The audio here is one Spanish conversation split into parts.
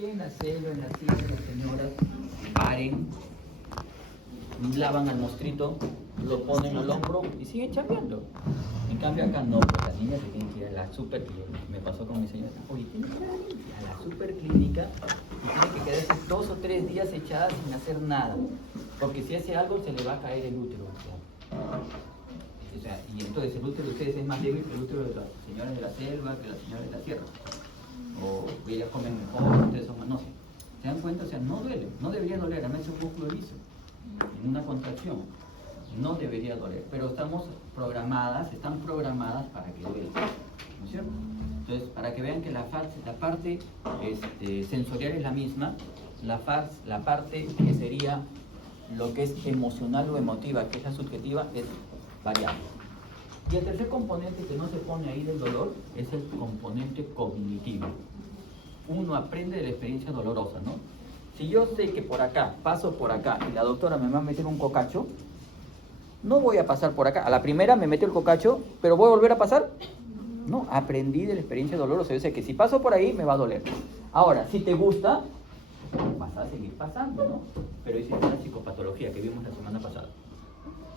En la selva, en la sierra, las señoras paren, lavan al mostrito, lo ponen al hombro y siguen chambeando. En cambio acá no, pues las niñas se tienen que ir a la superclínica. Me pasó con mi señora, oye, tiene que ir a la superclínica y tiene que quedarse 2 o 3 días echadas sin hacer nada. Porque si hace algo se le va a caer el útero. O sea, y entonces el útero de ustedes es más débil que el útero de las señoras de la selva, que las señoras de la sierra. O ellas comen mejor, ustedes son más, no sé. ¿Se dan cuenta? O sea, no duele, no debería doler, a menos un músculo liso, en una contracción, no debería doler, pero están programadas para que duela, ¿no es cierto? Entonces, para que vean que la parte sensorial es la misma, la parte que sería lo que es emocional o emotiva, que es la subjetiva, es variable. Y el tercer componente que no se pone ahí del dolor es el componente cognitivo. Uno aprende de la experiencia dolorosa, ¿no? Si yo sé que por acá, paso por acá y la doctora me va a meter un cocacho, no voy a pasar por acá. A la primera me mete el cocacho, pero ¿voy a volver a pasar? No, aprendí de la experiencia dolorosa. Yo sé que si paso por ahí me va a doler. Ahora, si te gusta, vas a seguir pasando, ¿no? Pero esa es la psicopatología que vimos la semana pasada.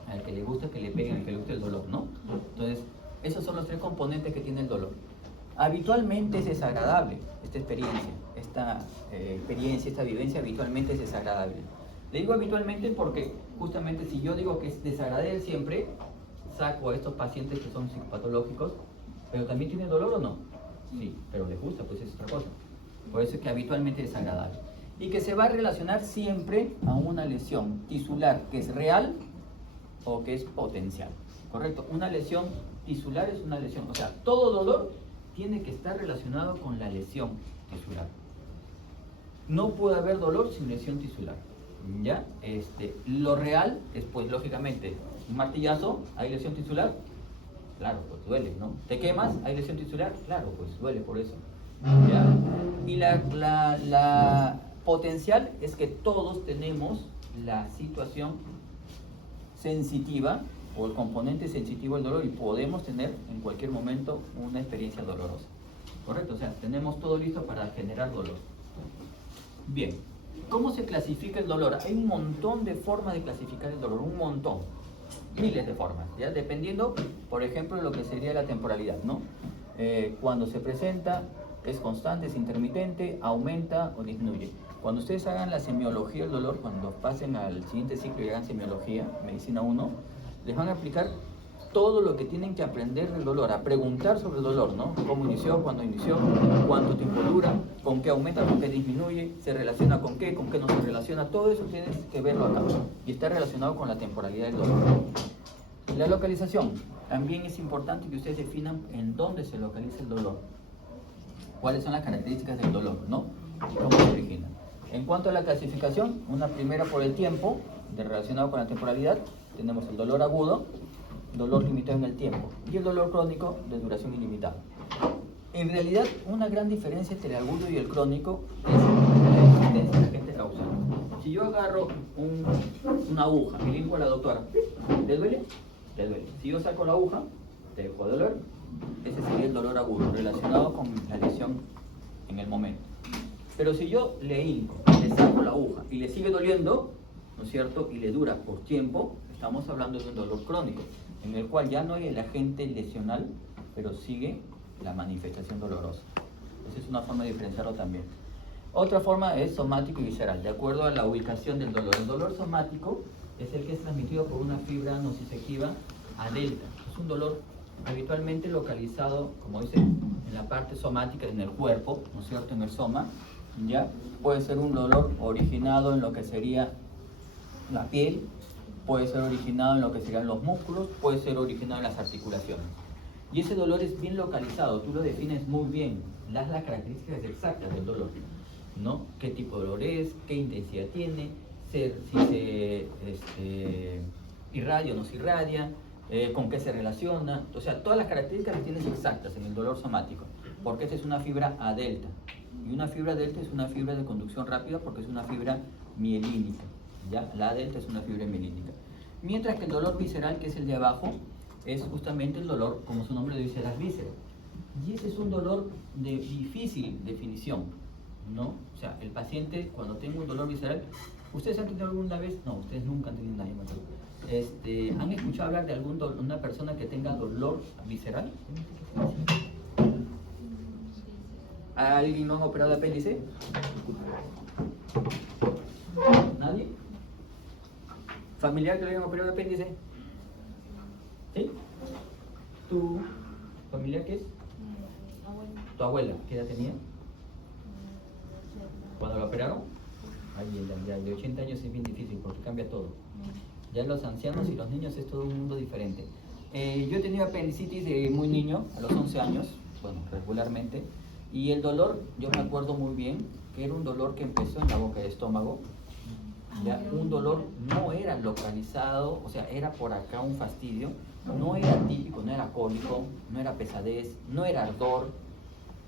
Al que le gusta que le peguen, al que le gusta el dolor, ¿no? Entonces, esos son los 3 componentes que tiene el dolor. Habitualmente es desagradable esta experiencia, esta vivencia habitualmente es desagradable. Le digo habitualmente porque justamente si yo digo que es desagradable siempre, saco a estos pacientes que son psicopatológicos, pero también tienen dolor o no. Sí, pero les gusta, pues es otra cosa. Por eso es que habitualmente es desagradable. Y que se va a relacionar siempre a una lesión tisular que es real o que es potencial. ¿Correcto? Una lesión tisular es una lesión. O sea, todo dolor tiene que estar relacionado con la lesión tisular. No puede haber dolor sin lesión tisular. ¿Ya? Lo real es, pues, lógicamente, un martillazo, ¿hay lesión tisular? Claro, pues duele, ¿no? ¿Te quemas? ¿Hay lesión tisular? Claro, pues duele por eso. ¿Ya? Y la potencial es que todos tenemos la situación sensitiva o el componente sensitivo del dolor y podemos tener en cualquier momento una experiencia dolorosa. ¿Correcto? O sea, tenemos todo listo para generar dolor. Bien, ¿cómo se clasifica el dolor? Hay un montón de formas de clasificar el dolor, un montón, miles de formas, ¿ya? Dependiendo, por ejemplo, de lo que sería la temporalidad, ¿no? Cuando se presenta, es constante, es intermitente, aumenta o disminuye. Cuando ustedes hagan la semiología del dolor, cuando pasen al siguiente ciclo y hagan semiología, medicina 1, les van a aplicar todo lo que tienen que aprender del dolor, a preguntar sobre el dolor, ¿no? ¿Cómo inició? ¿Cuándo inició? ¿Cuánto tiempo dura? ¿Con qué aumenta? ¿Con qué disminuye? ¿Se relaciona con qué? ¿Con qué no se relaciona? Todo eso tienes que verlo acá. Y está relacionado con la temporalidad del dolor. La localización. También es importante que ustedes definan en dónde se localiza el dolor. ¿Cuáles son las características del dolor, ¿no? ¿Cómo se origina? En cuanto a la clasificación, una primera por el tiempo, relacionado con la temporalidad, tenemos el dolor agudo, dolor limitado en el tiempo, y el dolor crónico de duración ilimitada. En realidad, una gran diferencia entre el agudo y el crónico es la existencia de agente causal. Si yo agarro una aguja y limpo a la doctora, ¿te duele? Te duele. Si yo saco la aguja, ¿te dejó de doler? Ese sería el dolor agudo, relacionado con la lesión en el momento. Pero si yo le hinco, le saco la aguja y le sigue doliendo, ¿no es cierto? Y le dura por tiempo, estamos hablando de un dolor crónico, en el cual ya no hay el agente lesional, pero sigue la manifestación dolorosa. Esa es una forma de diferenciarlo también. Otra forma es somático y visceral, de acuerdo a la ubicación del dolor. El dolor somático es el que es transmitido por una fibra nociceptiva a delta. Es un dolor habitualmente localizado, como dice, en la parte somática, en el cuerpo, ¿no es cierto?, en el soma. ¿Ya? Puede ser un dolor originado en lo que sería la piel, puede ser originado en lo que serían los músculos, puede ser originado en las articulaciones. Y ese dolor es bien localizado, tú lo defines muy bien, das las características exactas del dolor, ¿no? ¿Qué tipo de dolor es? ¿Qué intensidad tiene? Si se irradia o no se irradia, con qué se relaciona. O sea, todas las características las tienes exactas en el dolor somático, porque esta es una fibra A delta. Y una fibra delta es una fibra de conducción rápida porque es una fibra mielínica, ¿ya? La delta es una fibra mielínica. Mientras que el dolor visceral, que es el de abajo, es justamente el dolor, como su nombre lo dice, las vísceras. Y ese es un dolor de difícil definición, ¿no? O sea, el paciente cuando tenga un dolor visceral, ¿ustedes han tenido alguna vez? No, ustedes nunca han tenido nadie, ¿han escuchado hablar de una persona que tenga dolor visceral? ¿A alguien no han operado de apéndice? ¿Nadie? ¿Familiar que le hayan operado de apéndice? ¿Sí? ¿Tu familiar qué es? ¿Tu abuela? ¿Qué edad tenía? ¿Cuando la operaron? Ay, ya, de 80 años es bien difícil porque cambia todo. Ya los ancianos y los niños es todo un mundo diferente. Yo he tenido apendicitis de muy niño, a los 11 años, bueno, regularmente. Y el dolor, yo me acuerdo muy bien, que era un dolor que empezó en la boca del estómago. Ya, un dolor no era localizado, o sea, era por acá un fastidio. No era típico, no era cólico, no era pesadez, no era ardor,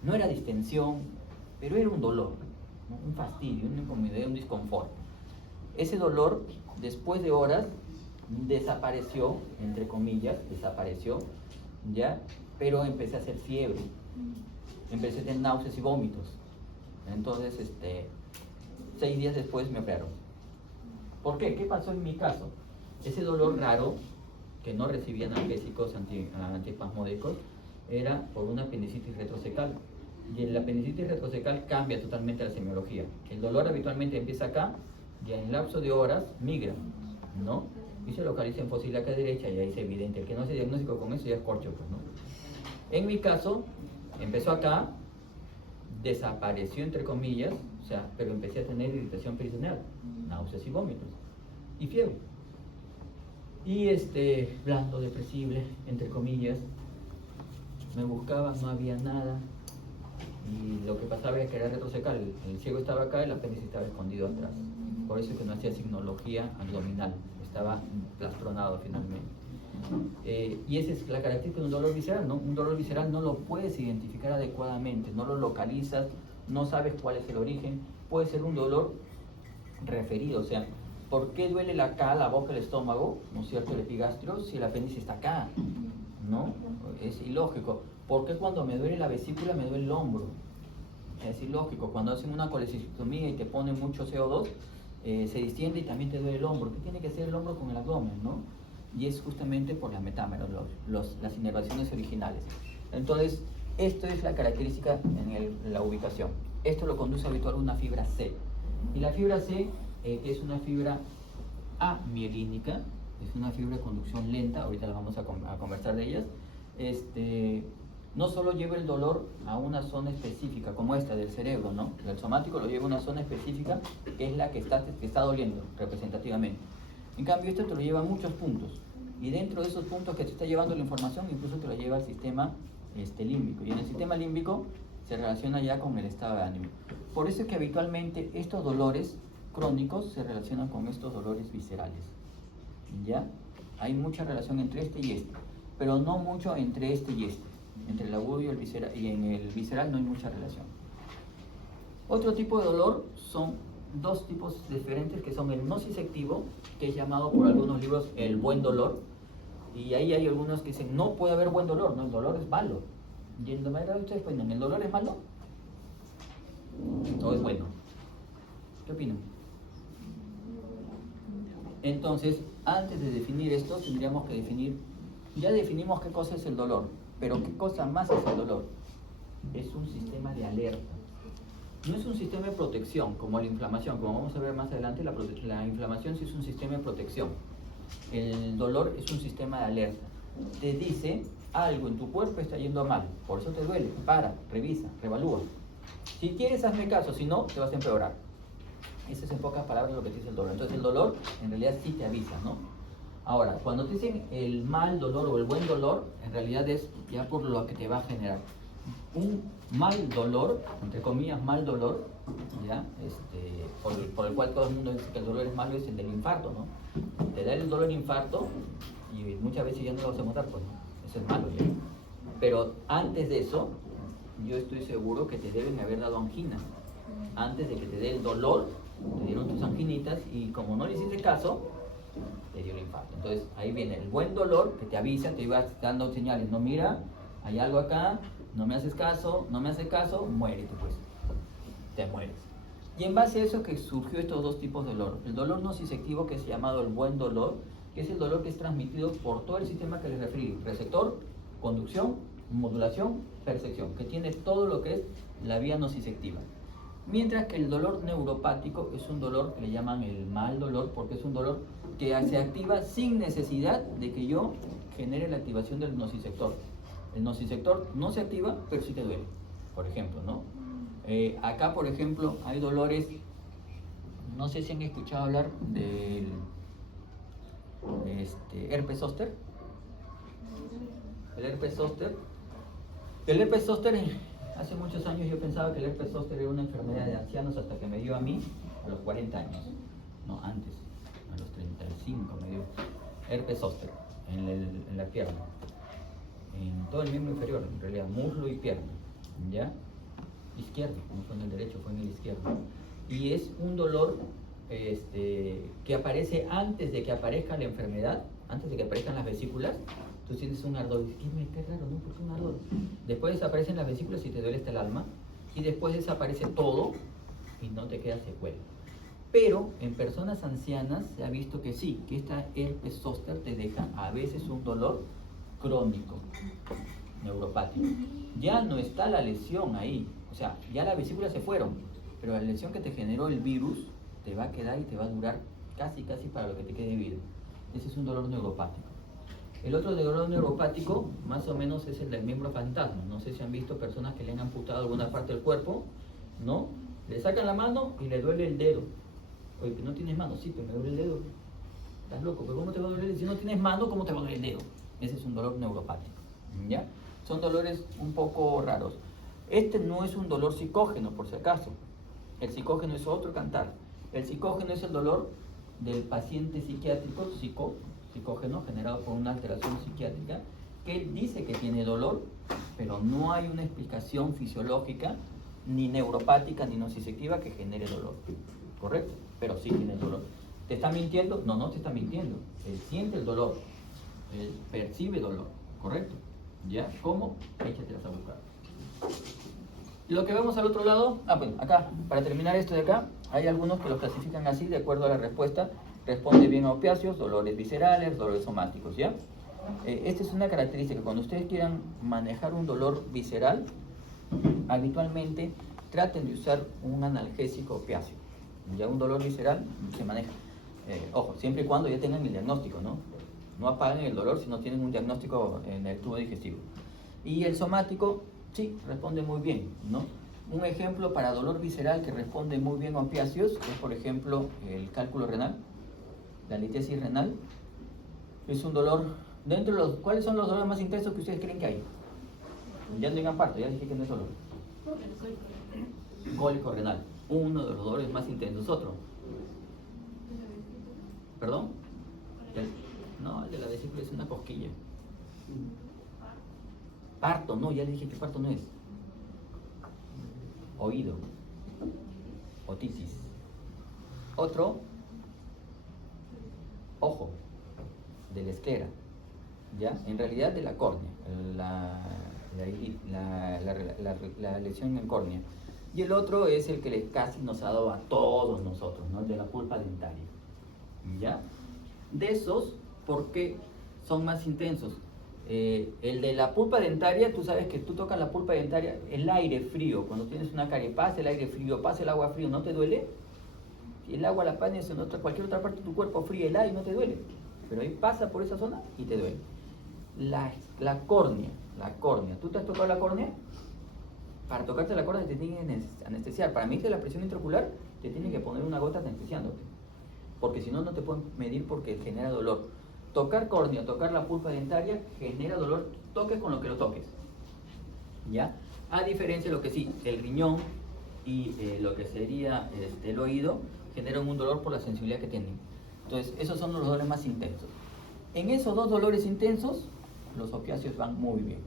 no era distensión, pero era un dolor, ¿no? Un fastidio, una incomodidad, un disconfort. Ese dolor, después de horas, desapareció, entre comillas, desapareció, ¿ya? Pero empecé a hacer fiebre, empecé a tener náuseas y vómitos. Entonces, 6 días después me operaron. ¿Por qué? ¿Qué pasó en mi caso? Ese dolor raro, que no recibía analgésicos antiespasmódicos, era por una apendicitis retrocecal. Y en la apendicitis retrocecal cambia totalmente la semiología. El dolor habitualmente empieza acá y en lapso de horas migra, ¿no? Y se localiza en fosa ilíaca derecha y ahí es evidente. El que no se diagnosticó con eso ya es corcho, pues, ¿no? En mi caso, empezó acá, desapareció entre comillas, o sea, pero empecé a tener irritación peritoneal, náuseas y vómitos, y fiebre. Y blando, depresible, entre comillas, me buscaba, no había nada, y lo que pasaba es que era retrocecal, el ciego estaba acá y el apéndice estaba escondido atrás. Por eso es que no hacía signología abdominal, estaba plastronado finalmente. Y esa es la característica de un dolor visceral, ¿no? Un dolor visceral no lo puedes identificar adecuadamente, no lo localizas, no sabes cuál es el origen. Puede ser un dolor referido, o sea, ¿por qué duele acá la boca, el estómago, ¿no es cierto?, el epigastrio, si el apéndice está acá, ¿no? Es ilógico. ¿Por qué cuando me duele la vesícula me duele el hombro? Es ilógico. Cuando hacen una colecistectomía y te ponen mucho CO2, se distiende y también te duele el hombro. ¿Qué tiene que hacer el hombro con el abdomen, no? Y es justamente por las metámeros, las inervaciones originales. Entonces, esto es la característica en la ubicación. Esto lo conduce habitualmente a una fibra C. Y la fibra C es una fibra amielínica, es una fibra de conducción lenta, ahorita vamos a conversar de ellas. No solo lleva el dolor a una zona específica, como esta del cerebro, ¿no? El somático lo lleva a una zona específica, que es la que está doliendo representativamente. En cambio, esto te lo lleva a muchos puntos. Y dentro de esos puntos que te está llevando la información, incluso te lo lleva al sistema límbico. Y en el sistema límbico se relaciona ya con el estado de ánimo. Por eso es que habitualmente estos dolores crónicos se relacionan con estos dolores viscerales. ¿Ya? Hay mucha relación entre este y este, pero no mucho entre este y este. Entre el agudo y el visceral, y en el visceral no hay mucha relación. Otro tipo de dolor son dos tipos diferentes, que son el no cisectivo, que es llamado por algunos libros el buen dolor, y ahí hay algunos que dicen no puede haber buen dolor, no, el dolor es malo. Y en la mayoría de ustedes ponen, ¿el dolor es malo o es bueno? ¿Qué opinan? Entonces, antes de definir esto, tendríamos que definir, ya definimos qué cosa es el dolor, pero qué cosa más es el dolor. Es un sistema de alerta. No es un sistema de protección como la inflamación, como vamos a ver más adelante, la inflamación sí es un sistema de protección. El dolor es un sistema de alerta. Te dice, algo en tu cuerpo está yendo mal, por eso te duele, para, revisa, revalúa. Si quieres, hazme caso, si no, te vas a empeorar. Eso es en pocas palabras lo que te dice el dolor. Entonces el dolor en realidad sí te avisa, ¿no? Ahora, cuando te dicen el mal dolor o el buen dolor, en realidad es ya por lo que te va a generar. Un mal dolor, entre comillas mal dolor, ¿ya? Por el cual todo el mundo dice que el dolor es malo, es el del infarto, ¿no? Te da el dolor de infarto y muchas veces ya no lo vas a notar, pues, ¿no? Eso es malo, ¿ya? Pero antes de eso, yo estoy seguro que te deben haber dado angina. Antes de que te dé el dolor, te dieron tus anginitas y como no le hiciste caso, te dio el infarto. Entonces ahí viene el buen dolor que te avisa, te iba dando señales, no, mira, hay algo acá, no me haces caso, no me hace caso, muérete pues. te mueres. Y en base a eso que surgió estos dos tipos de dolor. El dolor nociceptivo, que es llamado el buen dolor, que es el dolor que es transmitido por todo el sistema que les referí: receptor, conducción, modulación, percepción, que tiene todo lo que es la vía nociceptiva. Mientras que el dolor neuropático es un dolor que le llaman el mal dolor, porque es un dolor que se activa sin necesidad de que yo genere la activación del nociceptor. El nociceptor no se activa, pero sí te duele, por ejemplo, ¿no? Acá, por ejemplo, hay dolores, no sé si han escuchado hablar del herpes zóster. El herpes zóster. El herpes zóster, hace muchos años yo pensaba que el herpes zóster era una enfermedad de ancianos, hasta que me dio a mí a los 40 años. No, antes, a los 35 me dio herpes zóster en la pierna, en todo el miembro inferior, en realidad, muslo y pierna, ¿ya? Izquierdo, no fue en el derecho, fue en el izquierdo. Y es un dolor que aparece antes de que aparezca la enfermedad, antes de que aparezcan las vesículas. Tú sientes un ardor y dices, qué raro, ¿no? ¿Por qué un ardor? Después desaparecen las vesículas y te duele hasta el alma, y después desaparece todo y no te queda secuela. Pero en personas ancianas se ha visto que sí, que esta herpes zóster te deja a veces un dolor crónico, neuropático. Ya no está la lesión ahí, o sea, ya las vesículas se fueron, pero la lesión que te generó el virus te va a quedar y te va a durar casi para lo que te quede de vida. Ese es un dolor neuropático. El otro dolor neuropático, más o menos, es el del miembro fantasma. No sé si han visto personas que le han amputado alguna parte del cuerpo, ¿no? Le sacan la mano y le duele el dedo. Oye, que no tienes mano. Sí, pero me duele el dedo. Estás loco, pero ¿cómo te va a doler? Si no tienes mano, ¿cómo te va a doler el dedo? Ese es un dolor neuropático, ¿ya? Son dolores un poco raros. Este no es un dolor psicógeno, por si acaso. El psicógeno es otro cantar. El psicógeno es el dolor del paciente psiquiátrico, psicógeno, generado por una alteración psiquiátrica, que él dice que tiene dolor, pero no hay una explicación fisiológica, ni neuropática, ni nociceptiva, que genere dolor. ¿Correcto? Pero sí tiene dolor. ¿Te está mintiendo? No, no te está mintiendo. Él siente el dolor. Él percibe dolor. ¿Correcto? ¿Ya? ¿Cómo? Échatelas a buscar. Lo que vemos al otro lado, bueno, acá, para terminar esto de acá, hay algunos que los clasifican así, de acuerdo a la respuesta. Responde bien a opiáceos, dolores viscerales, dolores somáticos, ¿ya? Esta es una característica. Cuando ustedes quieran manejar un dolor visceral, habitualmente traten de usar un analgésico opiáceo. Ya un dolor visceral se maneja. Ojo, siempre y cuando ya tengan el diagnóstico, ¿no? No apaguen el dolor si no tienen un diagnóstico en el tubo digestivo. Y el somático, sí, responde muy bien, ¿no? Un ejemplo para dolor visceral que responde muy bien a opiáceos es, por ejemplo, el cálculo renal, la litesis renal. Es un dolor, dentro de los, ¿cuáles son los dolores más intensos que ustedes creen que hay? Ya no digan parto, ya dije que no es dolor. Cólico renal, uno de los dolores más intensos. Otro. ¿Perdón? No, el de la vesícula es una cosquilla. Parto, no, ya le dije que parto no es. Oído. Otitis. Otro. Ojo. De la esclera. ¿Ya? En realidad de la córnea. La lesión en córnea. Y el otro es el que casi nos ha dado a todos nosotros, ¿no? El de la pulpa dentaria. ¿Ya? De esos, ¿por qué son más intensos? El de la pulpa dentaria, tú sabes que tú tocas la pulpa dentaria, el aire frío, cuando tienes una carie, pasa el aire frío, pasa el agua frío, ¿no te duele? Si el agua la pones en cualquier otra parte de tu cuerpo fría, el aire no te duele, pero ahí pasa por esa zona y te duele. La córnea, ¿tú te has tocado la córnea? Para tocarte la córnea te tienen que anestesiar. Para medirte la presión intraocular te tienen que poner una gota anestesiándote, porque si no, no te pueden medir porque genera dolor. Tocar córnea, tocar la pulpa dentaria genera dolor, toques con lo que lo toques, ¿ya? A diferencia de lo que sí, el riñón y lo que sería el oído generan un dolor por la sensibilidad que tienen. Entonces, esos son los dolores más intensos. En esos dos dolores intensos, los opiáceos van muy bien.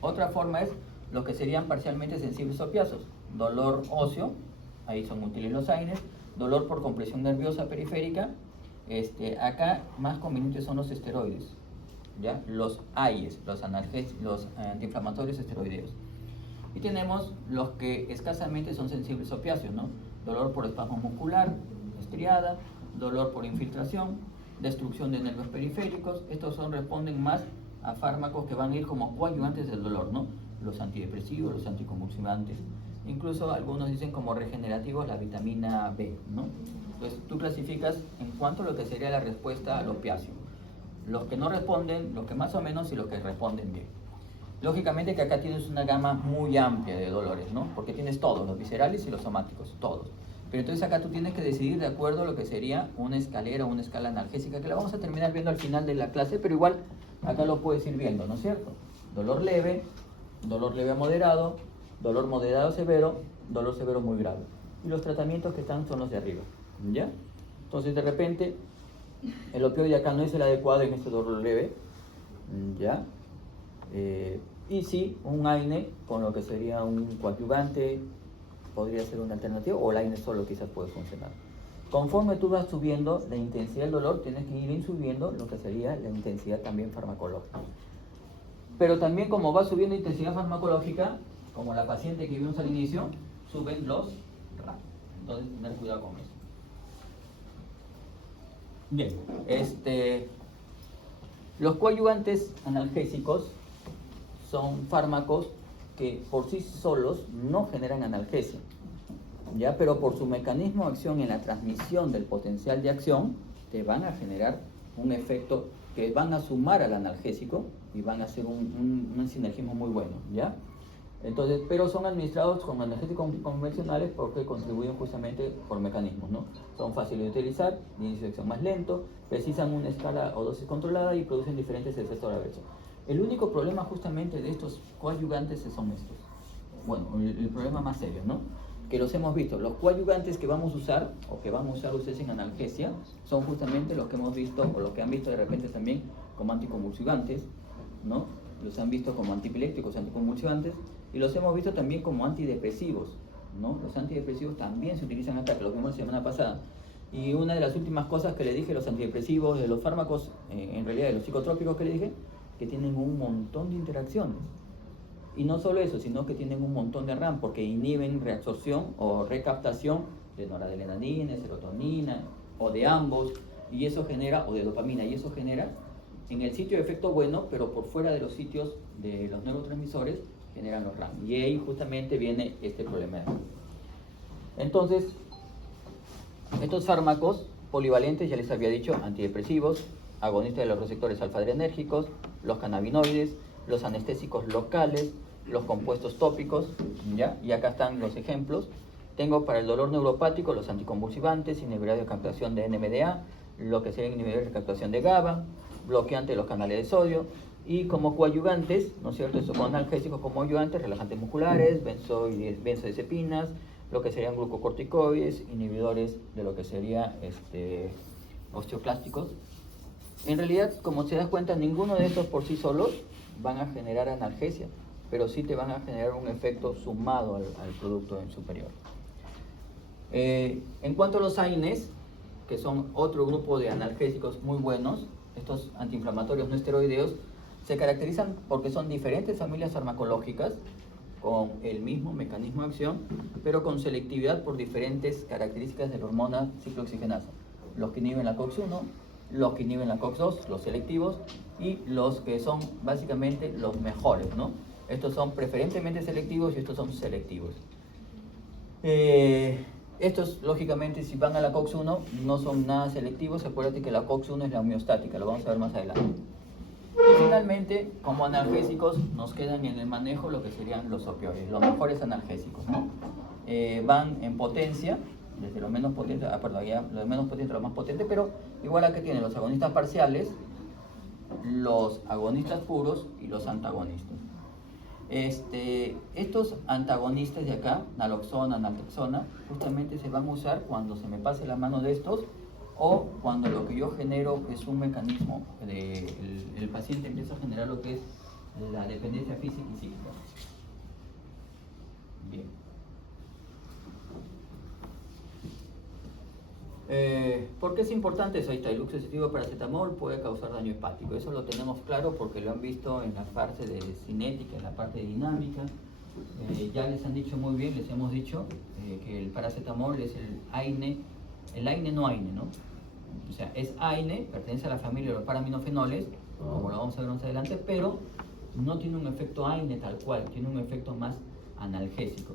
Otra forma es lo que serían parcialmente sensibles opiáceos. Dolor óseo, ahí son útiles los AINES. Dolor por compresión nerviosa periférica. Acá más convenientes son los esteroides, ¿ya? Los AIES, los antiinflamatorios esteroideos. Y tenemos los que escasamente son sensibles a opiáceos, ¿no? Dolor por espasmo muscular, estriada, dolor por infiltración, destrucción de nervios periféricos. Estos responden más a fármacos que van a ir como coadyuvantes del dolor, ¿no? Los antidepresivos, los anticonvulsivantes. Incluso algunos dicen como regenerativos la vitamina B, ¿no? Entonces tú clasificas en cuanto a lo que sería la respuesta al opiáceo. Los que no responden, los que más o menos y los que responden bien. Lógicamente que acá tienes una gama muy amplia de dolores, ¿no? Porque tienes todos, los viscerales y los somáticos, todos. Pero entonces acá tú tienes que decidir de acuerdo a lo que sería una escalera o una escala analgésica, que la vamos a terminar viendo al final de la clase, pero igual acá lo puedes ir viendo, ¿no es cierto? Dolor leve a moderado, dolor moderado a severo, dolor severo muy grave. Y los tratamientos que están son los de arriba, ¿ya? Entonces de repente el opioide acá no es el adecuado en este dolor leve, ¿ya? Y sí, un AINE con lo que sería un coadyuvante podría ser una alternativa, o el AINE solo quizás puede funcionar. Conforme tú vas subiendo la intensidad del dolor, tienes que ir subiendo lo que sería la intensidad también farmacológica. Pero también como va subiendo la intensidad farmacológica, como la paciente que vimos al inicio, suben los RAM. Entonces, tener cuidado con eso. Bien, los coadyuvantes analgésicos son fármacos que por sí solos no generan analgesia, ¿ya? Pero por su mecanismo de acción en la transmisión del potencial de acción, te van a generar un efecto que van a sumar al analgésico y van a hacer un sinergismo muy bueno, ¿ya? Entonces, pero son administrados con analgésicos convencionales porque contribuyen justamente por mecanismos, ¿no? Son fáciles de utilizar, de inicio de acción más lento, precisan una escala o dosis controlada y producen diferentes efectos adversos. El único problema justamente de estos coadyuvantes son estos. Bueno, el problema más serio, ¿no? Que los hemos visto. Los coadyuvantes que vamos a usar, o que van a usar ustedes en analgesia, son justamente los que hemos visto, o los que han visto de repente también como anticonvulsivantes, ¿no? Los han visto como antipilépticos, anticonvulsivantes, y los hemos visto también como antidepresivos, ¿no? Los antidepresivos también se utilizan acá, que lo vimos la semana pasada. Y una de las últimas cosas que le dije, los antidepresivos, de los fármacos, en realidad de los psicotrópicos que le dije, que tienen un montón de interacciones. Y no solo eso, sino que tienen un montón de RAM, porque inhiben reabsorción o recaptación de noradrenalina, serotonina, o de ambos, y eso genera, o de dopamina, y eso genera en el sitio de efecto bueno, pero por fuera de los sitios de los neurotransmisores, generan los RAM. Y ahí justamente viene este problema. Entonces, estos fármacos polivalentes, ya les había dicho, antidepresivos, agonistas de los receptores alfa-adrenérgicos, los cannabinoides, los anestésicos locales, los compuestos tópicos, ¿ya? Y acá están los ejemplos. Tengo para el dolor neuropático los anticonvulsivantes, inhibidores de captación de NMDA, lo que sería inhibidores de captación de GABA, bloqueante de los canales de sodio, y como coadyuvantes, ¿no es cierto? Estos son analgésicos como coadyuvantes, relajantes musculares, benzodiazepinas, lo que serían glucocorticoides, inhibidores de lo que sería osteoclásticos. En realidad, como te das cuenta, ninguno de estos por sí solos van a generar analgesia, pero sí te van a generar un efecto sumado al producto en superior. En cuanto a los AINES, que son otro grupo de analgésicos muy buenos, estos antiinflamatorios no esteroideos, se caracterizan porque son diferentes familias farmacológicas con el mismo mecanismo de acción, pero con selectividad por diferentes características de la hormona ciclooxigenasa. Los que inhiben la COX-1, los que inhiben la COX-2, los selectivos, y los que son básicamente los mejores, ¿no? Estos son preferentemente selectivos y estos son selectivos. Estos, lógicamente, si van a la COX-1, no son nada selectivos. Acuérdate que la COX-1 es la homeostática, lo vamos a ver más adelante. Y finalmente, como analgésicos, nos quedan en el manejo lo que serían los opioides, los mejores analgésicos, ¿no? Van en potencia, desde lo menos potente, lo menos potente a lo más potente, pero igual a que tienen los agonistas parciales, los agonistas puros y los antagonistas. Estos antagonistas de acá, naloxona, naltrexona, justamente se van a usar cuando se me pase la mano de estos, o cuando lo que yo genero es un mecanismo, el paciente empieza a generar lo que es la dependencia física y psíquica. Bien. ¿Por qué es importante eso? Ahí está, el uso excesivo de paracetamol puede causar daño hepático. Eso lo tenemos claro porque lo han visto en la parte de cinética, en la parte de dinámica. Ya les han dicho muy bien, les hemos dicho que el paracetamol es el AINE no AINE, ¿no? O sea, es AINE, pertenece a la familia de los paraminofenoles, como lo vamos a ver más adelante, pero no tiene un efecto AINE tal cual, tiene un efecto más analgésico.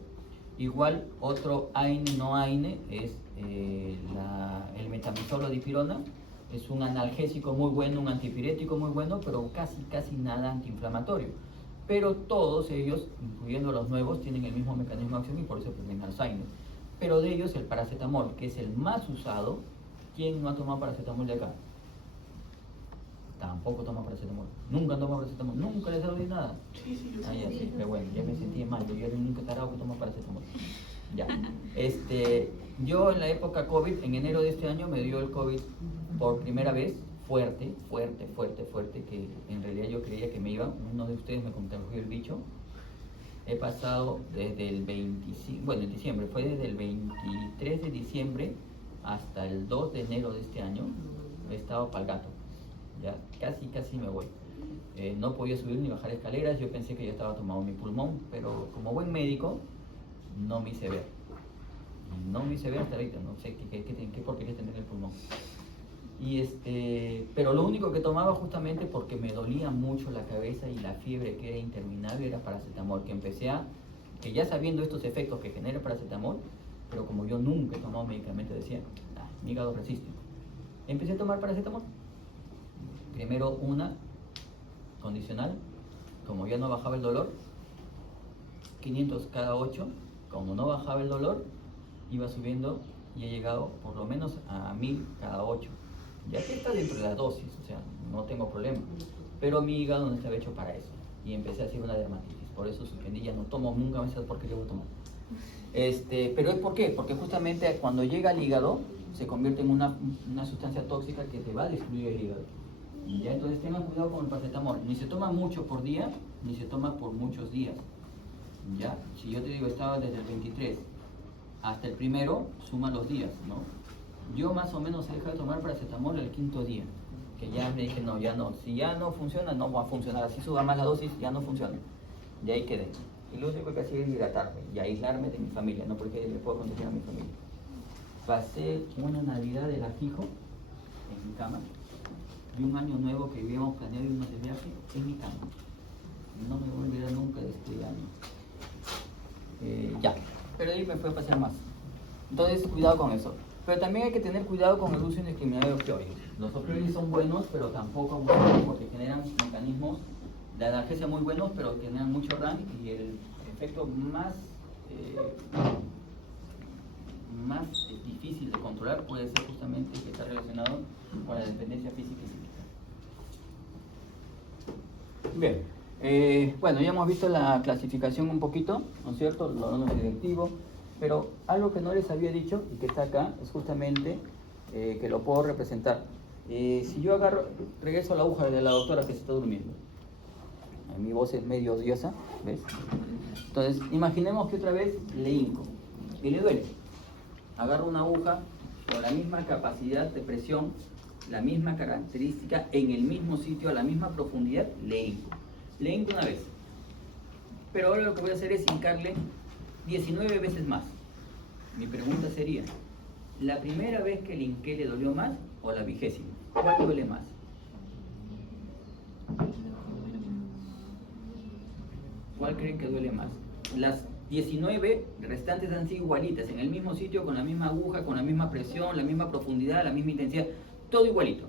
Igual, otro AINE no AINE es el metamizol o dipirona, es un analgésico muy bueno, un antipirético muy bueno, pero casi nada antiinflamatorio. Pero todos ellos, incluyendo los nuevos, tienen el mismo mecanismo de acción y por eso tienen Alzheimer. Pero de ellos el paracetamol, que es el más usado, ¿quién no ha tomado paracetamol de acá? Tampoco toma paracetamol. Nunca toma paracetamol. Nunca les ha dado nada. Sí, yo ya, sí. sí, pero bueno, ya me sentí mal. Yo era el único tarado que toma paracetamol. Ya. Yo en la época COVID, en enero de este año, me dio el COVID por primera vez, fuerte, que en realidad yo creía que me iba. Uno de ustedes me contagió el bicho. He pasado desde el 25, bueno, en diciembre, fue desde el 23 de diciembre hasta el 2 de enero de este año. He estado pa'l gato. Ya casi me voy. No podía subir ni bajar escaleras, yo pensé que ya estaba tomado mi pulmón, pero como buen médico, no me hice ver. No me hice ver hasta ahorita, no sé qué porquería tendré en el pulmón. Pero lo único que tomaba justamente porque me dolía mucho la cabeza y la fiebre que era interminable era paracetamol, que ya sabiendo estos efectos que genera el paracetamol, pero como yo nunca he tomado medicamento, decía, mi hígado resiste. Empecé a tomar paracetamol. Primero una condicional, como ya no bajaba el dolor, 500 cada 8, como no bajaba el dolor, iba subiendo y he llegado por lo menos a 1000 cada 8. Ya que está dentro de la dosis, o sea, no tengo problema. Pero mi hígado no estaba hecho para eso. Y empecé a hacer una dermatitis. Por eso suspendí, ya no tomo nunca más porque yo voy a tomar. Pero es ¿por qué? Porque justamente cuando llega al hígado, se convierte en una sustancia tóxica que te va a destruir el hígado. ¿Ya? Entonces tengan cuidado con el paracetamol. Ni se toma mucho por día, ni se toma por muchos días. ¿Ya? Si yo te digo, estaba desde el 23 hasta el primero, suma los días, ¿no? Yo más o menos he dejado de tomar paracetamol el 5.º día, que ya me dije, no, ya no. Si ya no funciona, no va a funcionar. Así suba más la dosis, ya no funciona. De ahí quedé. Y lo único que hacía era hidratarme y aislarme de mi familia, no porque le puedo contagiar a mi familia. Pasé una Navidad de la fijo en mi cama. Y un año nuevo que habíamos planeado irnos de viaje en mi cama. No me voy a olvidar nunca de este año. Pero ahí me fue a pasar más. Entonces, cuidado con eso. Pero también hay que tener cuidado con el uso indiscriminado de opioides. Los opioides son buenos, pero tampoco abusivos porque generan mecanismos de analgesia muy buenos, pero generan mucho RAM y el efecto más difícil de controlar puede ser justamente que está relacionado con la dependencia física y psíquica. Bien, bueno, ya hemos visto la clasificación un poquito, ¿no es cierto? Los órganos directivos, pero algo que no les había dicho y que está acá es justamente que lo puedo representar. Si yo regreso a la aguja de la doctora que se está durmiendo, mi voz es medio odiosa, ¿ves? Entonces, imaginemos que otra vez le hinco y le duele. Agarro una aguja con la misma capacidad de presión, la misma característica, en el mismo sitio, a la misma profundidad, le hinco. Le hinco una vez. Pero ahora lo que voy a hacer es hincarle 19 veces más. Mi pregunta sería, ¿la primera vez que le hinqué le dolió más o la 20ª? ¿Cuál duele más? ¿Cuál creen que duele más? Las 19 restantes han sido igualitas, en el mismo sitio, con la misma aguja, con la misma presión, la misma profundidad, la misma intensidad, todo igualito,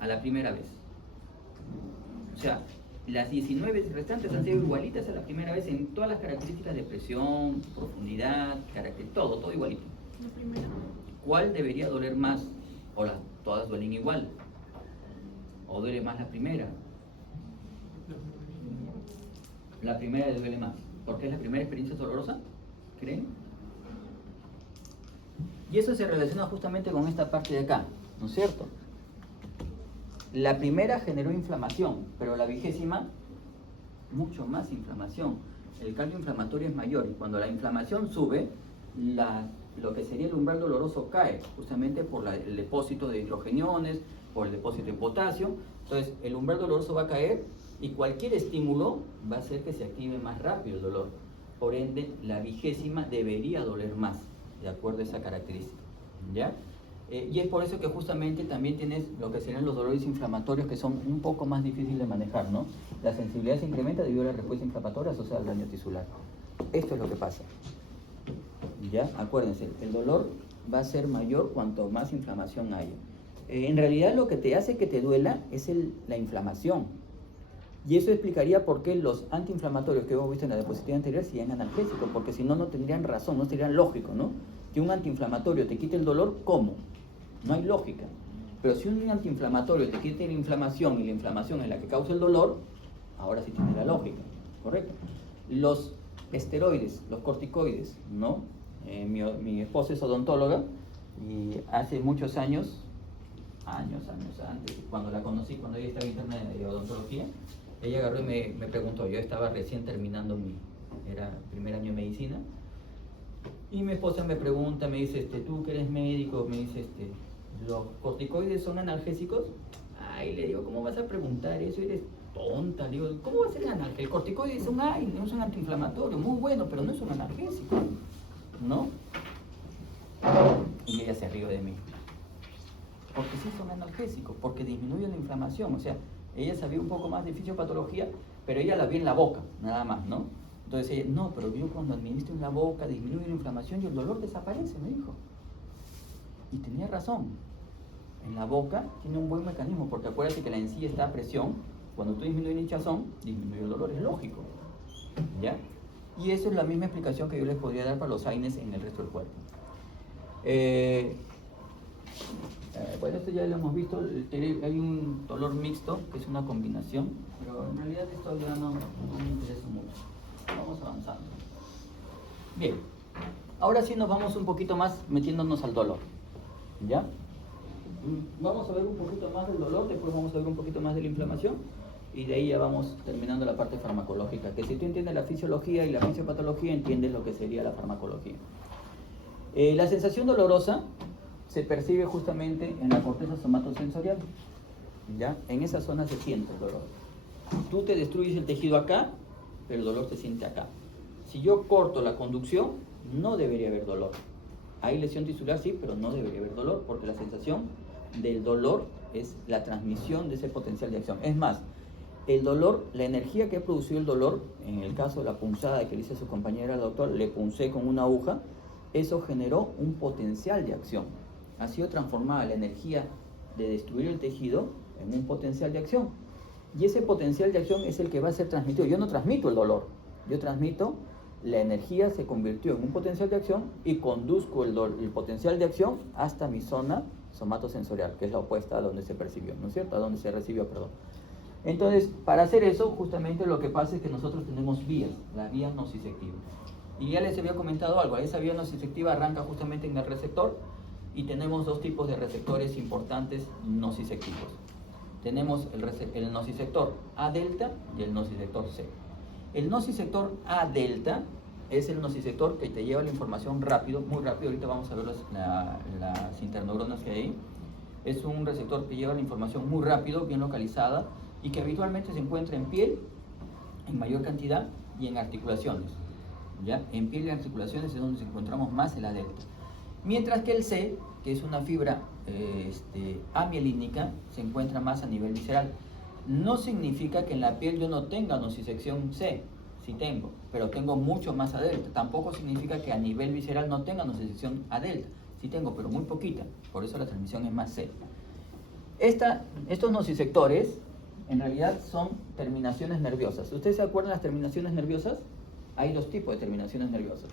a la primera vez. O sea, las 19 restantes han sido igualitas a la primera vez en todas las características de presión, profundidad, todo igualito. La primera. ¿Cuál debería doler más? ¿O todas duelen igual? ¿O duele más la primera? La primera le duele más, porque es la primera experiencia dolorosa, ¿creen? Y eso se relaciona justamente con esta parte de acá, ¿no es cierto? La primera generó inflamación, pero la 20ª, mucho más inflamación. El cambio inflamatorio es mayor y cuando la inflamación sube, lo que sería el umbral doloroso cae, justamente por el depósito de hidrogeniones, por el depósito de potasio. Entonces, el umbral doloroso va a caer y cualquier estímulo va a hacer que se active más rápido el dolor. por ende la 20ª debería doler más, de acuerdo a esa característica, ¿ya? Y es por eso que justamente también tienes lo que serían los dolores inflamatorios, que son un poco más difíciles de manejar, ¿no? La sensibilidad se incrementa debido a la respuesta inflamatoria asociada al daño tisular. Esto es lo que pasa, ¿ya? Acuérdense, el dolor va a ser mayor cuanto más inflamación haya. En realidad lo que te hace que te duela es la inflamación. Y eso explicaría por qué los antiinflamatorios que hemos visto en la diapositiva anterior serían analgésicos, porque si no, no tendrían razón, no serían lógico, ¿no? Que un antiinflamatorio te quite el dolor, ¿cómo? No hay lógica. Pero si un antiinflamatorio te quita la inflamación y la inflamación es la que causa el dolor, ahora sí tiene la lógica, ¿correcto? Los esteroides, los corticoides, ¿no? Mi esposa es odontóloga y hace muchos años antes, cuando la conocí, cuando ella estaba interna de odontología, ella agarró y me preguntó, yo estaba recién terminando era primer año de medicina, y mi esposa me pregunta, me dice, tú que eres médico, me dice, ¿los corticoides son analgésicos? Ay, le digo, ¿cómo vas a preguntar eso? Eres tonta. Le digo, ¿cómo va a ser analgésico? El corticoide es un antiinflamatorio, muy bueno, pero no es un analgésico, ¿no? Y ella se rió de mí. Porque sí son analgésicos, porque disminuyen la inflamación. O sea, ella sabía un poco más de fisiopatología, pero ella la vio en la boca, nada más, ¿no? Entonces ella, no, pero yo cuando administro en la boca disminuye la inflamación y el dolor desaparece, me dijo. Y tenía razón. En la boca tiene un buen mecanismo, porque acuérdate que la encía está a presión. Cuando tú disminuyes la hinchazón, disminuye el dolor, es lógico, ¿ya? Y eso es la misma explicación que yo les podría dar para los AINES en el resto del cuerpo. Bueno, esto ya lo hemos visto, hay un dolor mixto, que es una combinación, pero en realidad esto ya no me interesa mucho. Vamos avanzando. Bien, ahora sí nos vamos un poquito más metiéndonos al dolor, ¿ya? Vamos a ver un poquito más del dolor, después vamos a ver un poquito más de la inflamación, y de ahí ya vamos terminando la parte farmacológica, que si tú entiendes la fisiología y la fisiopatología, entiendes lo que sería la farmacología. La sensación dolorosa se percibe justamente en la corteza somatosensorial, ¿ya? En esa zona se siente el dolor. Tú te destruyes el tejido acá, pero el dolor se siente acá. Si yo corto la conducción, no debería haber dolor. Hay lesión tisular, sí, pero no debería haber dolor, porque la sensación del dolor es la transmisión de ese potencial de acción. Es más, el dolor, la energía que ha producido el dolor, en el caso de la punzada que le hice a su compañera, el doctor, le puncé con una aguja, eso generó un potencial de acción. Ha sido transformada la energía de destruir el tejido en un potencial de acción. Y ese potencial de acción es el que va a ser transmitido. Yo no transmito el dolor, yo transmito la energía, se convirtió en un potencial de acción y conduzco el potencial de acción hasta mi zona somatosensorial, que es la opuesta a donde se percibió, ¿no es cierto? A donde se recibió, perdón. Entonces, para hacer eso, justamente lo que pasa es que nosotros tenemos vías, la vía nociceptiva. Y ya les había comentado algo, esa vía nociceptiva arranca justamente en el receptor, y tenemos dos tipos de receptores importantes nociceptivos. Tenemos el nociceptor A delta y el nociceptor C. El nociceptor A delta es el nociceptor que te lleva la información rápido, muy rápido. Ahorita vamos a ver las interneuronas que hay ahí. Es un receptor que lleva la información muy rápido, bien localizada, y que habitualmente se encuentra en piel en mayor cantidad y en articulaciones, ¿ya? En piel y articulaciones es donde se encontramos más el A delta. Mientras que el C, que es una fibra amielínica, se encuentra más a nivel visceral. No significa que en la piel yo no tenga nocicepción C, sí tengo, pero tengo mucho más A delta. Tampoco significa que a nivel visceral no tenga nocicepción A delta, sí tengo, pero muy poquita, por eso la transmisión es más C. Estos nociceptores en realidad son terminaciones nerviosas. ¿Ustedes se acuerdan de las terminaciones nerviosas? Hay dos tipos de terminaciones nerviosas.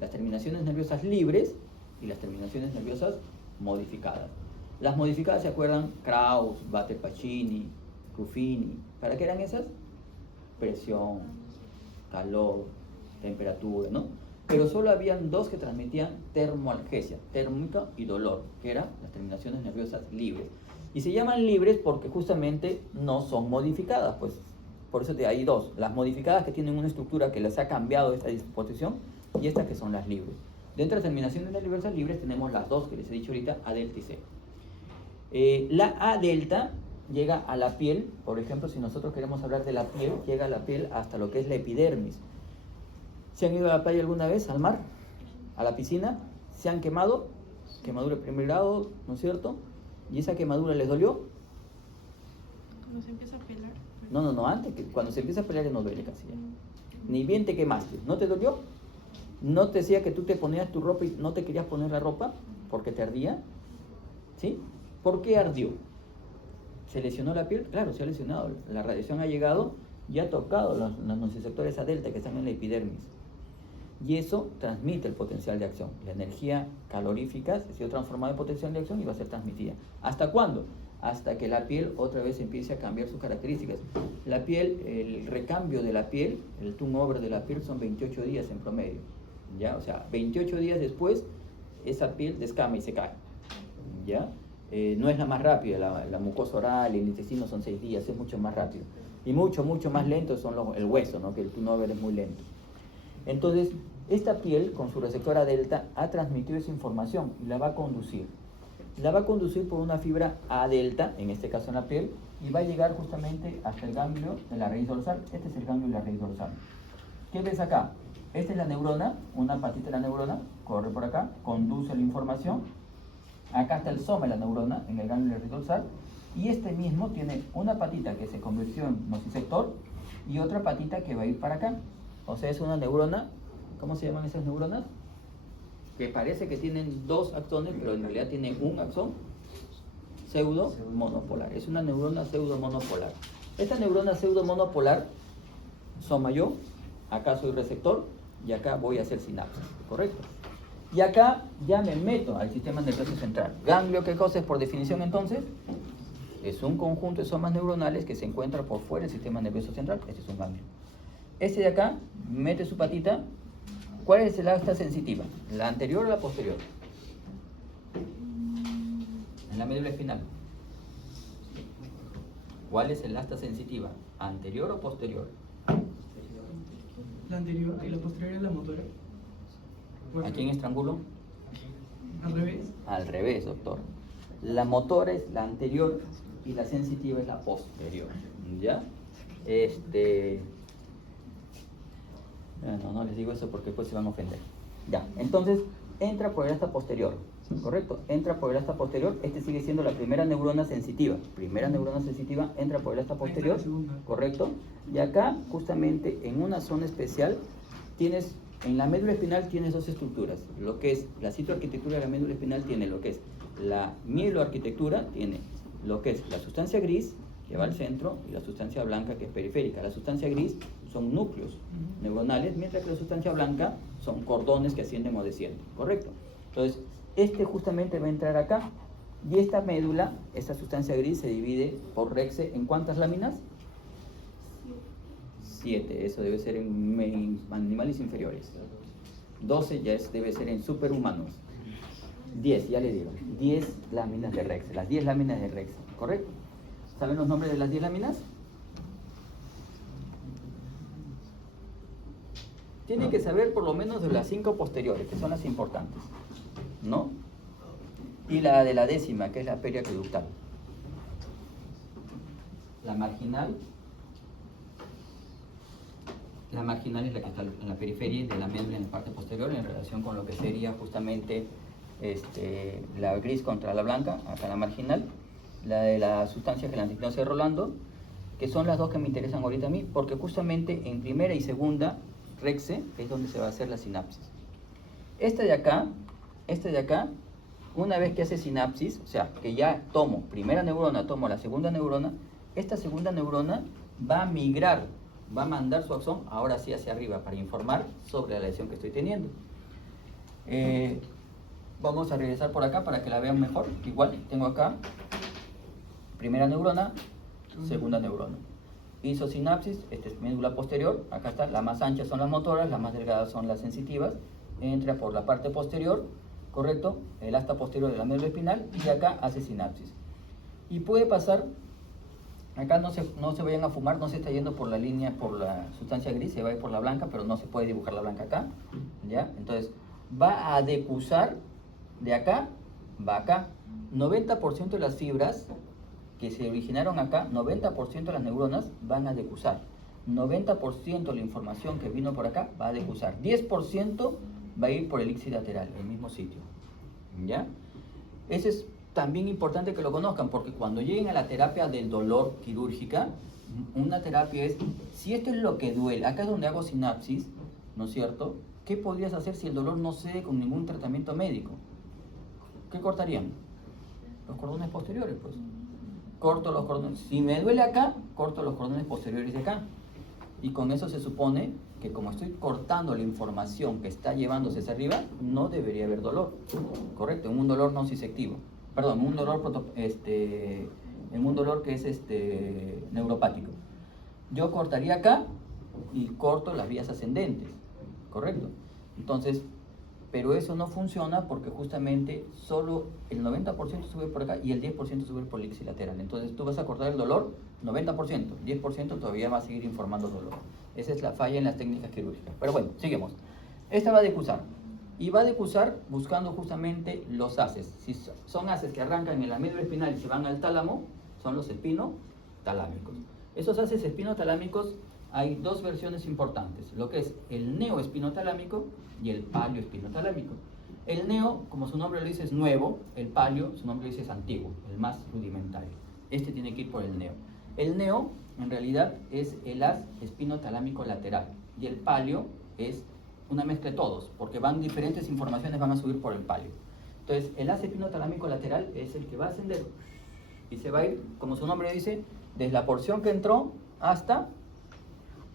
Las terminaciones nerviosas libres y las terminaciones nerviosas modificadas. Las modificadas, ¿se acuerdan? Krauss, Batter-Pacini, Ruffini. ¿Para qué eran esas? Presión, calor, temperatura, ¿no? Pero solo habían dos que transmitían termoalgesia, térmica y dolor, que eran las terminaciones nerviosas libres. Y se llaman libres porque justamente no son modificadas, pues por eso hay dos. Las modificadas que tienen una estructura que les ha cambiado esta disposición y estas que son las libres. Dentro de las terminaciones nerviosas libres tenemos las dos que les he dicho ahorita, A delta y C. La A delta llega a la piel, por ejemplo, si nosotros queremos hablar de la piel, llega a la piel hasta lo que es la epidermis. ¿Se han ido a la playa alguna vez, al mar, a la piscina? ¿Se han quemado? Quemadura de primer grado, ¿no es cierto? ¿Y esa quemadura les dolió? Cuando se empieza a pelar. No, antes, que cuando se empieza a pelear ya no duele casi. Ni bien te quemaste, ¿no te dolió? ¿No te decía que tú te ponías tu ropa y no te querías poner la ropa porque te ardía? ¿Sí? ¿Por qué ardió? ¿Se lesionó la piel? Claro, se ha lesionado. La radiación ha llegado y ha tocado los nociceptores A delta que están en la epidermis. Y eso transmite el potencial de acción. La energía calorífica se ha sido transformada en potencial de acción y va a ser transmitida. ¿Hasta cuándo? Hasta que la piel otra vez empiece a cambiar sus características. La piel, el recambio de la piel, el turnover de la piel son 28 días en promedio. ¿Ya? O sea, 28 días después, esa piel descama y se cae. ¿Ya? No es la más rápida, la mucosa oral y el intestino son 6 días, es mucho más rápido. Y mucho más lento son el hueso, ¿no? Que el turnover es muy lento. Entonces, esta piel, con su receptora delta, ha transmitido esa información y la va a conducir. La va a conducir por una fibra A delta, en este caso en la piel, y va a llegar justamente hasta el ganglio de la raíz dorsal. Este es el ganglio de la raíz dorsal. ¿Qué ves acá? Esta es la neurona, una patita de la neurona, corre por acá, conduce la información. Acá está el soma de la neurona, en el ganglio de la raíz dorsal, y este mismo tiene una patita que se convirtió en nociceptor y otra patita que va a ir para acá. O sea, es una neurona. ¿Cómo se llaman esas neuronas? Que parece que tienen 2 axones, pero en realidad tienen un axón pseudo-monopolar. Es una neurona pseudo-monopolar. Esta neurona pseudo-monopolar, soma yo, acá soy receptor y acá voy a hacer sinapsis, ¿correcto? Y acá ya me meto al sistema nervioso central. Ganglio, ¿qué cosa es por definición entonces? Es un conjunto de somas neuronales que se encuentra por fuera del sistema nervioso central. Este es un ganglio. Este de acá mete su patita. ¿Cuál es el asta sensitiva? ¿La anterior o la posterior? En la médula espinal. ¿Cuál es el asta sensitiva? ¿Anterior o posterior? La anterior y la posterior es la motora. ¿A quién estrangulo? Al revés. Al revés, doctor. La motora es la anterior y la sensitiva es la posterior. ¿Ya? No les digo eso porque después se van a ofender. Ya, entonces entra por el asta posterior, ¿correcto? Entra por el asta posterior, este sigue siendo la primera neurona sensitiva. Primera neurona sensitiva entra por el asta posterior, ¿correcto? Y acá, justamente en una zona especial, tienes, en la médula espinal tienes 2 estructuras. Lo que es la citoarquitectura de la médula espinal tiene lo que es la mieloarquitectura, tiene lo que es la sustancia gris, que va al centro, y la sustancia blanca, que es periférica. La sustancia gris son núcleos neuronales, mientras que la sustancia blanca son cordones que ascienden o descienden, ¿correcto? Entonces, justamente va a entrar acá, y esta médula, esta sustancia gris, se divide por Rexe en ¿cuántas láminas? 7, eso debe ser en animales inferiores. 12 ya debe ser en superhumanos. 10, ya le digo, 10 láminas de Rexe, las 10 láminas de Rexe, ¿correcto? ¿Saben los nombres de las 10 láminas? Tienen que saber por lo menos de las 5 posteriores, que son las importantes, ¿no? Y la de la 10ª, que es la periaqueductal. La marginal es la que está en la periferia de la médula en la parte posterior, en relación con lo que sería justamente la gris contra la blanca, acá la marginal. La de la sustancia gelantina de Rolando, que son las 2 que me interesan ahorita a mí, porque justamente en primera y segunda Rexe es donde se va a hacer la sinapsis. Este de acá, una vez que hace sinapsis, o sea, que ya tomo primera neurona, tomo la segunda neurona, esta segunda neurona va a migrar, va a mandar su axón ahora sí hacia arriba para informar sobre la lesión que estoy teniendo. Vamos a regresar por acá para que la vean mejor. Igual tengo acá primera neurona, segunda neurona. Hizo sinapsis, esta es médula posterior, acá está, las más anchas son las motoras, las más delgadas son las sensitivas, entra por la parte posterior, ¿correcto? El asta posterior de la médula espinal y acá hace sinapsis. Y puede pasar, acá no se vayan a fumar, no se está yendo por la línea, por la sustancia gris, se va a ir por la blanca, pero no se puede dibujar la blanca acá, ¿ya? Entonces, va a decusar de acá, va acá. 90% de las fibras que se originaron acá, 90% de las neuronas van a decusar. 90% de la información que vino por acá va a decusar. 10% va a ir por el ipsilateral, el mismo sitio. ¿Ya? Eso es también importante que lo conozcan, porque cuando lleguen a la terapia del dolor quirúrgica, una terapia es, si esto es lo que duele, acá es donde hago sinapsis, ¿no es cierto? ¿Qué podrías hacer si el dolor no cede con ningún tratamiento médico? ¿Qué cortarían? Los cordones posteriores, pues. Corto los cordones. Si me duele acá, corto los cordones posteriores de acá. Y con eso se supone que como estoy cortando la información que está llevándose hacia arriba, no debería haber dolor. Correcto, en un dolor no cisectivo. Perdón, en un dolor que es neuropático. Yo cortaría acá y corto las vías ascendentes. Correcto. Entonces, pero eso no funciona porque justamente solo el 90% sube por acá y el 10% sube por el ipsilateral. Entonces tú vas a cortar el dolor 90%, 10% todavía va a seguir informando dolor. Esa es la falla en las técnicas quirúrgicas. Pero bueno, seguimos. Esta va a decusar. Y va a decusar buscando justamente los haces. Si son haces que arrancan en la médula espinal y se van al tálamo, son los espinotalámicos. Esos haces espinotalámicos hay dos versiones importantes, lo que es el neoespinotalámico y el paleoespinotalámico. El neo, como su nombre lo dice, es nuevo, el paleo, su nombre lo dice, es antiguo, el más rudimentario. Este tiene que ir por el neo. El neo, en realidad, es el haz espinotalámico lateral y el paleo es una mezcla de todos, porque van diferentes informaciones, van a subir por el paleo. Entonces, el haz espinotalámico lateral es el que va a ascender y se va a ir, como su nombre dice, desde la porción que entró hasta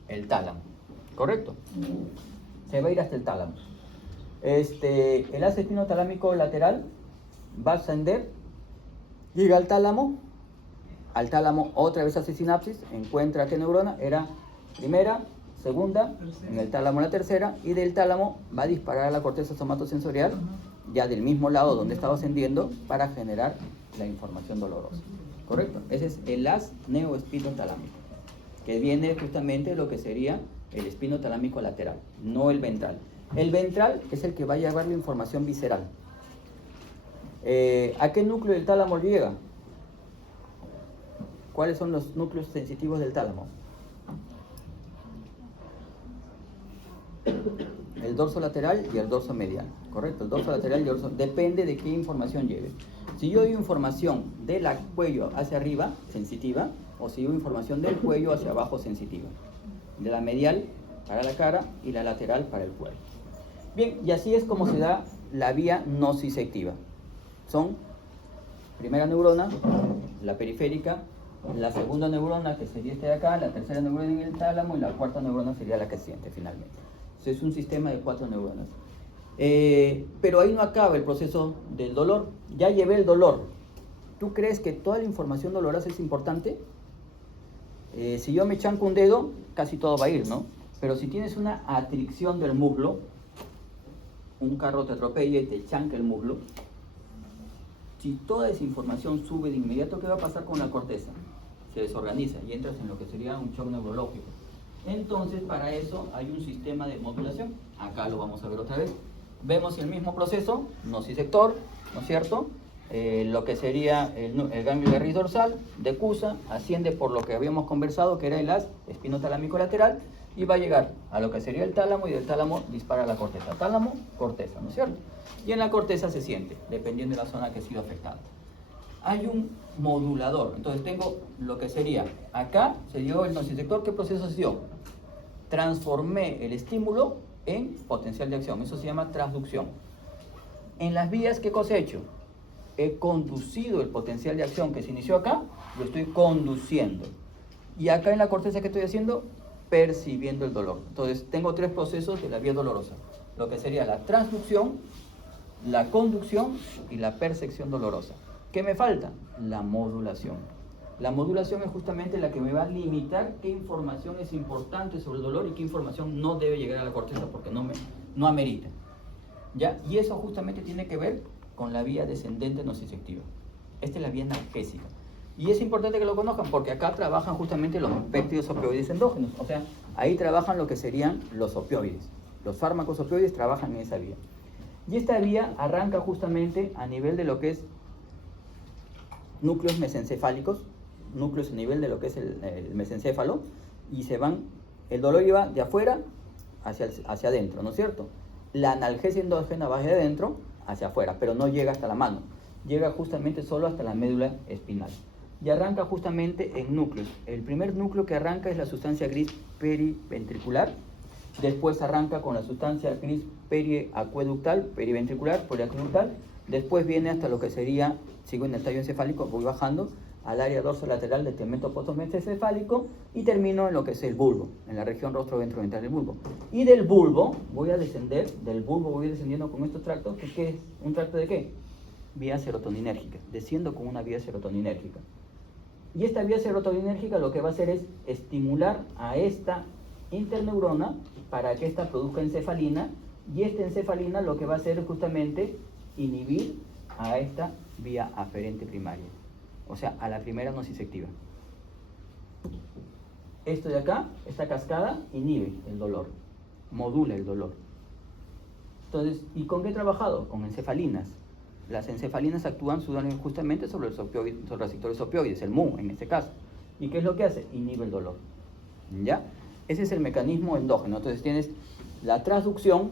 el tálamo, ¿correcto? Se va a ir hasta el tálamo. El haz espinotalámico lateral va a ascender, llega al tálamo otra vez hace sinapsis, encuentra qué neurona, era primera, segunda, en el tálamo la tercera, y del tálamo va a disparar a la corteza somatosensorial, ya del mismo lado donde estaba ascendiendo, para generar la información dolorosa, ¿correcto? Ese es el haz neoespinotalámico, que viene justamente de lo que sería el espinotalámico lateral, no el ventral. El ventral es el que va a llevar la información visceral. ¿A qué núcleo del tálamo llega? ¿Cuáles son los núcleos sensitivos del tálamo? El dorso lateral y el dorso medial, ¿correcto? El dorso lateral y el dorso, depende de qué información lleve. Si yo doy información del cuello hacia arriba, sensitiva, o si doy información del cuello hacia abajo, sensitiva. De la medial para la cara y la lateral para el cuello. Bien, y así es como se da la vía nociceptiva. Son primera neurona, la periférica, la segunda neurona, que sería esta de acá, la tercera neurona en el tálamo y la cuarta neurona sería la que siente finalmente. Entonces es un sistema de 4 neuronas. Pero ahí no acaba el proceso del dolor. Ya llevé el dolor. ¿Tú crees que toda la información dolorosa es importante? Si yo me chanco un dedo, casi todo va a ir, ¿no? Pero si tienes una atricción del muslo, un carro te atropella y te chanca el muslo, si toda esa información sube de inmediato, ¿qué va a pasar con la corteza? Se desorganiza y entras en lo que sería un shock neurológico. Entonces, para eso hay un sistema de modulación. Acá lo vamos a ver otra vez. Vemos el mismo proceso, nociceptor, ¿no es cierto? Lo que sería el ganglio de raíz dorsal, decusa, asciende por lo que habíamos conversado, que era el haz espinotalámico lateral, y va a llegar a lo que sería el tálamo, y del tálamo dispara a la corteza. Tálamo, corteza, ¿no es cierto? Y en la corteza se siente, dependiendo de la zona que ha sido afectada. Hay un modulador, entonces tengo lo que sería, acá se dio el nociceptor, ¿qué proceso se dio? Transformé el estímulo en potencial de acción, eso se llama transducción. En las vías, ¿qué cosa he hecho? He conducido el potencial de acción que se inició acá, lo estoy conduciendo. Y acá en la corteza, ¿qué estoy haciendo? Percibiendo el dolor. Entonces, tengo 3 procesos de la vía dolorosa. Lo que sería la transducción, la conducción y la percepción dolorosa. ¿Qué me falta? La modulación. La modulación es justamente la que me va a limitar qué información es importante sobre el dolor y qué información no debe llegar a la corteza porque no amerita. ¿Ya? Y eso justamente tiene que ver con la vía descendente nociceptiva. Esta es la vía analgésica. Y es importante que lo conozcan porque acá trabajan justamente los péptidos opioides endógenos. O sea, ahí trabajan lo que serían los opioides. Los fármacos opioides trabajan en esa vía. Y esta vía arranca justamente a nivel de lo que es núcleos mesencefálicos, núcleos a nivel de lo que es el mesencéfalo, y el dolor iba de afuera hacia adentro, ¿no es cierto? La analgesia endógena va de adentro hacia afuera, pero no llega hasta la mano, llega justamente solo hasta la médula espinal. Y arranca justamente en núcleos. El primer núcleo que arranca es la sustancia gris periventricular, después arranca con la sustancia gris periventricular, poliaqueductal, después viene hasta lo que sería, sigo en el tallo encefálico, voy bajando al área dorsolateral del tegmento postomesencefálico y termino en lo que es el bulbo, en la región rostro-ventroventral del bulbo. Y del bulbo voy descendiendo con estos tractos, que ¿qué es? ¿Un tracto de qué? Vía serotoninérgica, desciendo con una vía serotoninérgica. Y esta vía serotoninérgica lo que va a hacer es estimular a esta interneurona para que ésta produzca encefalina, y esta encefalina lo que va a hacer es justamente inhibir a esta vía aferente primaria, o sea, a la primera nociceptiva. Esto de acá, esta cascada, inhibe el dolor, modula el dolor. Entonces, ¿y con qué he trabajado? Con encefalinas. Las encefalinas actúan justamente sobre los receptores opioides, el MU en este caso. ¿Y qué es lo que hace? Inhibe el dolor. ¿Ya? Ese es el mecanismo endógeno. Entonces tienes la transducción,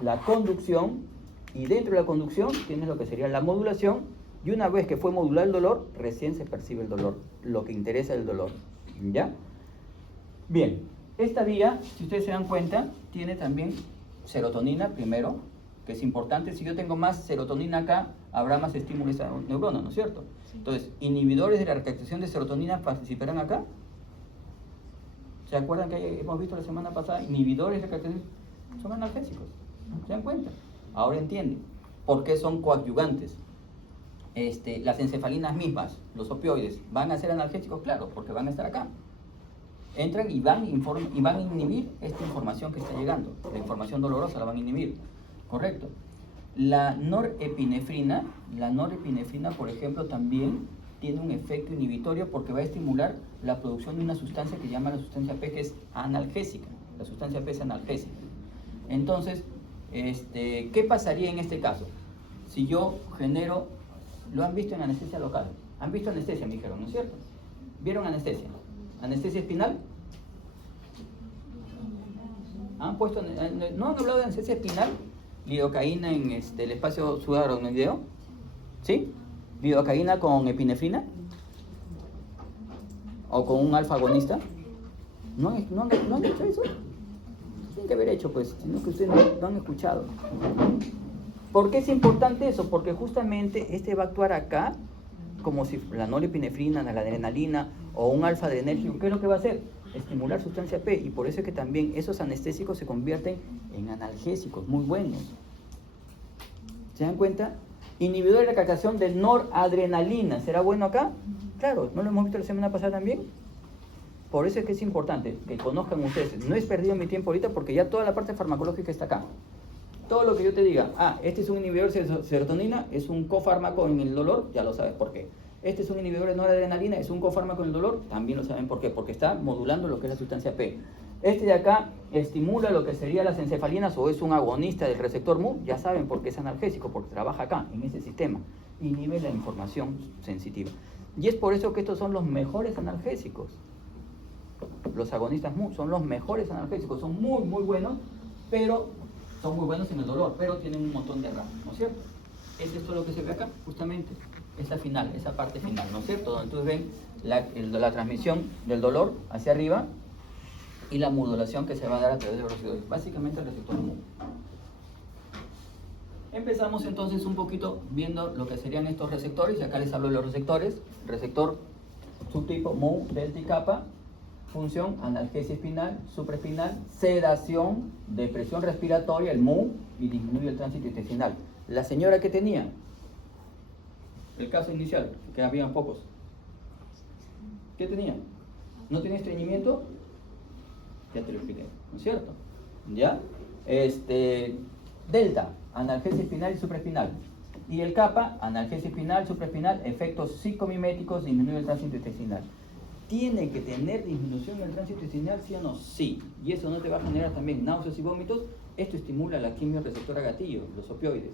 la conducción, y dentro de la conducción tienes lo que sería la modulación, y una vez que fue modulado el dolor, recién se percibe el dolor, lo que interesa es el dolor. ¿Ya? Bien, esta vía, si ustedes se dan cuenta, tiene también serotonina primero, que es importante. Si yo tengo más serotonina acá, habrá más estímulo a esa neurona, ¿no es cierto? Sí. Entonces, inhibidores de la recaptación de serotonina participarán acá. ¿Se acuerdan que hemos visto la semana pasada? Inhibidores de recaptación son analgésicos. ¿Se dan cuenta? Ahora entienden por qué son coadyuvantes. Las encefalinas mismas, los opioides, ¿van a ser analgésicos? Claro, porque van a estar acá. Entran y van a inhibir esta información que está llegando. La información dolorosa la van a inhibir. Correcto. La norepinefrina, por ejemplo, también tiene un efecto inhibitorio porque va a estimular la producción de una sustancia que llama la sustancia P, que es analgésica. La sustancia P es analgésica. Entonces, ¿qué pasaría en este caso? Si yo genero, lo han visto en anestesia local. ¿Han visto anestesia? Me dijeron, ¿no es cierto? ¿Vieron anestesia? ¿Anestesia espinal? ¿Han puesto, no han hablado de anestesia espinal? Lidocaína en el espacio subaracnoideo, ¿sí? Lidocaína con epinefrina o con un alfa agonista. ¿No han hecho eso? Tienen que haber hecho, pues, sino que ustedes no han escuchado. ¿Por qué es importante eso? Porque justamente va a actuar acá como si la norepinefrina, la adrenalina o un alfa adrenérgico. ¿Qué es lo que va a hacer? Estimular sustancia P, y por eso es que también esos anestésicos se convierten en analgésicos muy buenos. ¿Se dan cuenta? Inhibidor de la captación de noradrenalina. ¿Será bueno acá? Claro, ¿no lo hemos visto la semana pasada también? Por eso es que es importante que conozcan ustedes. No he perdido mi tiempo ahorita porque ya toda la parte farmacológica está acá. Todo lo que yo te diga, este es un inhibidor de serotonina, es un cofármaco en el dolor, ya lo sabes por qué. Este es un inhibidor de noradrenalina, es un cofármaco en el dolor, también lo saben por qué, porque está modulando lo que es la sustancia P. Este de acá estimula lo que serían las encefalinas o es un agonista del receptor MU, ya saben por qué es analgésico, porque trabaja acá, en ese sistema, inhibe la información sensitiva. Y es por eso que estos son los mejores analgésicos. Los agonistas MU son los mejores analgésicos, son muy, muy buenos, pero son muy buenos en el dolor, pero tienen un montón de errores, ¿no es cierto? Es esto lo que se ve acá, justamente, esa parte final, ¿no es cierto? Donde ustedes ven la transmisión del dolor hacia arriba y la modulación que se va a dar a través de los receptores, básicamente el receptor MU. Empezamos entonces un poquito viendo lo que serían estos receptores, y acá les hablo de los receptores. Receptor subtipo MU, delta y kappa. Función, analgesia espinal, supraespinal, sedación, depresión respiratoria, el MU, y disminuye el tránsito intestinal. La señora que tenía, el caso inicial, que habían pocos, ¿qué tenía? ¿No tenía estreñimiento? Ya te lo expliqué, ¿no es cierto? ¿Ya? Delta, analgesia espinal y supraespinal. Y el kappa, analgesia espinal, supraespinal, efectos psicomiméticos, disminuye el tránsito intestinal. ¿Tiene que tener disminución en el tránsito intestinal, sí o no? Sí. Y eso no te va a generar también náuseas y vómitos. Esto estimula la quimioreceptora gatillo, los opioides.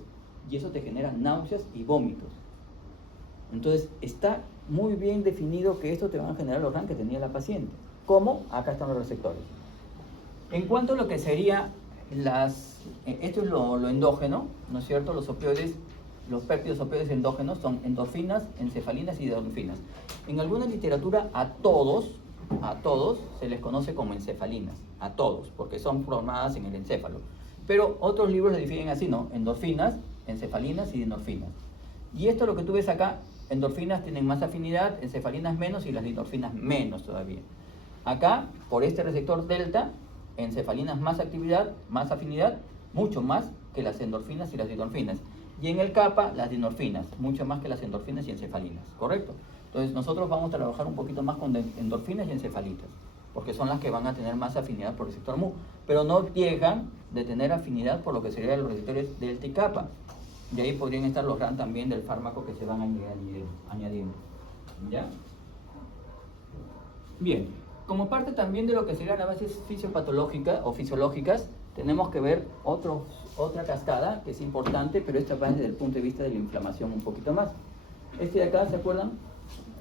Y eso te genera náuseas y vómitos. Entonces, está muy bien definido que esto te va a generar los RAM que tenía la paciente. ¿Cómo? Acá están los receptores. En cuanto a lo que sería esto es lo endógeno, ¿no es cierto? Los opioides, los péptidos opioides endógenos son endorfinas, encefalinas y endorfinas. En alguna literatura a todos se les conoce como encefalinas, a todos, porque son formadas en el encéfalo. Pero otros libros le definen así, ¿no? Endorfinas, encefalinas y dinorfinas. Y esto lo que tú ves acá, endorfinas tienen más afinidad, encefalinas menos y las dinorfinas menos todavía. Acá, por este receptor delta, encefalinas más actividad, más afinidad, mucho más que las endorfinas y las dinorfinas. Y en el kappa, las dinorfinas, mucho más que las endorfinas y encefalinas, ¿correcto? Entonces nosotros vamos a trabajar un poquito más con endorfinas y encefalitas, porque son las que van a tener más afinidad por el receptor mu, pero no dejan de tener afinidad por lo que serían los receptores delta y kappa. Y ahí podrían estar los RAN también del fármaco que se van añadiendo. ¿Ya? Bien, como parte también de lo que serían las bases fisiopatológicas o fisiológicas, tenemos que ver otra cascada que es importante, pero esta va desde el punto de vista de la inflamación un poquito más. Este de acá, ¿se acuerdan?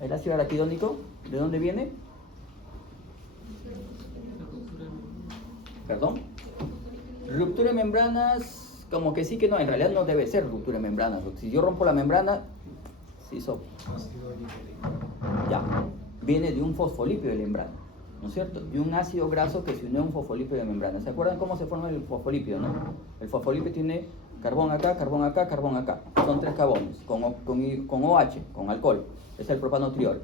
El ácido araquidónico, ¿de dónde viene? ¿Perdón? Ruptura de membranas, como que sí que no, en realidad no debe ser ruptura de membranas. Si yo rompo la membrana, se hizo. Ya, viene de un fosfolípido de membrana, ¿no es cierto? De un ácido graso que se unió a un fosfolípido de membrana. ¿Se acuerdan cómo se forma el fosfolípido, no? El fosfolípido tiene carbón acá, carbón acá, carbón acá. Son 3 carbones, con OH, con alcohol. Es el propanotriol.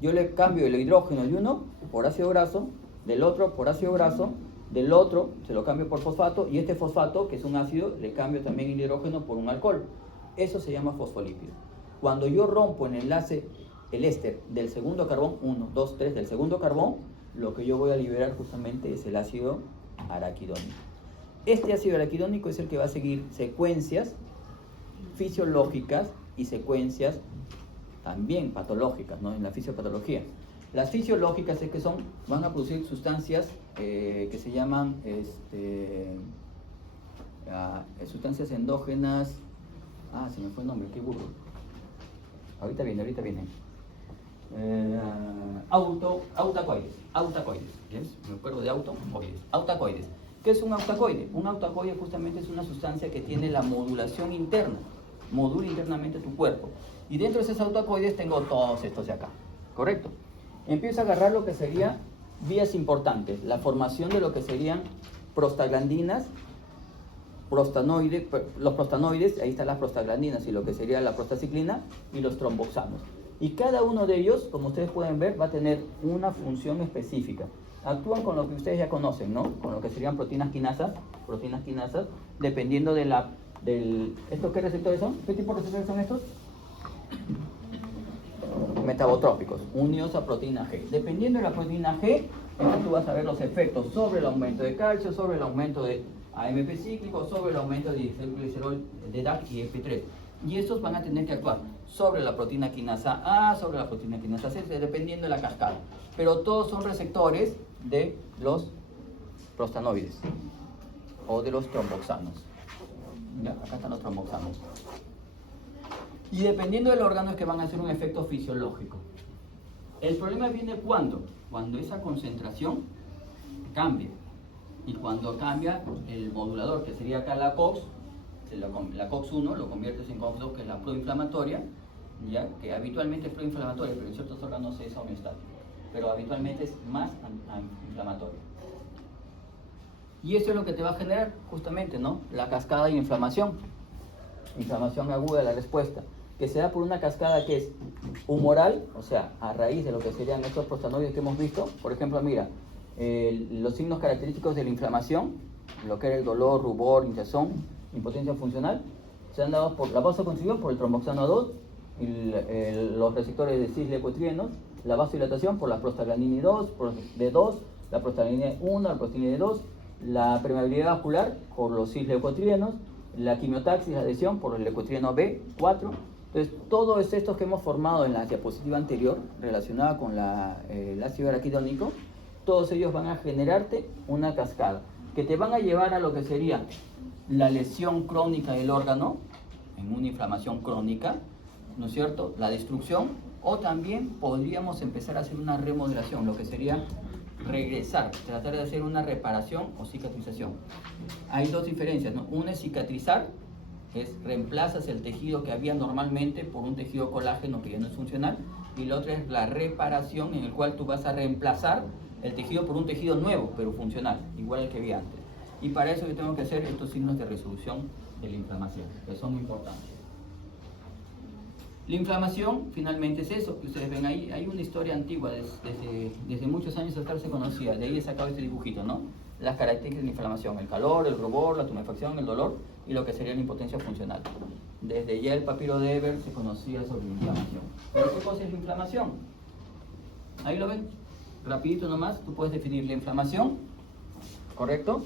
Yo le cambio el hidrógeno de uno por ácido graso, del otro por ácido graso, del otro se lo cambio por fosfato, y este fosfato, que es un ácido, le cambio también el hidrógeno por un alcohol. Eso se llama fosfolípido. Cuando yo rompo el enlace, el éster del segundo carbón, 1, 2, 3 del segundo carbón, lo que yo voy a liberar justamente es el ácido araquidónico. Este ácido araquidónico es el que va a seguir secuencias fisiológicas y secuencias también patológicas, ¿no? En la fisiopatología. Las fisiológicas es que van a producir sustancias que se llaman sustancias endógenas. Se me fue el nombre, qué burro. Ahorita viene. Autacoides. ¿Yes? Me acuerdo de autacoides. ¿Qué es un autacoide? Un autacoide justamente es una sustancia que tiene la modulación interna, modula internamente tu cuerpo. Y dentro de esos autacoides tengo todos estos de acá, ¿correcto? Empiezo a agarrar lo que serían vías importantes, la formación de lo que serían prostaglandinas, los prostanoides, ahí están las prostaglandinas y lo que sería la prostaciclina y los tromboxanos. Y cada uno de ellos, como ustedes pueden ver, va a tener una función específica. Actúan con lo que ustedes ya conocen, ¿no? Con lo que serían proteínas quinasas, dependiendo de ¿estos qué receptores son? ¿Qué tipo de receptores son estos? Metabotrópicos, unidos a proteína G. Dependiendo de la proteína G, tú vas a ver los efectos sobre el aumento de calcio, sobre el aumento de AMP cíclico, sobre el aumento de glicerol de DAC y F3. Y estos van a tener que actuar sobre la proteína quinasa A, sobre la proteína quinasa C, dependiendo de la cascada. Pero todos son receptores de los prostanoides o de los tromboxanos. ¿Ya? Acá están los tromboxanos. Y dependiendo del órgano es que van a hacer un efecto fisiológico. El problema viene cuando esa concentración cambia. Y cuando cambia el modulador, que sería acá la COX, la COX-1 lo conviertes en COX-2, que es la proinflamatoria, ya que habitualmente es proinflamatoria, pero en ciertos órganos es homeostática, pero habitualmente es más inflamatoria. Y eso es lo que te va a generar justamente, ¿no? La cascada de inflamación aguda de la respuesta, que se da por una cascada que es humoral, o sea, a raíz de lo que serían estos prostanoides que hemos visto. Por ejemplo, mira, los signos característicos de la inflamación, lo que era el dolor, rubor, hinchazón, impotencia funcional, se han dado por la vasoconstricción, por el tromboxano 2, los receptores de cis-leucotrienos, la vasodilatación por la prostaglandina 2, por D2, la prostaglandina 1, la prostaglandina 2, la permeabilidad vascular por los cis-leucotrienos, la quimiotaxis, la adhesión por el leucotrieno B4. Entonces, todos estos que hemos formado en la diapositiva anterior, relacionada con el ácido araquidónico, todos ellos van a generarte una cascada, que te van a llevar a lo que sería la lesión crónica del órgano, en una inflamación crónica, ¿no es cierto? La destrucción, o también podríamos empezar a hacer una remodelación, lo que sería regresar, tratar de hacer una reparación o cicatrización. Hay dos diferencias, ¿no? Una es cicatrizar, reemplazas el tejido que había normalmente por un tejido colágeno que ya no es funcional, y la otra es la reparación, en el cual tú vas a reemplazar el tejido por un tejido nuevo, pero funcional, igual al que había antes. Y para eso yo tengo que hacer estos signos de resolución de la inflamación, que son muy importantes. La inflamación finalmente es eso que ustedes ven ahí. Hay una historia antigua, desde muchos años atrás se conocía, de ahí he sacado este dibujito, ¿no? Las características de la inflamación: el calor, el rubor, la tumefacción, el dolor y lo que sería la impotencia funcional. Desde ya el papiro de Eber se conocía sobre la inflamación. ¿Pero qué cosa es la inflamación? Ahí lo ven, rapidito nomás. Tú puedes definir la inflamación, ¿correcto?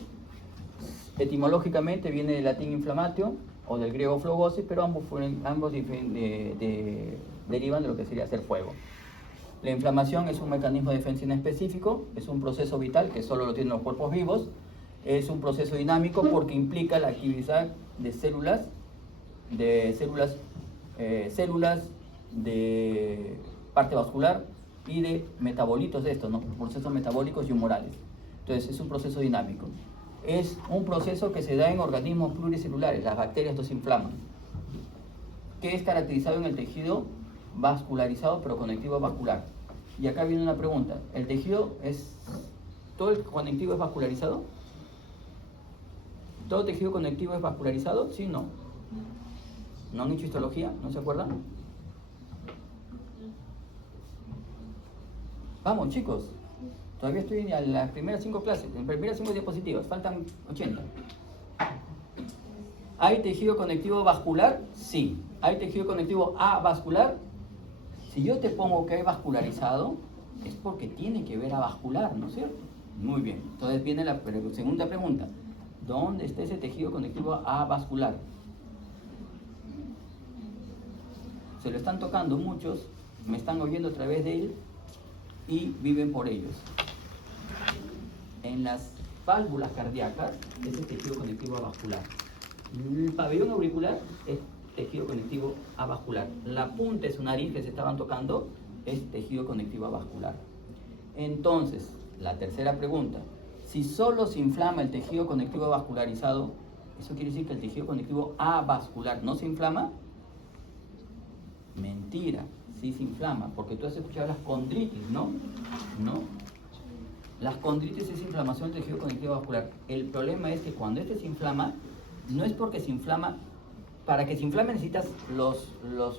Etimológicamente viene del latín inflamatio o del griego phlogosis, pero ambos derivan de lo que sería hacer fuego. La inflamación es un mecanismo de defensa inespecífico, es un proceso vital que solo lo tienen los cuerpos vivos, es un proceso dinámico porque implica la actividad de células, de parte vascular y de metabolitos de estos, ¿no? Procesos metabólicos y humorales. Entonces es un proceso dinámico. Es un proceso que se da en organismos pluricelulares. Las bacterias los inflaman, que es caracterizado en el tejido vascularizado pero conectivo vascular. Y acá viene una pregunta: ¿el tejido todo el conectivo es vascularizado? ¿Todo tejido conectivo es vascularizado? ¿Sí o no? ¿No han hecho histología? ¿No se acuerdan? Vamos, chicos. Todavía estoy en las primeras 5 clases, en las primeras 5 diapositivas, faltan 80. ¿Hay tejido conectivo vascular? Sí. ¿Hay tejido conectivo avascular? Si yo te pongo que hay vascularizado, es porque tiene que ver a vascular, ¿no es cierto? Muy bien. Entonces viene la segunda pregunta: ¿dónde está ese tejido conectivo avascular? Se lo están tocando muchos, me están oyendo a través de él y viven por ellos. En las válvulas cardíacas es el tejido conectivo avascular. El pabellón auricular es tejido conectivo avascular. La punta de su nariz que se estaban tocando es tejido conectivo avascular. Entonces, la tercera pregunta: si solo se inflama el tejido conectivo avascularizado, ¿eso quiere decir que el tejido conectivo avascular no se inflama? Mentira, sí se inflama, porque tú has escuchado las condritis, ¿no? ¿No? Las condritis es inflamación del tejido conectivo vascular. El problema es que cuando este se inflama, no es porque se inflama. Para que se inflame necesitas los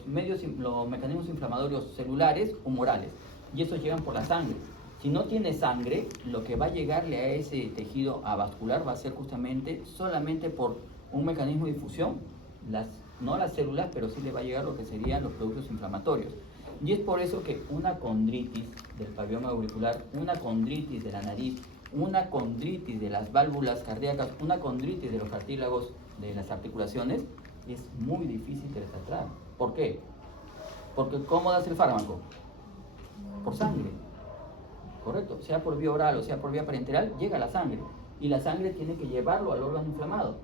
mecanismos inflamatorios celulares o humorales, y esos llegan por la sangre. Si no tiene sangre, lo que va a llegarle a ese tejido avascular va a ser justamente solamente por un mecanismo de difusión, no las células, pero sí le va a llegar lo que serían los productos inflamatorios. Y es por eso que una condritis del pabellón auricular, una condritis de la nariz, una condritis de las válvulas cardíacas, una condritis de los cartílagos de las articulaciones, es muy difícil de tratar. ¿Por qué? Porque ¿cómo das el fármaco? Por sangre, ¿correcto? Sea por vía oral o sea por vía parenteral, llega a la sangre. Y la sangre tiene que llevarlo al órgano inflamado.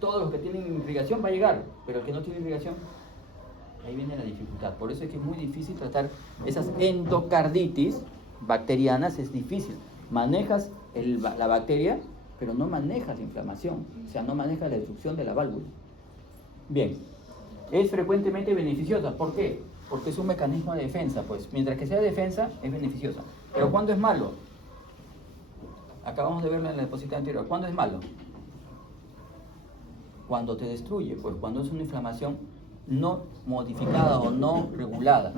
Todos los que tienen irrigación va a llegar, pero el que no tiene irrigación, ahí viene la dificultad. Por eso es que es muy difícil tratar esas endocarditis bacterianas, es difícil. Manejas la bacteria, pero no manejas la inflamación, o sea, no manejas la destrucción de la válvula. Bien, es frecuentemente beneficiosa. ¿Por qué? Porque es un mecanismo de defensa, pues mientras que sea defensa es beneficiosa. Pero ¿cuándo es malo? Acabamos de verlo en la diapositiva anterior. ¿Cuándo es malo? Cuando te destruye, pues cuando es una inflamación no modificada o no regulada.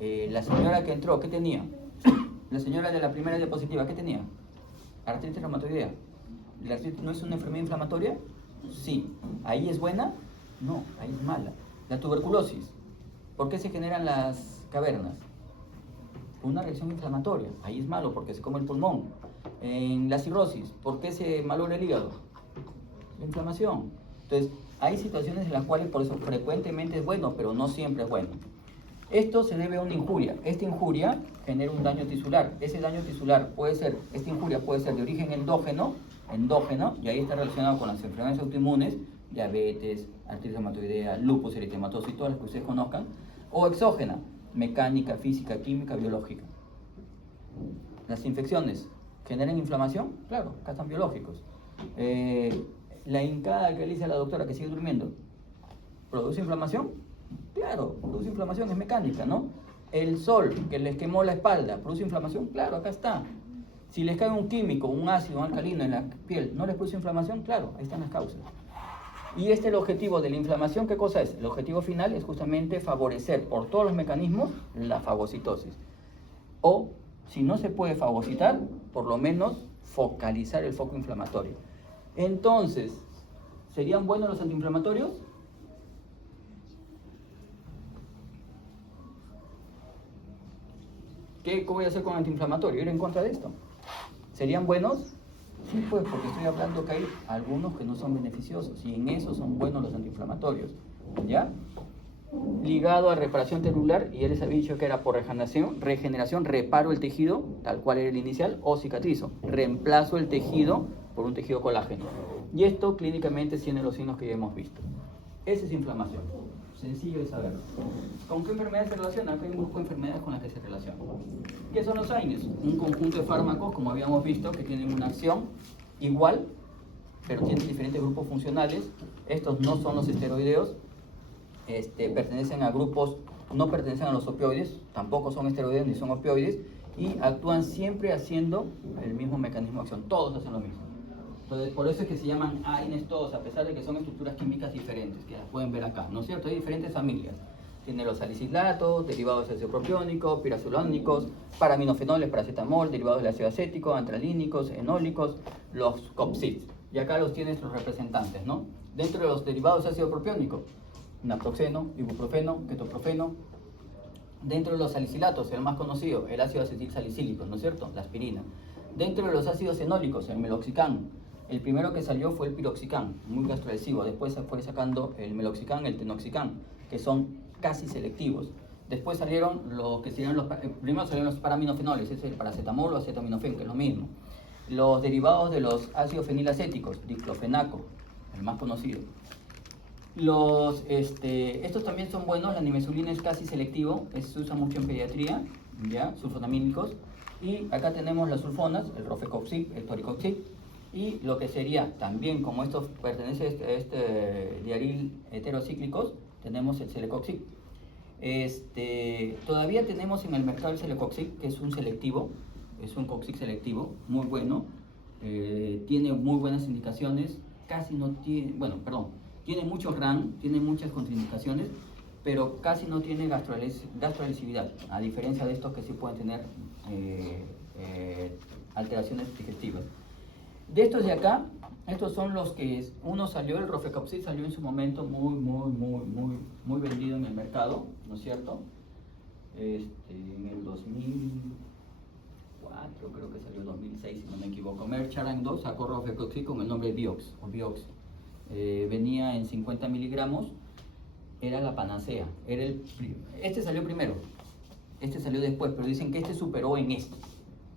La señora que entró, ¿qué tenía? La señora de la primera diapositiva, ¿qué tenía? Artritis reumatoidea. ¿La artritis no es una enfermedad inflamatoria? Sí. ¿Ahí es buena? No, ahí es mala. La tuberculosis, ¿por qué se generan las cavernas? Una reacción inflamatoria, ahí es malo porque se come el pulmón. En la cirrosis, ¿por qué se malogra el hígado? La inflamación. Entonces, hay situaciones en las cuales por eso frecuentemente es bueno, pero no siempre es bueno. Esto se debe a una injuria. Esta injuria genera un daño tisular. Ese daño tisular esta injuria puede ser de origen endógeno, y ahí está relacionado con las enfermedades autoinmunes, diabetes, artritis reumatoidea, lupus eritematoso y todas las que ustedes conozcan, o exógena, mecánica, física, química, biológica. Las infecciones generan inflamación, claro, acá están biológicos. La hincada que le dice a la doctora que sigue durmiendo, ¿produce inflamación? Claro, produce inflamación, es mecánica, ¿no? El sol que les quemó la espalda, ¿produce inflamación? Claro, acá está. Si les cae un químico, un ácido, un alcalino en la piel, ¿no les produce inflamación? Claro, ahí están las causas. Y el objetivo de la inflamación, ¿qué cosa es? El objetivo final es justamente favorecer por todos los mecanismos la fagocitosis. O, si no se puede fagocitar, por lo menos focalizar el foco inflamatorio. Entonces, ¿serían buenos los antiinflamatorios? ¿Qué voy a hacer con antiinflamatorio? ¿Ir en contra de esto? ¿Serían buenos? Sí, pues, porque estoy hablando que hay algunos que no son beneficiosos y en eso son buenos los antiinflamatorios, ¿ya? Ligado a reparación celular, y ya les había dicho que era por regeneración, reparo el tejido, tal cual era el inicial, o cicatrizo, reemplazo el tejido por un tejido colágeno. Y esto clínicamente tiene los signos que ya hemos visto. Esa es inflamación, sencillo de saberlo. ¿Con qué enfermedades se relaciona? Acá hay un grupo de enfermedades con las que se relaciona. ¿Qué son los AINES? Un conjunto de fármacos, como habíamos visto, que tienen una acción igual, pero tienen diferentes grupos funcionales. Estos no son los esteroideos, pertenecen a grupos, no pertenecen a los opioides, tampoco son esteroides ni son opioides, y actúan siempre haciendo el mismo mecanismo de acción, todos hacen lo mismo. Entonces, por eso es que se llaman AINES todos, a pesar de que son estructuras químicas diferentes, que las pueden ver acá, ¿no es cierto? Hay diferentes familias. Tiene los salicilatos, derivados de ácido propiónico, pirazolónicos, paraminofenoles, paracetamol, derivados del ácido acético, antralínicos, enólicos, los COPSID. Y acá los tienes los representantes, ¿no? Dentro de los derivados de ácido propiónico, naproxeno, ibuprofeno, ketoprofeno. Dentro de los salicilatos, el más conocido, el ácido acetilsalicílico, ¿no es cierto? La aspirina. Dentro de los ácidos enólicos, el meloxicam. El primero que salió fue el piroxicam, muy gastroadhesivo. Después se fue sacando el meloxicam, el tenoxicam, que son casi selectivos. Después salieron los que serían primero salieron los paraminofenoles, es el paracetamol o acetaminofén, que es lo mismo. Los derivados de los ácidos fenilacéticos, diclofenaco, el más conocido. Estos también son buenos, la nimesulina es casi selectivo, se usa mucho en pediatría, ¿ya? Sulfonamínicos. Y acá tenemos las sulfonas, el rofecoxib, el toricoxib, y lo que sería también, como esto pertenece a diaril heterocíclicos, tenemos el celecoxib. Todavía tenemos en el mercado el celecoxib, que es un selectivo, es un coxib selectivo, muy bueno, tiene muy buenas indicaciones, casi no tiene, tiene mucho RAN, tiene muchas contraindicaciones, pero casi no tiene gastroadhesividad, a diferencia de estos que sí pueden tener alteraciones digestivas. De estos de acá, estos son los que uno salió, el rofecoxib salió en su momento muy vendido en el mercado, ¿no es cierto? En el 2004, creo que salió 2006, si no me equivoco. Merck Charan 2 sacó rofecoxib con el nombre Vioxx o Vioxx. Venía en 50 miligramos, era la panacea. Este salió primero, este salió después, pero dicen que este superó en este,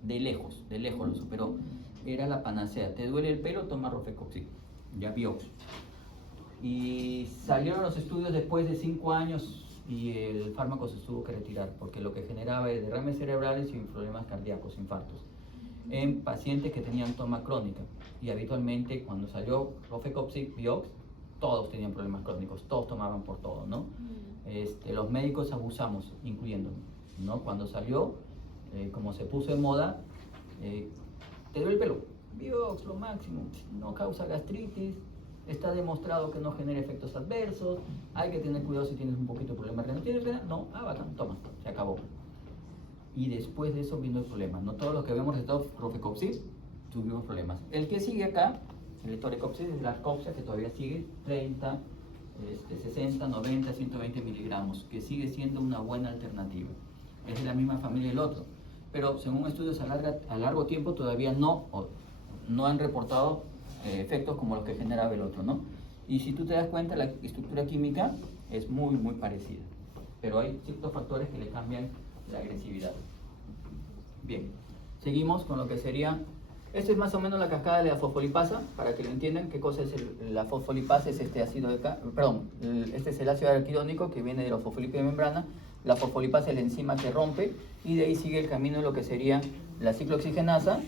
de lejos lo superó. Era la panacea. ¿Te duele el pelo? Toma rofecoxib, ya Vioxx. Y salieron los estudios después de 5 años y el fármaco se tuvo que retirar porque lo que generaba es derrames cerebrales y problemas cardíacos, infartos, en pacientes que tenían toma crónica. Y habitualmente cuando salió rofecoxib, Vioxx, todos tenían problemas crónicos, todos tomaban por todo, ¿no? Los médicos abusamos, incluyéndome, ¿no? Cuando salió, como se puso de moda, ¿te duele el pelo? Vioxx, lo máximo, no causa gastritis, está demostrado que no genera efectos adversos, hay que tener cuidado si tienes un poquito de problema renal. ¿Tienes renal? No, bacán, toma, se acabó. Y después de eso vino el problema, no todos los que vemos recetados rofecoxib tuvimos problemas. El que sigue acá, el toricoxib, es la Arcoxia, que todavía sigue, 30, 60, 90, 120 miligramos, que sigue siendo una buena alternativa. Es de la misma familia del otro, pero según estudios a largo tiempo todavía no han reportado efectos como los que generaba el otro, ¿no? Y si tú te das cuenta, la estructura química es muy parecida, pero hay ciertos factores que le cambian la agresividad. Bien, seguimos con lo que sería, esto es más o menos la cascada de la fosfolipasa, para que lo entiendan. ¿Qué cosa es la fosfolipasa? Es este ácido de acá, este es el ácido araquidónico que viene de los fosfolípidos de membrana. La fosfolipasa es la enzima que rompe y de ahí sigue el camino de lo que sería La ciclooxigenasa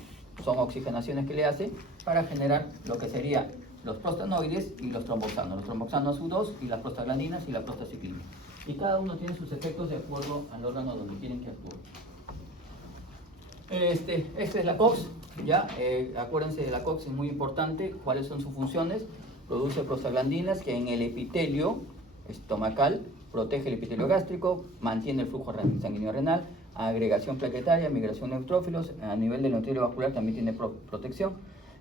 son oxigenaciones que le hace para generar lo que sería los prostanoides y los tromboxanos U2 y las prostaglandinas y la prostaciclina. Y cada uno tiene sus efectos de acuerdo al órgano donde quieren que actúe. Esta es la COX, ¿ya? Acuérdense de la COX, es muy importante. ¿Cuáles son sus funciones? Produce prostaglandinas que en el epitelio estomacal protege el epitelio gástrico, mantiene el flujo sanguíneo renal, agregación plaquetaria, migración de neutrófilos, a nivel del endotelio vascular también tiene protección.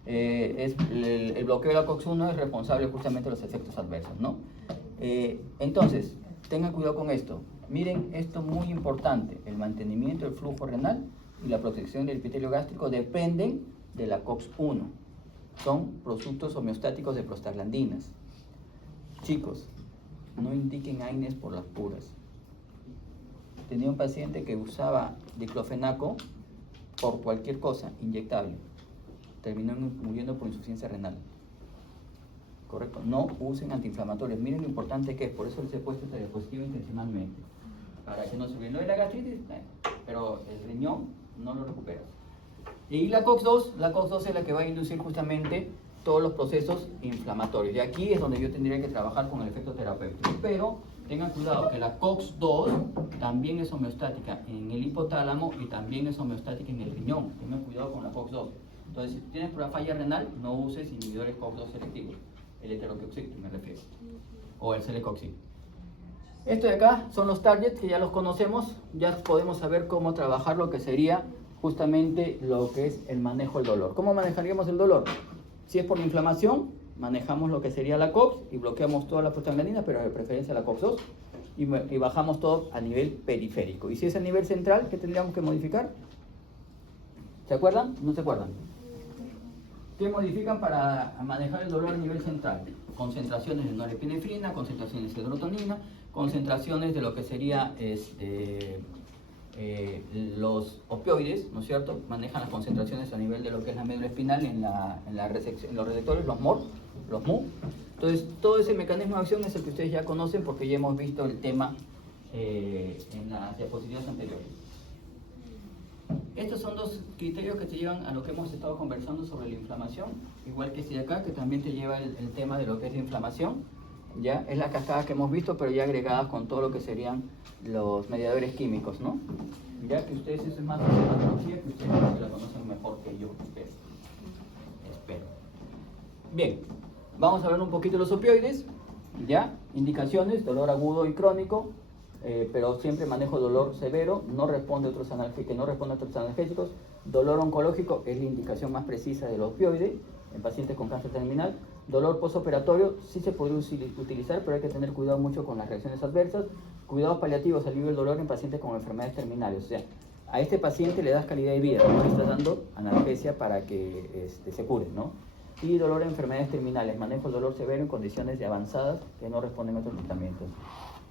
El bloqueo de la COX-1 es responsable justamente de los efectos adversos, ¿no? Entonces, tengan cuidado con esto. Miren, esto muy importante, el mantenimiento del flujo renal y la protección del epitelio gástrico dependen de la COX-1. Son productos homeostáticos de prostaglandinas. Chicos, no indiquen AINES por las puras. Tenía un paciente que usaba diclofenaco por cualquier cosa, inyectable. Terminó muriendo por insuficiencia renal. ¿Correcto? No usen antiinflamatorios. Miren lo importante que es, por eso les he puesto este diapositivo intencionalmente. Para que no se olviden. No es la gastritis, pero el riñón no lo recuperas. Y la COX-2 es la que va a inducir justamente todos los procesos inflamatorios. Y aquí es donde yo tendría que trabajar con el efecto terapéutico. Pero tengan cuidado que la COX-2 también es homeostática en el hipotálamo y también es homeostática en el riñón. Tengan cuidado con la COX-2. Entonces, si tienes una falla renal, no uses inhibidores COX-2 selectivos. El heterocoxib, me refiero. O el celecoxib. Esto de acá son los targets que ya los conocemos. Ya podemos saber cómo trabajar lo que sería justamente lo que es el manejo del dolor. ¿Cómo manejaríamos el dolor? Si es por la inflamación, manejamos lo que sería la COX y bloqueamos todas las prostaglandinas, pero de preferencia la COX-2, y bajamos todo a nivel periférico. Y si es a nivel central, ¿qué tendríamos que modificar? ¿Se acuerdan? ¿No se acuerdan? ¿Qué modifican para manejar el dolor a nivel central? Concentraciones de norepinefrina, concentraciones de serotonina, concentraciones de lo que sería los opioides, ¿no es cierto? Manejan las concentraciones a nivel de lo que es la médula espinal en los receptores, los MOR, los MU. Entonces, todo ese mecanismo de acción es el que ustedes ya conocen porque ya hemos visto el tema en las diapositivas anteriores. Estos son dos criterios que te llevan a lo que hemos estado conversando sobre la inflamación, igual que este de acá, que también te lleva el tema de lo que es la inflamación. Ya es la cascada que hemos visto, pero ya agregadas con todo lo que serían los mediadores químicos, ¿no? Ya que ustedes, eso es más fisiología, que ustedes la conocen mejor que yo, espero. Bien, vamos a ver un poquito los opioides, ya, indicaciones, dolor agudo y crónico, pero siempre manejo dolor severo, no responde a otros analgésicos. Dolor oncológico es la indicación más precisa del opioide en pacientes con cáncer terminal. Dolor postoperatorio sí se puede utilizar, pero hay que tener cuidado mucho con las reacciones adversas. Cuidados paliativos, alivio del dolor en pacientes con enfermedades terminales. O sea, a este paciente le das calidad de vida, no le estás dando analgesia para que se cure, ¿no? Y dolor en enfermedades terminales, manejo el dolor severo en condiciones de avanzadas que no responden a otros tratamientos.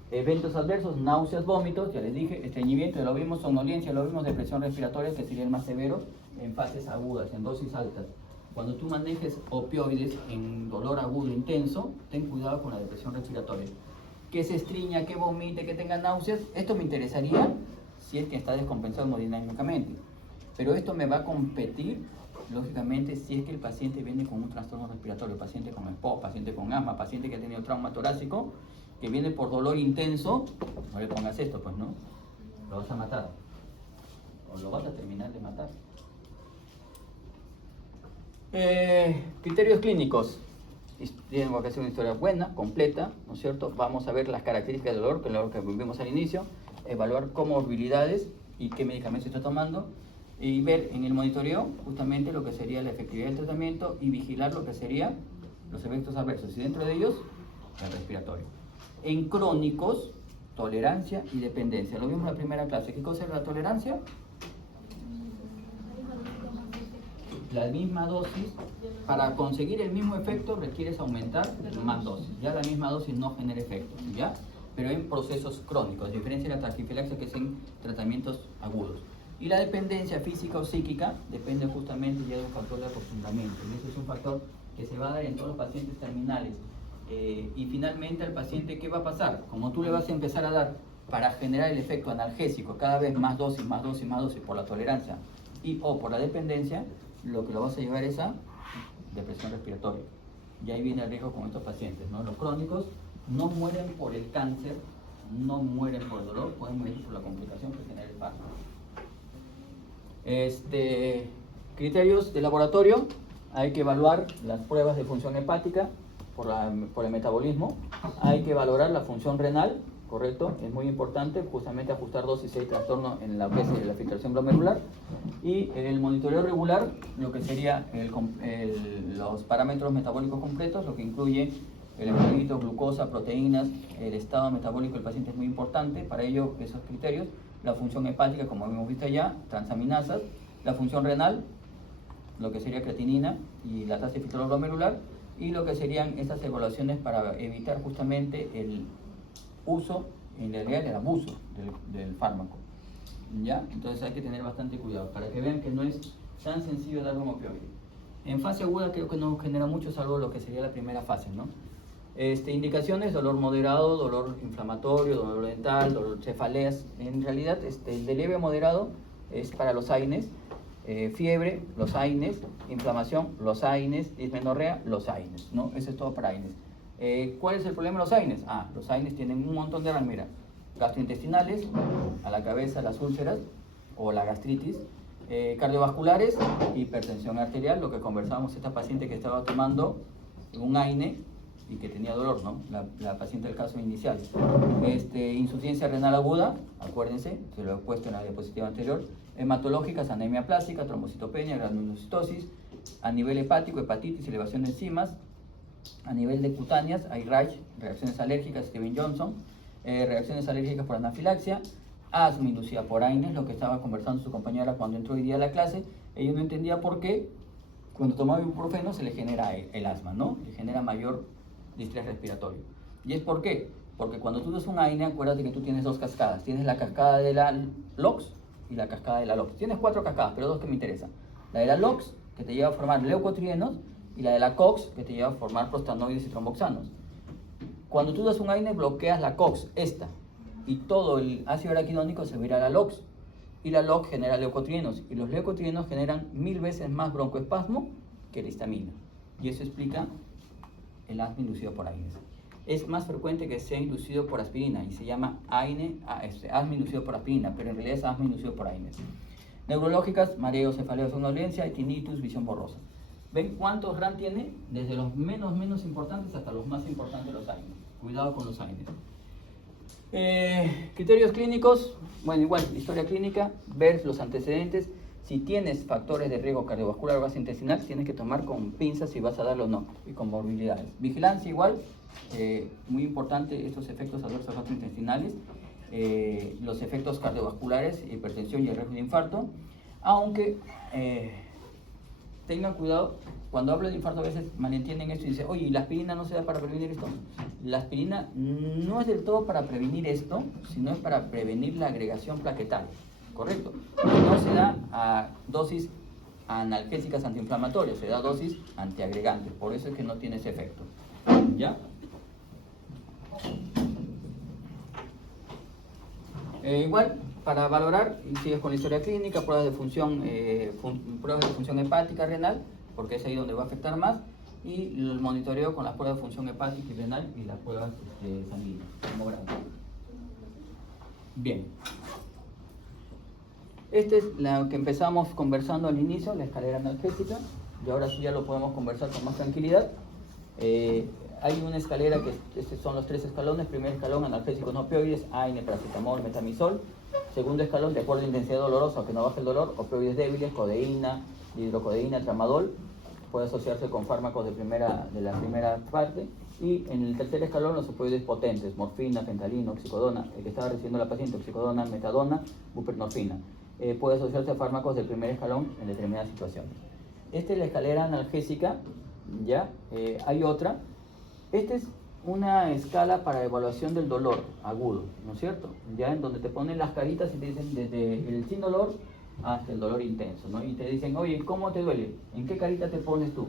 Eventos adversos, náuseas, vómitos, ya les dije, estreñimiento, ya lo vimos, somnolencia, lo vimos, depresión respiratoria, que sería el más severo, en fases agudas, en dosis altas. Cuando tú manejes opioides en dolor agudo intenso, ten cuidado con la depresión respiratoria. Que se estriña, que vomite, que tenga náuseas, esto me interesaría si es que está descompensado hemodinámicamente. Pero esto me va a competir, lógicamente, si es que el paciente viene con un trastorno respiratorio, paciente con ESPO, paciente con asma, paciente que ha tenido trauma torácico, que viene por dolor intenso, no le pongas esto, pues no, lo vas a matar, o lo vas a terminar de matar. Criterios clínicos. Tengo que hacer una historia buena, completa, ¿no es cierto? Vamos a ver las características del dolor, que es lo que vimos al inicio, evaluar comorbilidades y qué medicamentos está tomando, y ver en el monitoreo justamente lo que sería la efectividad del tratamiento y vigilar lo que serían los efectos adversos, y dentro de ellos, el respiratorio. En crónicos, tolerancia y dependencia. Lo vimos en la primera clase. ¿Qué cosa es la tolerancia? La misma dosis. Para conseguir el mismo efecto requieres aumentar más dosis. Ya la misma dosis no genera efectos, ¿ya? Pero en procesos crónicos, a diferencia de la taquifilaxia que es en tratamientos agudos. Y la dependencia física o psíquica depende justamente ya de un factor de acostumbramiento. Y ese es un factor que se va a dar en todos los pacientes terminales. Y finalmente al paciente, ¿qué va a pasar? Como tú le vas a empezar a dar para generar el efecto analgésico, cada vez más dosis por la tolerancia, y o por la dependencia, lo que lo vas a llevar es a depresión respiratoria. Y ahí viene el riesgo con estos pacientes, ¿no? Los crónicos no mueren por el cáncer, no mueren por el dolor, pueden morir por la complicación que genera el fármaco. Criterios de laboratorio: hay que evaluar las pruebas de función hepática por el metabolismo, hay que valorar la función renal, correcto, es muy importante justamente ajustar dosis si hay trastorno en la la filtración glomerular, y el monitoreo regular, lo que sería los parámetros metabólicos completos, lo que incluye el electrolito, glucosa, proteínas, el estado metabólico del paciente es muy importante. Para ello, esos criterios: la función hepática, como hemos visto ya, transaminasas, la función renal, lo que sería creatinina y la tasa de filtrado glomerular, y lo que serían estas evaluaciones para evitar justamente el uso, en realidad el abuso del fármaco. ¿Ya? Entonces hay que tener bastante cuidado para que vean que no es tan sencillo dar un opioide. En fase aguda creo que no genera mucho, salvo lo que sería la primera fase, ¿no? Indicaciones: dolor moderado, dolor inflamatorio, dolor dental, dolor, cefaleas. En realidad el de leve a moderado es para los AINES, fiebre, los AINES, inflamación, los AINES, dismenorrea, los AINES, ¿no? Eso es todo para AINES. ¿Cuál es el problema de los AINES? Los AINES tienen un montón de mira, gastrointestinales, a la cabeza las úlceras o la gastritis, cardiovasculares, hipertensión arterial, lo que conversábamos, esta paciente que estaba tomando un AINE y que tenía dolor, ¿no? La paciente del caso inicial. Insuficiencia renal aguda, acuérdense, se lo he puesto en la diapositiva anterior. Hematológicas: anemia plástica, trombocitopenia, granulocitosis. A nivel hepático: hepatitis, elevación de enzimas. A nivel de cutáneas, hay rash, reacciones alérgicas, Steven Johnson, reacciones alérgicas por anafilaxia, asma inducida por AINES, lo que estaba conversando su compañera cuando entró hoy día a la clase. Ella no entendía por qué cuando tomaba ibuprofeno se le genera el asma, ¿no? Le genera mayor distrés respiratorio. ¿Y es por qué? Porque cuando tú das un AINE, acuérdate que tú tienes dos cascadas. Tienes la cascada de la LOX y la cascada de la LOX. Tienes 4 cascadas, pero 2 que me interesan. La de la LOX, que te lleva a formar leucotrienos, y la de la COX, que te lleva a formar prostanoides y tromboxanos. Cuando tú das un AINE, bloqueas la COX, y todo el ácido araquidónico se va a ir a la LOX. Y la LOX genera leucotrienos, y los leucotrienos generan 1000 veces más broncoespasmo que la histamina. Y eso explica el asma inducido por AINES. Es más frecuente que sea inducido por aspirina y se llama asma inducido por aspirina, pero en realidad es asma inducido por AINES. Neurológicas: mareo, cefalea, somnolencia, tinnitus, visión borrosa. ¿Ven cuántos RAN tiene? Desde los menos importantes hasta los más importantes, los AINES. Cuidado con los AINES. Criterios clínicos: bueno, igual, historia clínica, ver los antecedentes. Si tienes factores de riesgo cardiovascular o gastrointestinal, tienes que tomar con pinzas si vas a darlo o no, y con morbilidades. Vigilancia igual, muy importante estos efectos adversos gastrointestinales, los efectos cardiovasculares, hipertensión y el riesgo de infarto, aunque tengan cuidado, cuando hablo de infarto a veces malentienden esto y dicen: oye, ¿y la aspirina no se da para prevenir esto? La aspirina no es del todo para prevenir esto, sino es para prevenir la agregación plaquetaria, ¿correcto? No se da a dosis analgésicas antiinflamatorias, se da dosis antiagregantes, por eso es que no tiene ese efecto. ¿Ya? Igual, para valorar, y sigues con la historia clínica, pruebas de función hepática, renal, porque es ahí donde va a afectar más, y el monitoreo con las pruebas de función hepática y renal y las pruebas sanguíneas, hemograma. Bien. Esta es la que empezamos conversando al inicio, la escalera analgésica, y ahora sí ya lo podemos conversar con más tranquilidad. Hay una escalera que estos son los 3 escalones. Primer escalón: analgésicos no opioides, AINE, paracetamol, metamizol. Segundo escalón: de acuerdo a intensidad dolorosa, aunque no baje el dolor, opioides débiles, codeína, hidrocodeína, tramadol. Puede asociarse con fármacos de la primera parte. Y en el tercer escalón, los opioides potentes: morfina, fentanilo, oxicodona, el que estaba recibiendo la paciente, oxicodona, metadona, buprenorfina. Puede asociarse a fármacos del primer escalón en determinadas situaciones. Esta es la escalera analgésica, ¿ya? Hay otra. Esta es una escala para evaluación del dolor agudo, ¿no es cierto? Ya en donde te ponen las caritas y te dicen desde el sin dolor hasta el dolor intenso, ¿no? Y te dicen: oye, ¿cómo te duele? ¿En qué carita te pones tú?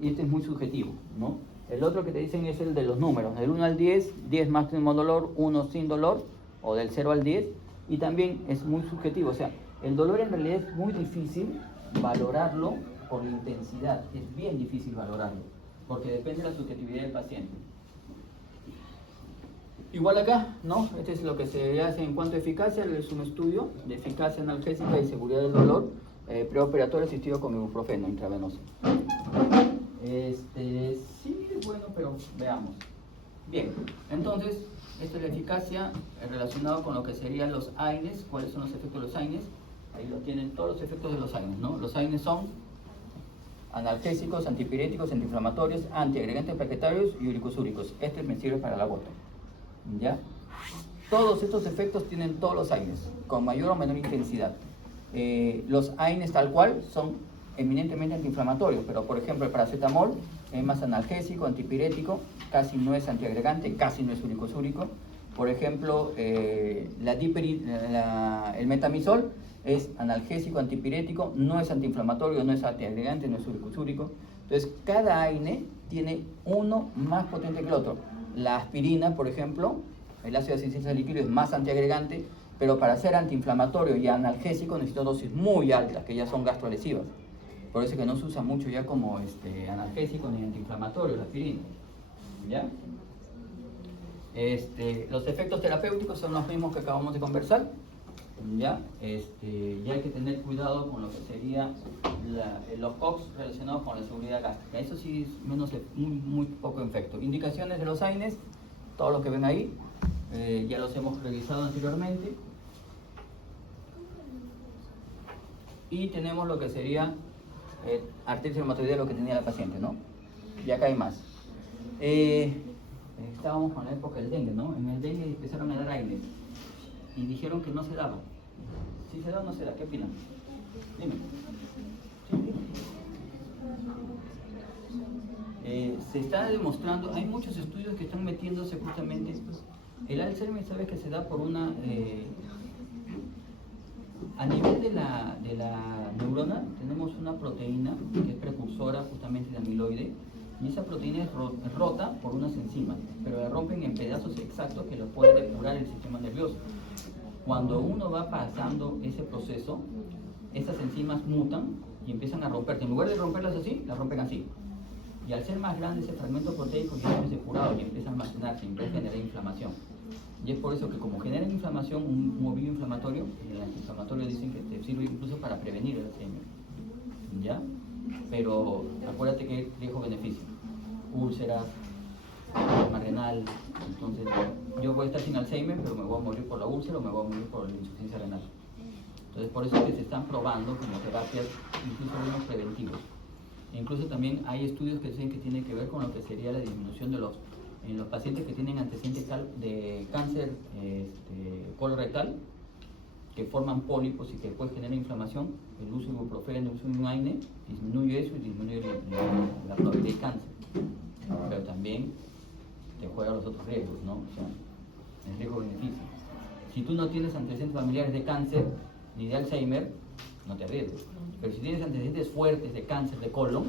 Y este es muy subjetivo, ¿no? El otro que te dicen es el de los números, del 1 al 10, 10 máximo dolor, 1 sin dolor, o del 0 al 10, y también es muy subjetivo, o sea, El dolor en realidad es muy difícil valorarlo por la intensidad, es bien difícil valorarlo, porque depende de la subjetividad del paciente. Igual acá, ¿no? Este es lo que se hace en cuanto a eficacia, es un estudio de eficacia analgésica y seguridad del dolor preoperatorio asistido con ibuprofeno intravenoso. Sí, es bueno, pero veamos. Bien, entonces, esta es la eficacia relacionado con lo que serían los AINES. ¿Cuáles son los efectos de los AINES? Ahí lo tienen todos los efectos de los AINES, ¿no? Los AINES son analgésicos, antipiréticos, antiinflamatorios, antiagregantes plaquetarios y uricosúricos. Este me sirve para la gota. ¿Ya? Todos estos efectos tienen todos los AINES, con mayor o menor intensidad. Los AINES tal cual son eminentemente antiinflamatorios, pero por ejemplo el paracetamol es más analgésico, antipirético, casi no es antiagregante, casi no es uricosúrico. Por ejemplo, el metamizol es analgésico, antipirético, no es antiinflamatorio, no es antiagregante, no es uricosúrico. Entonces, cada AINE tiene uno más potente que el otro. La aspirina, por ejemplo, el ácido acetilsalicílico es más antiagregante, pero para ser antiinflamatorio y analgésico necesita dosis muy altas, que ya son gastrolesivas. Por eso es que no se usa mucho ya como analgésico ni antiinflamatorio la aspirina. ¿Ya? Los efectos terapéuticos son los mismos que acabamos de conversar. ¿Ya? Ya hay que tener cuidado con lo que sería los COX relacionados con la seguridad gástrica. Eso sí es muy poco efecto. Indicaciones de los AINES, todo lo que ven ahí, ya los hemos revisado anteriormente. Y tenemos lo que sería artritis reumatoidea, lo que tenía la paciente, ¿no? Y acá hay más. Estábamos con la época del dengue, ¿no? En el dengue empezaron a dar AINES y dijeron que no se daba. ¿Sí se da o no se da? ¿Qué opinan? Dime. ¿Sí? Se está demostrando, hay muchos estudios que están metiéndose justamente. El Alzheimer, ¿sabes que se da por una... a nivel de la neurona tenemos una proteína que es precursora justamente de amiloide, y esa proteína es rota por unas enzimas, pero la rompen en pedazos exactos que lo pueden depurar el sistema nervioso. Cuando uno va pasando ese proceso, esas enzimas mutan y empiezan a romperse. En lugar de romperlas así, las rompen así. Y al ser más grande ese fragmento proteico ya es depurado y empieza a almacenarse, empieza a generar inflamación. Y es por eso que como genera inflamación, un movido inflamatorio, el antiinflamatorio dicen que te sirve incluso para prevenir el Alzheimer. ¿Ya? Pero acuérdate que es riesgo-beneficio. Úlceras, problema renal. Entonces, yo voy a estar sin Alzheimer, pero me voy a morir por la úlcera o me voy a morir por la insuficiencia renal. Entonces, por eso es que se están probando como terapias, incluso algunos preventivos. E incluso también hay estudios que dicen que tienen que ver con lo que sería la disminución de en los pacientes que tienen antecedentes de cáncer colorectal, que forman pólipos y que después generan inflamación. El uso de ibuprofeno, el uso de un AINE disminuye eso y disminuye la probabilidad de cáncer. Pero también te juega los otros riesgos, ¿no? O sea, el riesgo-beneficio. Si tú no tienes antecedentes familiares de cáncer ni de Alzheimer, no te arriesgues. Pero si tienes antecedentes fuertes de cáncer de colon,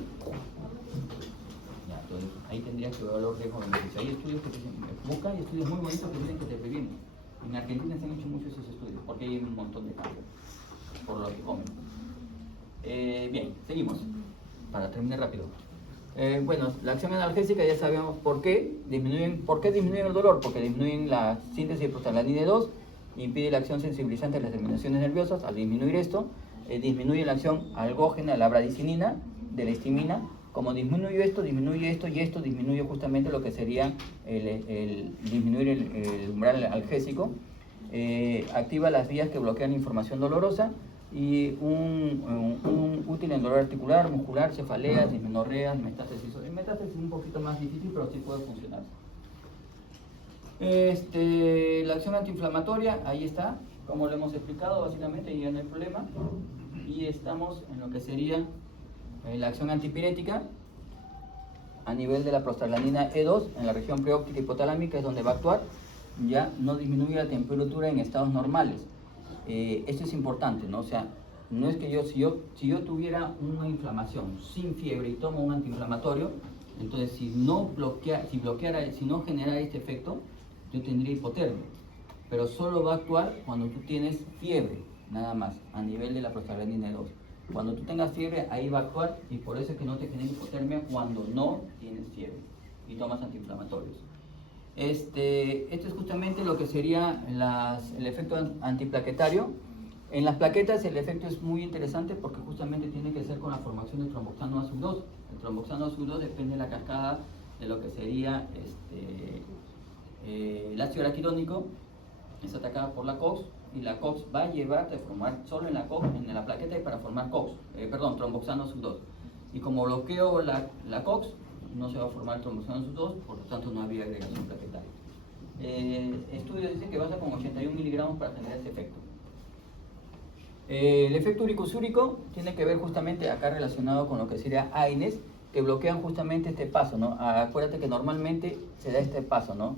ya, entonces ahí tendrías que ver los riesgos-beneficio. Hay estudios que te dicen, busca, hay estudios muy bonitos que dicen que te previenen. En Argentina se han hecho muchos esos estudios, porque hay un montón de cáncer, por lo que comen. Bien, seguimos, para terminar rápido. Bueno, la acción analgésica ya sabemos por qué disminuyen el dolor, porque disminuyen la síntesis de prostaglandina 2, impide la acción sensibilizante de las terminaciones nerviosas. Al disminuir esto, disminuye la acción algógena de la bradicinina, de la histamina. Como disminuye esto y esto disminuye justamente lo que sería disminuir el umbral analgésico. Activa las vías que bloquean información dolorosa y un útil en dolor articular, muscular, cefaleas, dismenorreas, metástasis. El metástasis es un poquito más difícil, pero sí puede funcionar. La acción antiinflamatoria, ahí está, como lo hemos explicado, básicamente ya no hay problema. Y estamos en lo que sería la acción antipirética a nivel de la prostaglandina E2 en la región preóptica hipotalámica, es donde va a actuar. Ya no disminuye la temperatura en estados normales. Esto es importante, ¿no? O sea, no es que si yo tuviera una inflamación sin fiebre y tomo un antiinflamatorio, entonces si no generara este efecto, yo tendría hipotermia. Pero solo va a actuar cuando tú tienes fiebre. nada más, a nivel de la prostaglandina 2. Cuando tú tengas fiebre, ahí va a actuar y por eso es que no te genera hipotermia cuando no tienes fiebre y tomas antiinflamatorios. Esto es justamente lo que sería el efecto antiplaquetario. En las plaquetas el efecto es muy interesante porque justamente tiene que ser con la formación de tromboxano A2. El tromboxano A2 depende de la cascada de lo que sería el ácido araquidónico, es atacada por la COX y la COX va a llevarte a formar solo en la COX, en la plaqueta y para formar tromboxano A2. Y como bloqueo la COX, no se va a formar el tromboxano A2, por lo tanto no había agregación plaquetaria. Estudios dicen que basta con 81 miligramos para tener ese efecto. El efecto uricosúrico tiene que ver justamente acá relacionado con lo que sería AINES, que bloquean justamente este paso, ¿no? Acuérdate que normalmente se da este paso, ¿no?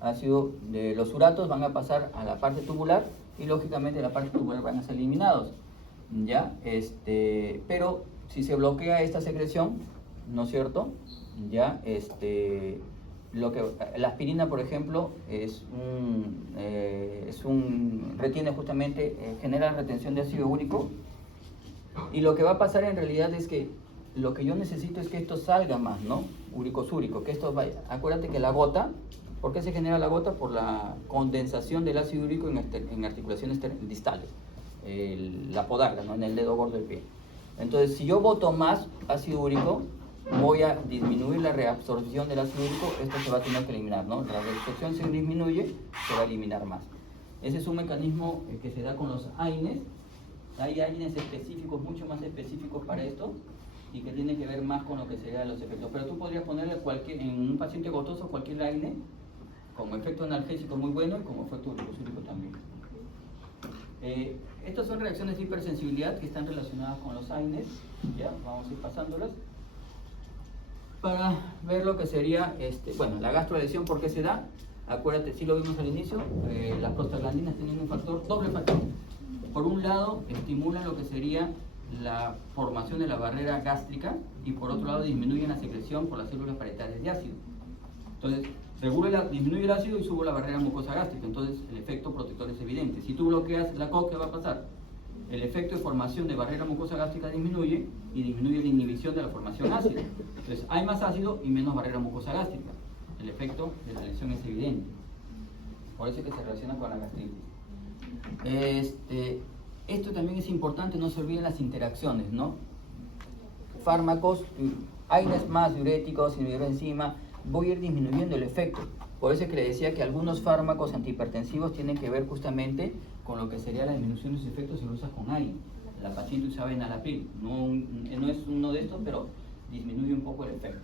Ácido de los uratos van a pasar a la parte tubular y lógicamente la parte tubular van a ser eliminados, ¿ya? Pero si se bloquea esta secreción, ¿no es cierto? Ya, la aspirina, por ejemplo, retiene justamente, genera retención de ácido úrico, y lo que va a pasar en realidad es que lo que yo necesito es que esto salga más, ¿no? Uricosúrico, que esto vaya. Acuérdate que la gota, ¿por qué se genera la gota? Por la condensación del ácido úrico en articulaciones distales, la podagra, ¿no? En el dedo gordo del pie. Entonces, si yo boto más ácido úrico, voy a disminuir la reabsorción del ácido úrico, esto se va a tener que eliminar, ¿no? La reabsorción se disminuye, se va a eliminar más. Ese es un mecanismo que se da con los AINES. Hay AINES específicos, mucho más específicos para esto, y que tiene que ver más con lo que serían los efectos. Pero tú podrías ponerle en un paciente gotoso cualquier AINE, como efecto analgésico muy bueno y como efecto uricosúrico también. Estas son reacciones de hipersensibilidad que están relacionadas con los AINES, ya, vamos a ir pasándolas. Para ver lo que sería, la gastrolesión, ¿por qué se da? Acuérdate, sí lo vimos al inicio, las prostaglandinas tienen un doble factor. Por un lado, estimulan lo que sería la formación de la barrera gástrica y por otro lado disminuyen la secreción por las células parietales de ácido. Entonces, disminuye el ácido y sube la barrera mucosa gástrica, entonces el efecto protector es evidente. Si tú bloqueas la COX, ¿qué va a pasar? El efecto de formación de barrera mucosa gástrica disminuye y disminuye la inhibición de la formación ácida. Entonces hay más ácido y menos barrera mucosa gástrica. El efecto de la lesión es evidente. Por eso es que se relaciona con la gastritis. Esto también es importante, no se olviden las interacciones, ¿no? Fármacos, AINES más diuréticos, inhibidores de enzima, voy a ir disminuyendo el efecto. Por eso es que le decía que algunos fármacos antihipertensivos tienen que ver justamente con lo que sería la disminución de sus efectos si lo usas con AINE. La paciente usaba enalapril, no es uno de estos, pero disminuye un poco el efecto.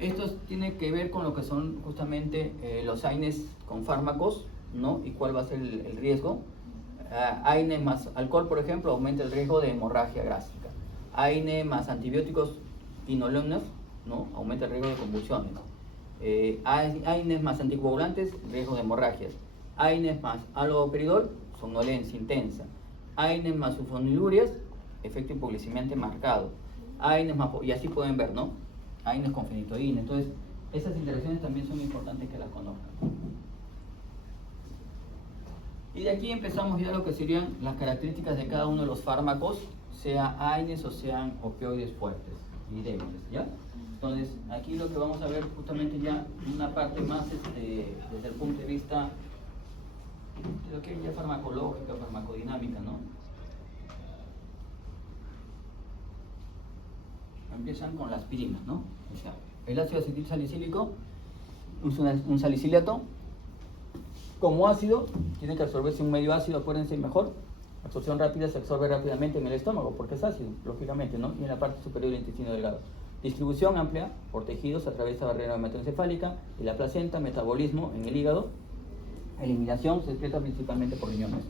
Estos tienen que ver con lo que son justamente los AINES con fármacos, ¿no? Y cuál va a ser el riesgo. AINE más alcohol, por ejemplo, aumenta el riesgo de hemorragia gástrica. AINE más antibióticos inolonas, ¿no? Aumenta el riesgo de convulsiones. AINES más anticoagulantes, riesgo de hemorragias. AINES más haloperidol, somnolencia intensa. AINES más sulfonilurias, efecto hipoglicemiante marcado. AINES más, y así pueden ver, ¿no? AINES con fenitoína. Entonces, esas interacciones también son importantes que las conozcan. Y de aquí empezamos ya lo que serían las características de cada uno de los fármacos, sea AINES o sean opioides fuertes y débiles, ¿ya? Entonces, aquí lo que vamos a ver justamente ya una parte más desde el punto de vista, creo que ya farmacológica, farmacodinámica, ¿no? Empiezan con la aspirina, ¿no? O sea, el ácido acetil salicílico es un saliciliato. Como ácido, tiene que absorberse un medio ácido, acuérdense mejor. Absorción rápida, se absorbe rápidamente en el estómago porque es ácido, lógicamente, ¿no? Y en la parte superior del intestino delgado. Distribución amplia por tejidos a través de la barrera hematoencefálica y la placenta, metabolismo en el hígado. Eliminación se excreta principalmente por riñones.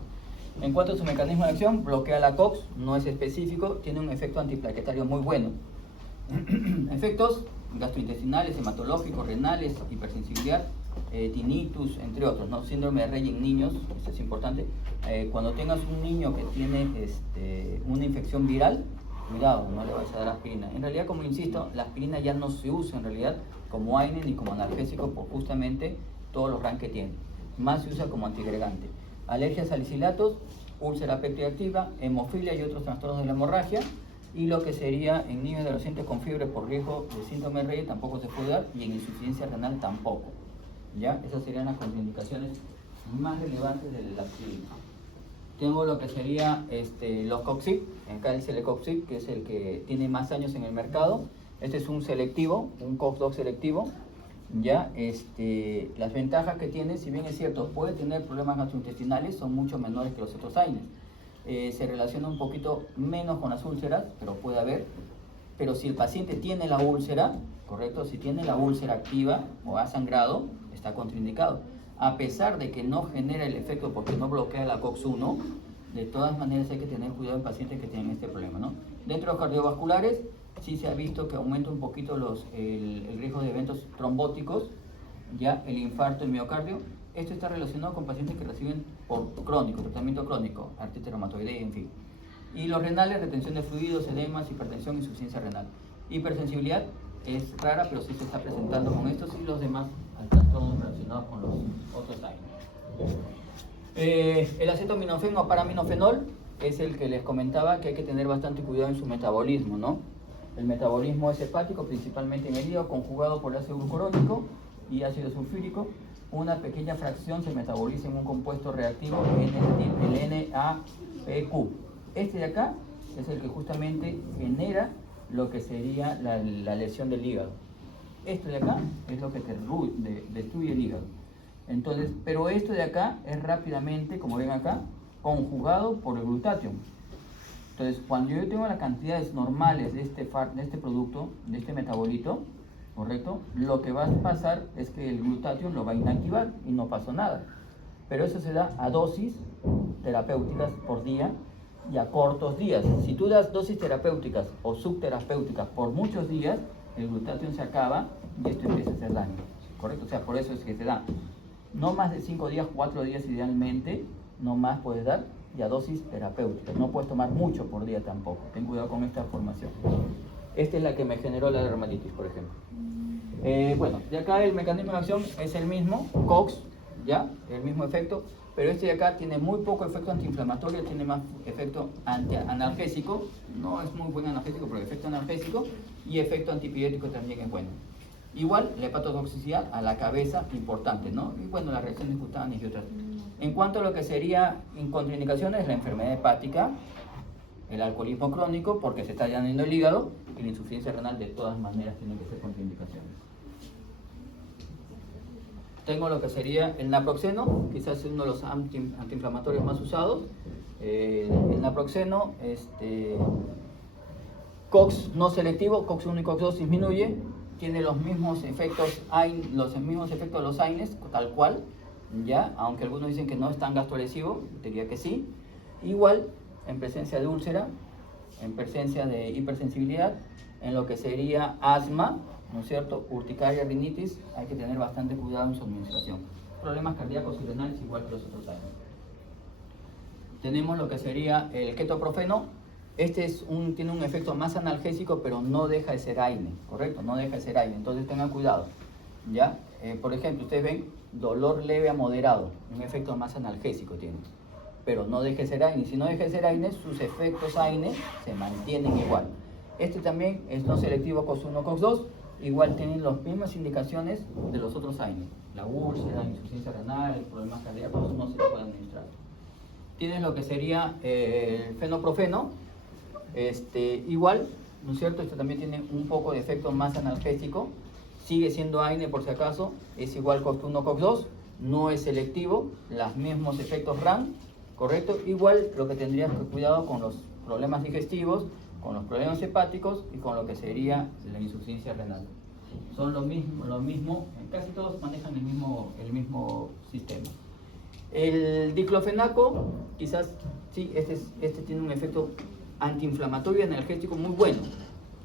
En cuanto a su mecanismo de acción, bloquea la COX, no es específico, tiene un efecto antiplaquetario muy bueno. Efectos gastrointestinales, hematológicos, renales, hipersensibilidad, tinnitus, entre otros, ¿no? Síndrome de Rey en niños, esto es importante. Cuando tengas un niño que tiene una infección viral, cuidado, no le vas a dar aspirina. En realidad, como insisto, la aspirina ya no se usa en realidad como AINE ni como analgésico por justamente todos los RAN que tiene. Más se usa como antiagregante. Alergias salicilatos, úlcera péptica activa, hemofilia y otros trastornos de la hemorragia, y lo que sería en niños y adolescentes con fiebre por riesgo de síndrome de Reye tampoco se puede dar, y en insuficiencia renal tampoco. ¿Ya? Esas serían las contraindicaciones más relevantes de la clínica. Tengo lo que sería los Coxib, acá el Celecoxib, que es el que tiene más años en el mercado. Este es un selectivo, un COX-2 selectivo. Ya, las ventajas que tiene, si bien es cierto, puede tener problemas gastrointestinales, son mucho menores que los otros AINES. Se relaciona un poquito menos con las úlceras, pero puede haber. Pero si el paciente tiene la úlcera, correcto, si tiene la úlcera activa o ha sangrado, está contraindicado. A pesar de que no genera el efecto porque no bloquea la COX-1, de todas maneras hay que tener cuidado en pacientes que tienen este problema, ¿no? Dentro de los cardiovasculares, sí se ha visto que aumenta un poquito el riesgo de eventos trombóticos, ya el infarto, el miocardio. Esto está relacionado con pacientes que reciben por crónico, tratamiento crónico, artritis reumatoidea, en fin. Y los renales, retención de fluidos, edemas, hipertensión, insuficiencia renal. Hipersensibilidad es rara, pero sí se está presentando con estos y los demás trastornos relacionados con los otros AINES. El acetaminofén o paraminofenol es el que les comentaba que hay que tener bastante cuidado en su metabolismo, ¿no? El metabolismo es hepático, principalmente en el hígado, conjugado por ácido glucurónico y ácido sulfúrico. Una pequeña fracción se metaboliza en un compuesto reactivo, el NAPQ. Este de acá es el que justamente genera lo que sería la lesión del hígado. Esto de acá es lo que destruye el hígado. Entonces, pero esto de acá es rápidamente, como ven acá, conjugado por el glutatión. Entonces, cuando yo tengo las cantidades normales de este producto, de este metabolito, ¿correcto? Lo que va a pasar es que el glutatión lo va a inactivar y no pasó nada. Pero eso se da a dosis terapéuticas por día y a cortos días. Si tú das dosis terapéuticas o subterapéuticas por muchos días, el glutatión se acaba y esto empieza a hacer daño, ¿correcto? O sea, por eso es que se da no más de 5 días, 4 días idealmente, no más puedes dar, y a dosis terapéuticas. No puedes tomar mucho por día tampoco. Ten cuidado con esta formación. Esta es la que me generó la dermatitis, por ejemplo. Bueno, de acá el mecanismo de acción es el mismo, COX, ya, el mismo efecto, pero este de acá tiene muy poco efecto antiinflamatorio, tiene más efecto analgésico, no es muy buen analgésico, pero efecto analgésico, y efecto antipirético también es bueno. Igual, la hepatotoxicidad a la cabeza, importante, ¿no? Y bueno, las reacciones cutáneas y otras. En cuanto a lo que sería contraindicaciones, la enfermedad hepática, el alcoholismo crónico, porque se está dañando el hígado, y la insuficiencia renal de todas maneras tiene que ser contraindicaciones. Tengo lo que sería el naproxeno, quizás es uno de los antiinflamatorios más usados. El naproxeno, COX no selectivo, COX-1 y COX-2 disminuye, tiene los mismos efectos de los AINES, tal cual, ya, aunque algunos dicen que no es tan gastrolesivo, diría que sí. Igual, en presencia de úlcera, en presencia de hipersensibilidad, en lo que sería asma, ¿no es cierto?, urticaria, rinitis, hay que tener bastante cuidado en su administración. Problemas cardíacos y renales igual que los otros AINES. Tenemos lo que sería el ketoprofeno. Tiene un efecto más analgésico, pero no deja de ser AINE, ¿correcto? No deja de ser AINE, entonces tengan cuidado, ¿ya? Por ejemplo, ustedes ven dolor leve a moderado, un efecto más analgésico tiene, pero no deja de ser AINE. Si no deja de ser AINE, sus efectos AINE se mantienen igual. Este también es no selectivo COX-1, COX-2, igual tienen las mismas indicaciones de los otros AINE. La úlcera, la insuficiencia renal, problemas cardíacos, no se puede administrar. Tienes lo que sería el fenoprofeno, igual, ¿no es cierto? Esto también tiene un poco de efecto más analgésico, sigue siendo AINE por si acaso, es igual COX-1, COX-2, no es selectivo, los mismos efectos RAM, ¿correcto? Igual lo que tendrías que cuidado con los problemas digestivos, con los problemas hepáticos y con lo que sería la insuficiencia renal. Son lo mismo, casi todos manejan el mismo sistema. El diclofenaco, quizás, sí, este tiene un efecto antiinflamatorio y analgésico muy bueno,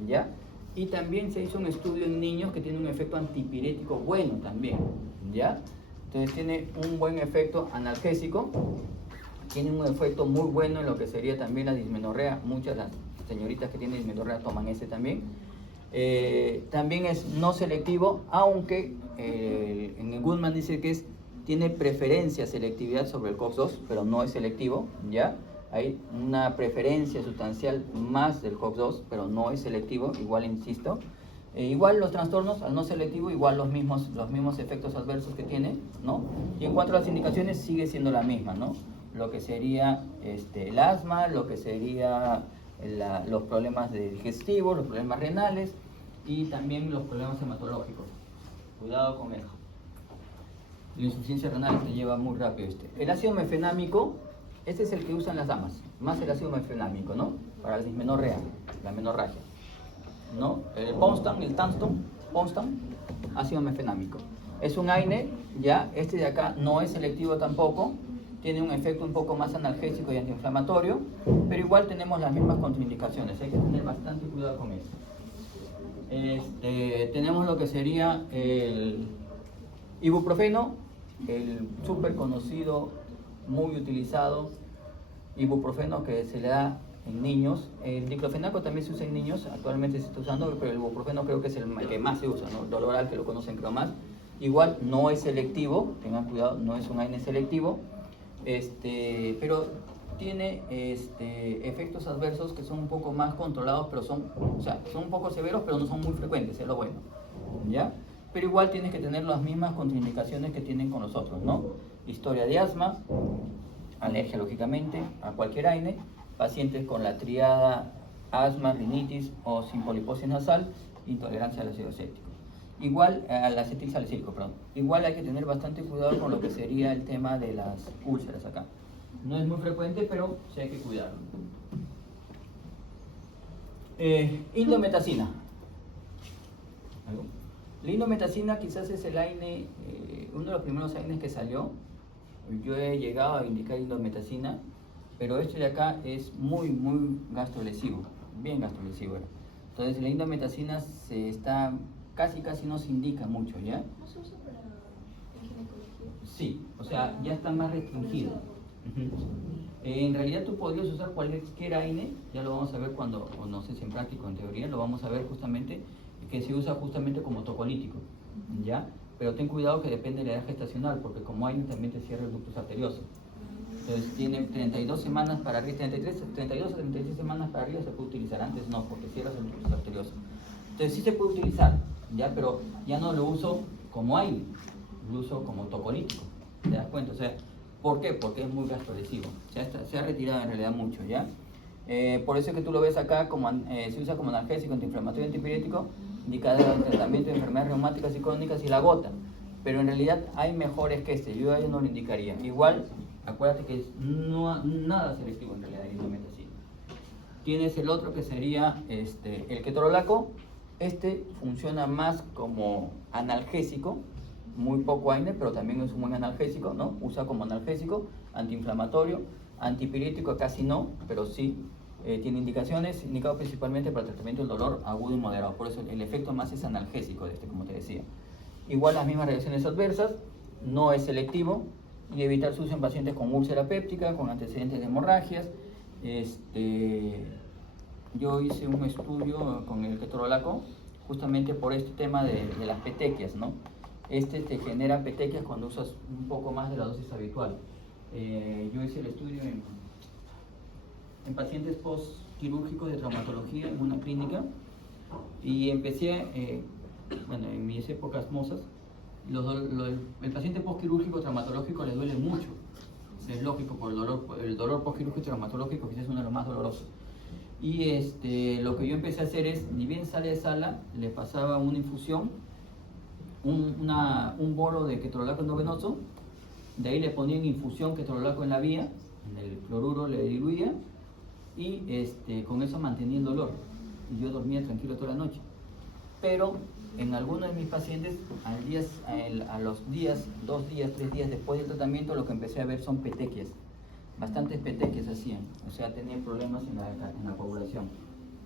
¿ya? Y también se hizo un estudio en niños que tiene un efecto antipirético bueno también, ¿ya? Entonces tiene un buen efecto analgésico, tiene un efecto muy bueno en lo que sería también la dismenorrea. Muchas de las señoritas que tienen dismenorrea toman ese también. También es no selectivo, aunque en el Goodman dice que es tiene preferencia selectividad sobre el COX-2, pero no es selectivo, ¿ya? Hay una preferencia sustancial más del COX-2, pero no es selectivo, igual insisto. Igual los trastornos, al no selectivo, igual los mismos efectos adversos que tiene, ¿no? Y en cuanto a las indicaciones, sigue siendo la misma, ¿no? Lo que sería el asma, lo que sería los problemas digestivos, los problemas renales y también los problemas hematológicos. Cuidado con eso. La insuficiencia renal te lleva muy rápido El ácido mefenámico, este es el que usan las damas, más el ácido mefenámico, ¿no? Para la dismenorrea, la menorragia, ¿no? El Ponstan, el Ponstan, ácido mefenámico. Es un AINE, ya, este de acá no es selectivo tampoco, tiene un efecto un poco más analgésico y antiinflamatorio, pero igual tenemos las mismas contraindicaciones, hay que tener bastante cuidado con eso. Tenemos lo que sería el ibuprofeno, el súper conocido, muy utilizado ibuprofeno que se le da en niños. El diclofenaco también se usa en niños, actualmente se está usando, pero el ibuprofeno creo que es el que más se usa, ¿no? El dolor oral que lo conocen creo más. Igual no es selectivo, tengan cuidado, no es un AINE selectivo, pero tiene efectos adversos que son un poco más controlados, pero son un poco severos, pero no son muy frecuentes, es lo bueno, ¿ya? Pero igual tienes que tener las mismas contraindicaciones que tienen con los otros, ¿no? Historia de asma, alergia lógicamente a cualquier AINE, pacientes con la triada asma, rinitis o sin poliposis nasal, intolerancia al ácido acético. Igual al acetil salicílico, perdón. Igual hay que tener bastante cuidado con lo que sería el tema de las úlceras acá. No es muy frecuente, pero sí hay que cuidarlo. Indometacina. ¿Algo? La indometacina quizás es el AINE, uno de los primeros AINEs que salió. Yo he llegado a indicar indometacina, pero este de acá es muy gastrolesivo, bien gastrolesivo. Entonces la indometacina casi no se indica mucho, ¿ya? ¿No se usa para ginecología? Sí, o sea, ya está más restringido. En realidad tú podrías usar cualquier AINE, ya lo vamos a ver cuando, o no sé si en práctica o en teoría, lo vamos a ver justamente, que se usa justamente como tocolítico, ¿ya? Pero ten cuidado que depende de la edad gestacional, porque como AINE también te cierra el ductus arterioso. Entonces tiene 32 semanas para arriba, 32 o 36 semanas para arriba se puede utilizar, antes no, porque cierras el ductus arterioso. Entonces sí se puede utilizar, ¿ya? Pero ya no lo uso como AINE, lo uso como tocolítico, ¿te das cuenta? O sea, ¿por qué? Porque es muy gastrolesivo, se ha retirado en realidad mucho, ¿ya? Por eso es que tú lo ves acá, se usa como analgésico, antiinflamatorio y antipirético, indicado en el tratamiento de enfermedades reumáticas y crónicas y la gota. Pero en realidad hay mejores que yo a ellos no lo indicaría. Igual, acuérdate que es nada selectivo en realidad, indometacina. Tienes el otro que sería el ketorolaco. Funciona más como analgésico, muy poco AINE, pero también es un buen analgésico, ¿no? Usa como analgésico, antiinflamatorio, antipirético casi no, pero sí tiene indicaciones, indicado principalmente para el tratamiento del dolor agudo y moderado. Por eso el efecto más es analgésico como te decía. Igual las mismas reacciones adversas, no es selectivo, y evitar su uso en pacientes con úlcera péptica, con antecedentes de hemorragias. Yo hice un estudio con el ketorolaco justamente por este tema de las petequias, ¿no? Te genera petequias cuando usas un poco más de la dosis habitual. Yo hice el estudio en pacientes postquirúrgicos de traumatología en una clínica y empecé, en mis épocas mozas, el paciente postquirúrgico traumatológico le duele mucho. Es lógico, por el dolor postquirúrgico traumatológico quizás es uno de los más dolorosos. Y lo que yo empecé a hacer es, ni bien sale de sala, le pasaba una infusión, un bolo de ketorolaco endovenoso, de ahí le ponía en infusión ketorolaco en la vía, en el cloruro le diluía, y con eso mantenía el dolor. Y yo dormía tranquilo toda la noche. Pero en algunos de mis pacientes, a los días, 2 días, 3 días después del tratamiento, lo que empecé a ver son petequias. Bastantes petequias hacían, o sea, tenían problemas en la coagulación.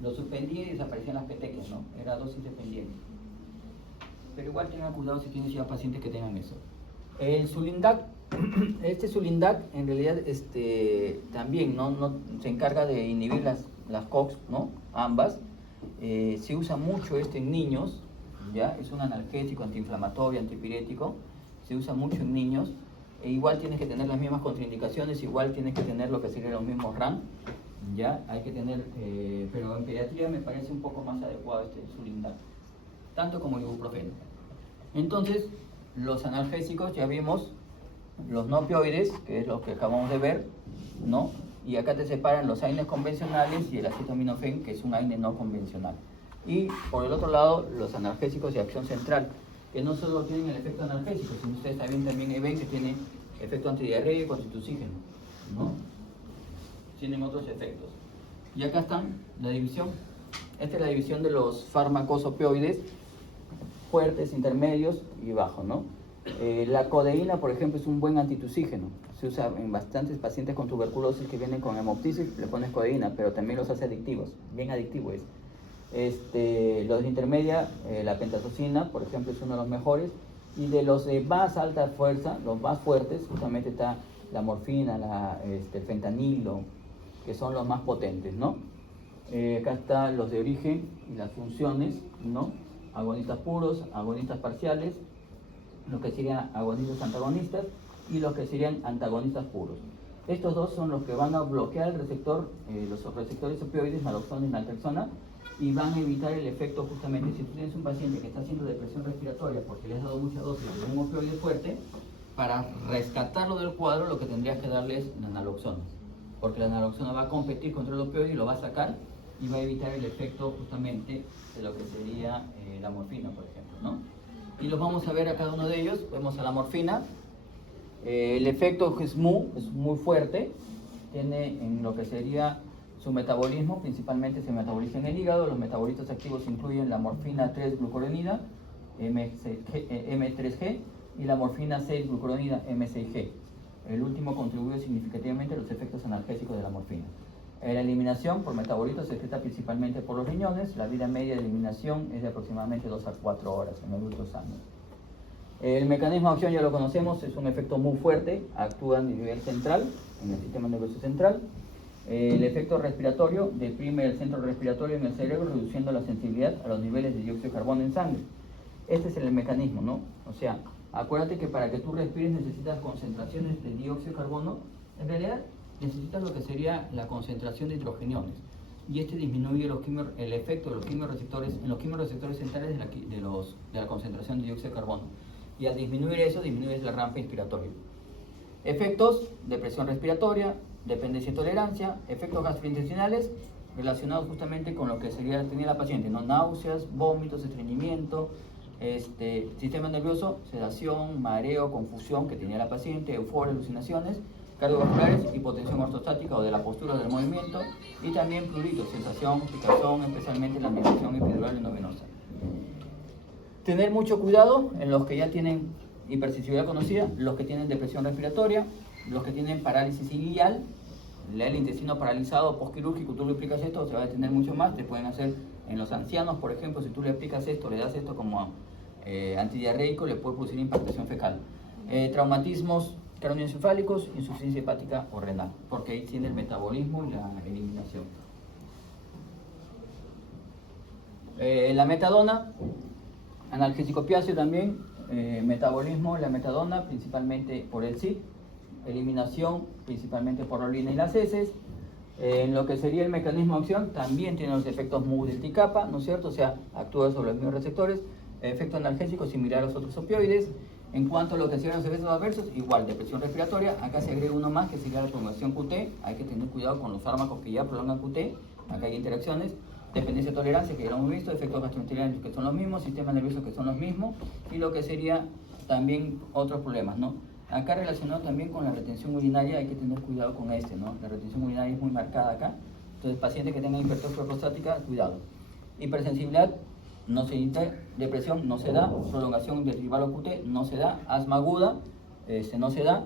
Lo suspendía y desaparecían las petequias, ¿no? Era dosis dependiente. Pero igual tengan cuidado si tienes ya pacientes que tengan eso. El Sulindac, Sulindac en realidad también no se encarga de inhibir las COX, ¿no? Ambas. Se usa mucho en niños, ¿ya? Es un analgésico, antiinflamatorio, antipirético. Se usa mucho en niños. e igual tienes que tener las mismas contraindicaciones, igual tienes que tener lo que serían los mismos RAM, ya hay que tener, pero en pediatría me parece un poco más adecuado este Sulindac, tanto como el ibuprofeno. Entonces, los analgésicos ya vimos, los no opioides, que es lo que acabamos de ver, ¿no? Y acá te separan los AINES convencionales y el acetaminofén, que es un AINE no convencional. Y por el otro lado, los analgésicos de acción central, que no solo tienen el efecto analgésico, sino ustedes también ven que tiene efecto antidiarreico, antitussígeno, ¿no? Tienen otros efectos. Y acá están la división. Esta es la división de los fármacos opioides, fuertes, intermedios y bajos, ¿no? La codeína, por ejemplo, es un buen antitussígeno. Se usa en bastantes pacientes con tuberculosis que vienen con hemoptisis, le pones codeína, pero también los hace adictivos, bien adictivo es. Los de intermedia, la pentatocina, por ejemplo, es uno de los mejores. Y de los de más alta fuerza, los más fuertes, justamente está la morfina, el fentanilo, que son los más potentes, ¿no? Acá están los de origen y las funciones, ¿no? Agonistas puros, agonistas parciales, los que serían agonistas antagonistas y los que serían antagonistas puros. Estos dos son los que van a bloquear el receptor, los receptores opioides, naloxona y naltrexona, y van a evitar el efecto justamente, si tú tienes un paciente que está haciendo depresión respiratoria porque le has dado mucha dosis de un opioide fuerte, para rescatarlo del cuadro lo que tendrías que darle es la naloxona, porque la naloxona va a competir contra el opioide y lo va a sacar y va a evitar el efecto justamente de lo que sería la morfina, por ejemplo, ¿no? Y los vamos a ver a cada uno de ellos. Vemos a la morfina, el efecto es muy fuerte, tiene en lo que sería su metabolismo, principalmente se metaboliza en el hígado. Los metabolitos activos incluyen la morfina 3-glucuronida, M3G, y la morfina 6-glucuronida, M6G. El último contribuye significativamente a los efectos analgésicos de la morfina. La eliminación por metabolitos se excreta principalmente por los riñones. La vida media de eliminación es de aproximadamente 2 a 4 horas en adultos sanos. El mecanismo de acción ya lo conocemos, es un efecto muy fuerte, actúa a nivel central, en el sistema nervioso central. El efecto respiratorio deprime el centro respiratorio en el cerebro, reduciendo la sensibilidad a los niveles de dióxido de carbono en sangre. Este es el mecanismo, ¿no? O sea, acuérdate que para que tú respires necesitas concentraciones de dióxido de carbono. En realidad necesitas lo que sería la concentración de hidrogeniones. Y este disminuye el efecto de los quimioreceptores, en los quimioreceptores centrales de la concentración de dióxido de carbono. Y al disminuir eso, disminuyes la rampa inspiratoria. Efectos: depresión respiratoria, dependencia y tolerancia, efectos gastrointestinales relacionados justamente con lo que sería tener la paciente, ¿no? Náuseas, vómitos, estreñimiento, sistema nervioso, sedación, mareo, confusión que tenía la paciente, euforia, alucinaciones, cardiovasculares, hipotensión ortostática o de la postura del movimiento, y también pruritos, sensación, picazón, especialmente la inyección epidural endovenosa. Tener mucho cuidado en los que ya tienen hipersensibilidad conocida, los que tienen depresión respiratoria, los que tienen parálisis ilial, el intestino paralizado postquirúrgico. Tú le aplicas esto, se va a detener mucho más. Te pueden hacer en los ancianos, por ejemplo, si tú le aplicas esto, le das esto como antidiarreico, le puede producir impactación fecal. Traumatismos craneoencefálicos, insuficiencia hepática o renal, porque ahí tiene el metabolismo y la eliminación. La metadona, analgésico opiáceo también, metabolismo, la metadona principalmente por el CYP, eliminación principalmente por la orina y las heces. En lo que sería el mecanismo de acción, también tiene los efectos MU del TICAPA, ¿no es cierto? O sea, actúa sobre los mismos receptores. Efecto analgésico similar a los otros opioides. En cuanto a lo que serían los efectos adversos, igual, depresión respiratoria. Acá se agrega uno más que sería la prolongación QT. Hay que tener cuidado con los fármacos que ya prolongan QT. Acá hay interacciones. Dependencia de tolerancia, que ya lo hemos visto. Efectos gastrointestinales, que son los mismos. Sistema nervioso, que son los mismos. Y lo que sería también otros problemas, ¿no? Acá relacionado también con la retención urinaria, hay que tener cuidado con ¿no? La retención urinaria es muy marcada acá. Entonces, pacientes que tengan hipertrofia prostática, cuidado. Hipersensibilidad no se necesita, depresión no se da, prolongación del intervalo QT no se da, asma aguda no se da,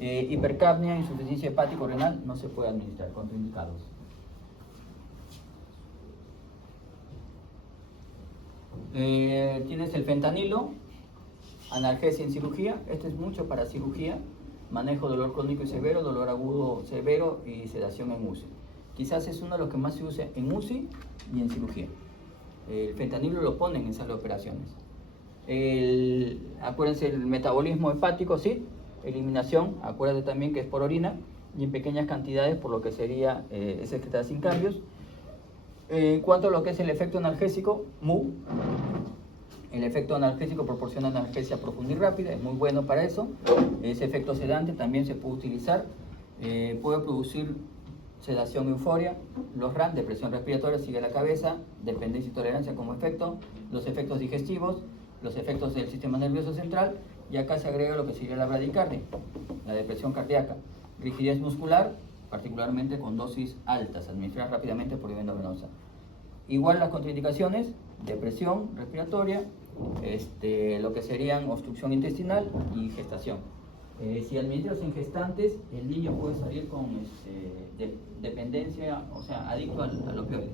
hipercapnia, insuficiencia hepático-renal no se puede administrar, contraindicados. Tienes el fentanilo, analgesia en cirugía. Esto es mucho para cirugía, manejo dolor crónico y severo, dolor agudo severo y sedación en UCI. Quizás es uno de los que más se usa en UCI y en cirugía. El fentanilo lo ponen en salas de operaciones. Acuérdense, el metabolismo hepático, sí, Eliminación, acuérdate también que es por orina y en pequeñas cantidades, por lo que sería es excretada sin cambios. En cuanto a lo que es el efecto analgésico, MU, el efecto analgésico proporciona analgesia profunda y rápida, es muy bueno para eso. Ese efecto sedante también se puede utilizar, puede producir sedación y euforia. Los RAM, depresión respiratoria, sigue la cabeza, dependencia y tolerancia como efecto, los efectos digestivos, los efectos del sistema nervioso central, y acá se agrega lo que sería la bradicardia, la depresión cardíaca, rigidez muscular, particularmente con dosis altas, administradas rápidamente por vía endovenosa. Igual las contraindicaciones, depresión respiratoria, lo que serían obstrucción intestinal y gestación. Si administras en gestantes, el niño puede salir con dependencia, o sea, adicto al opioide.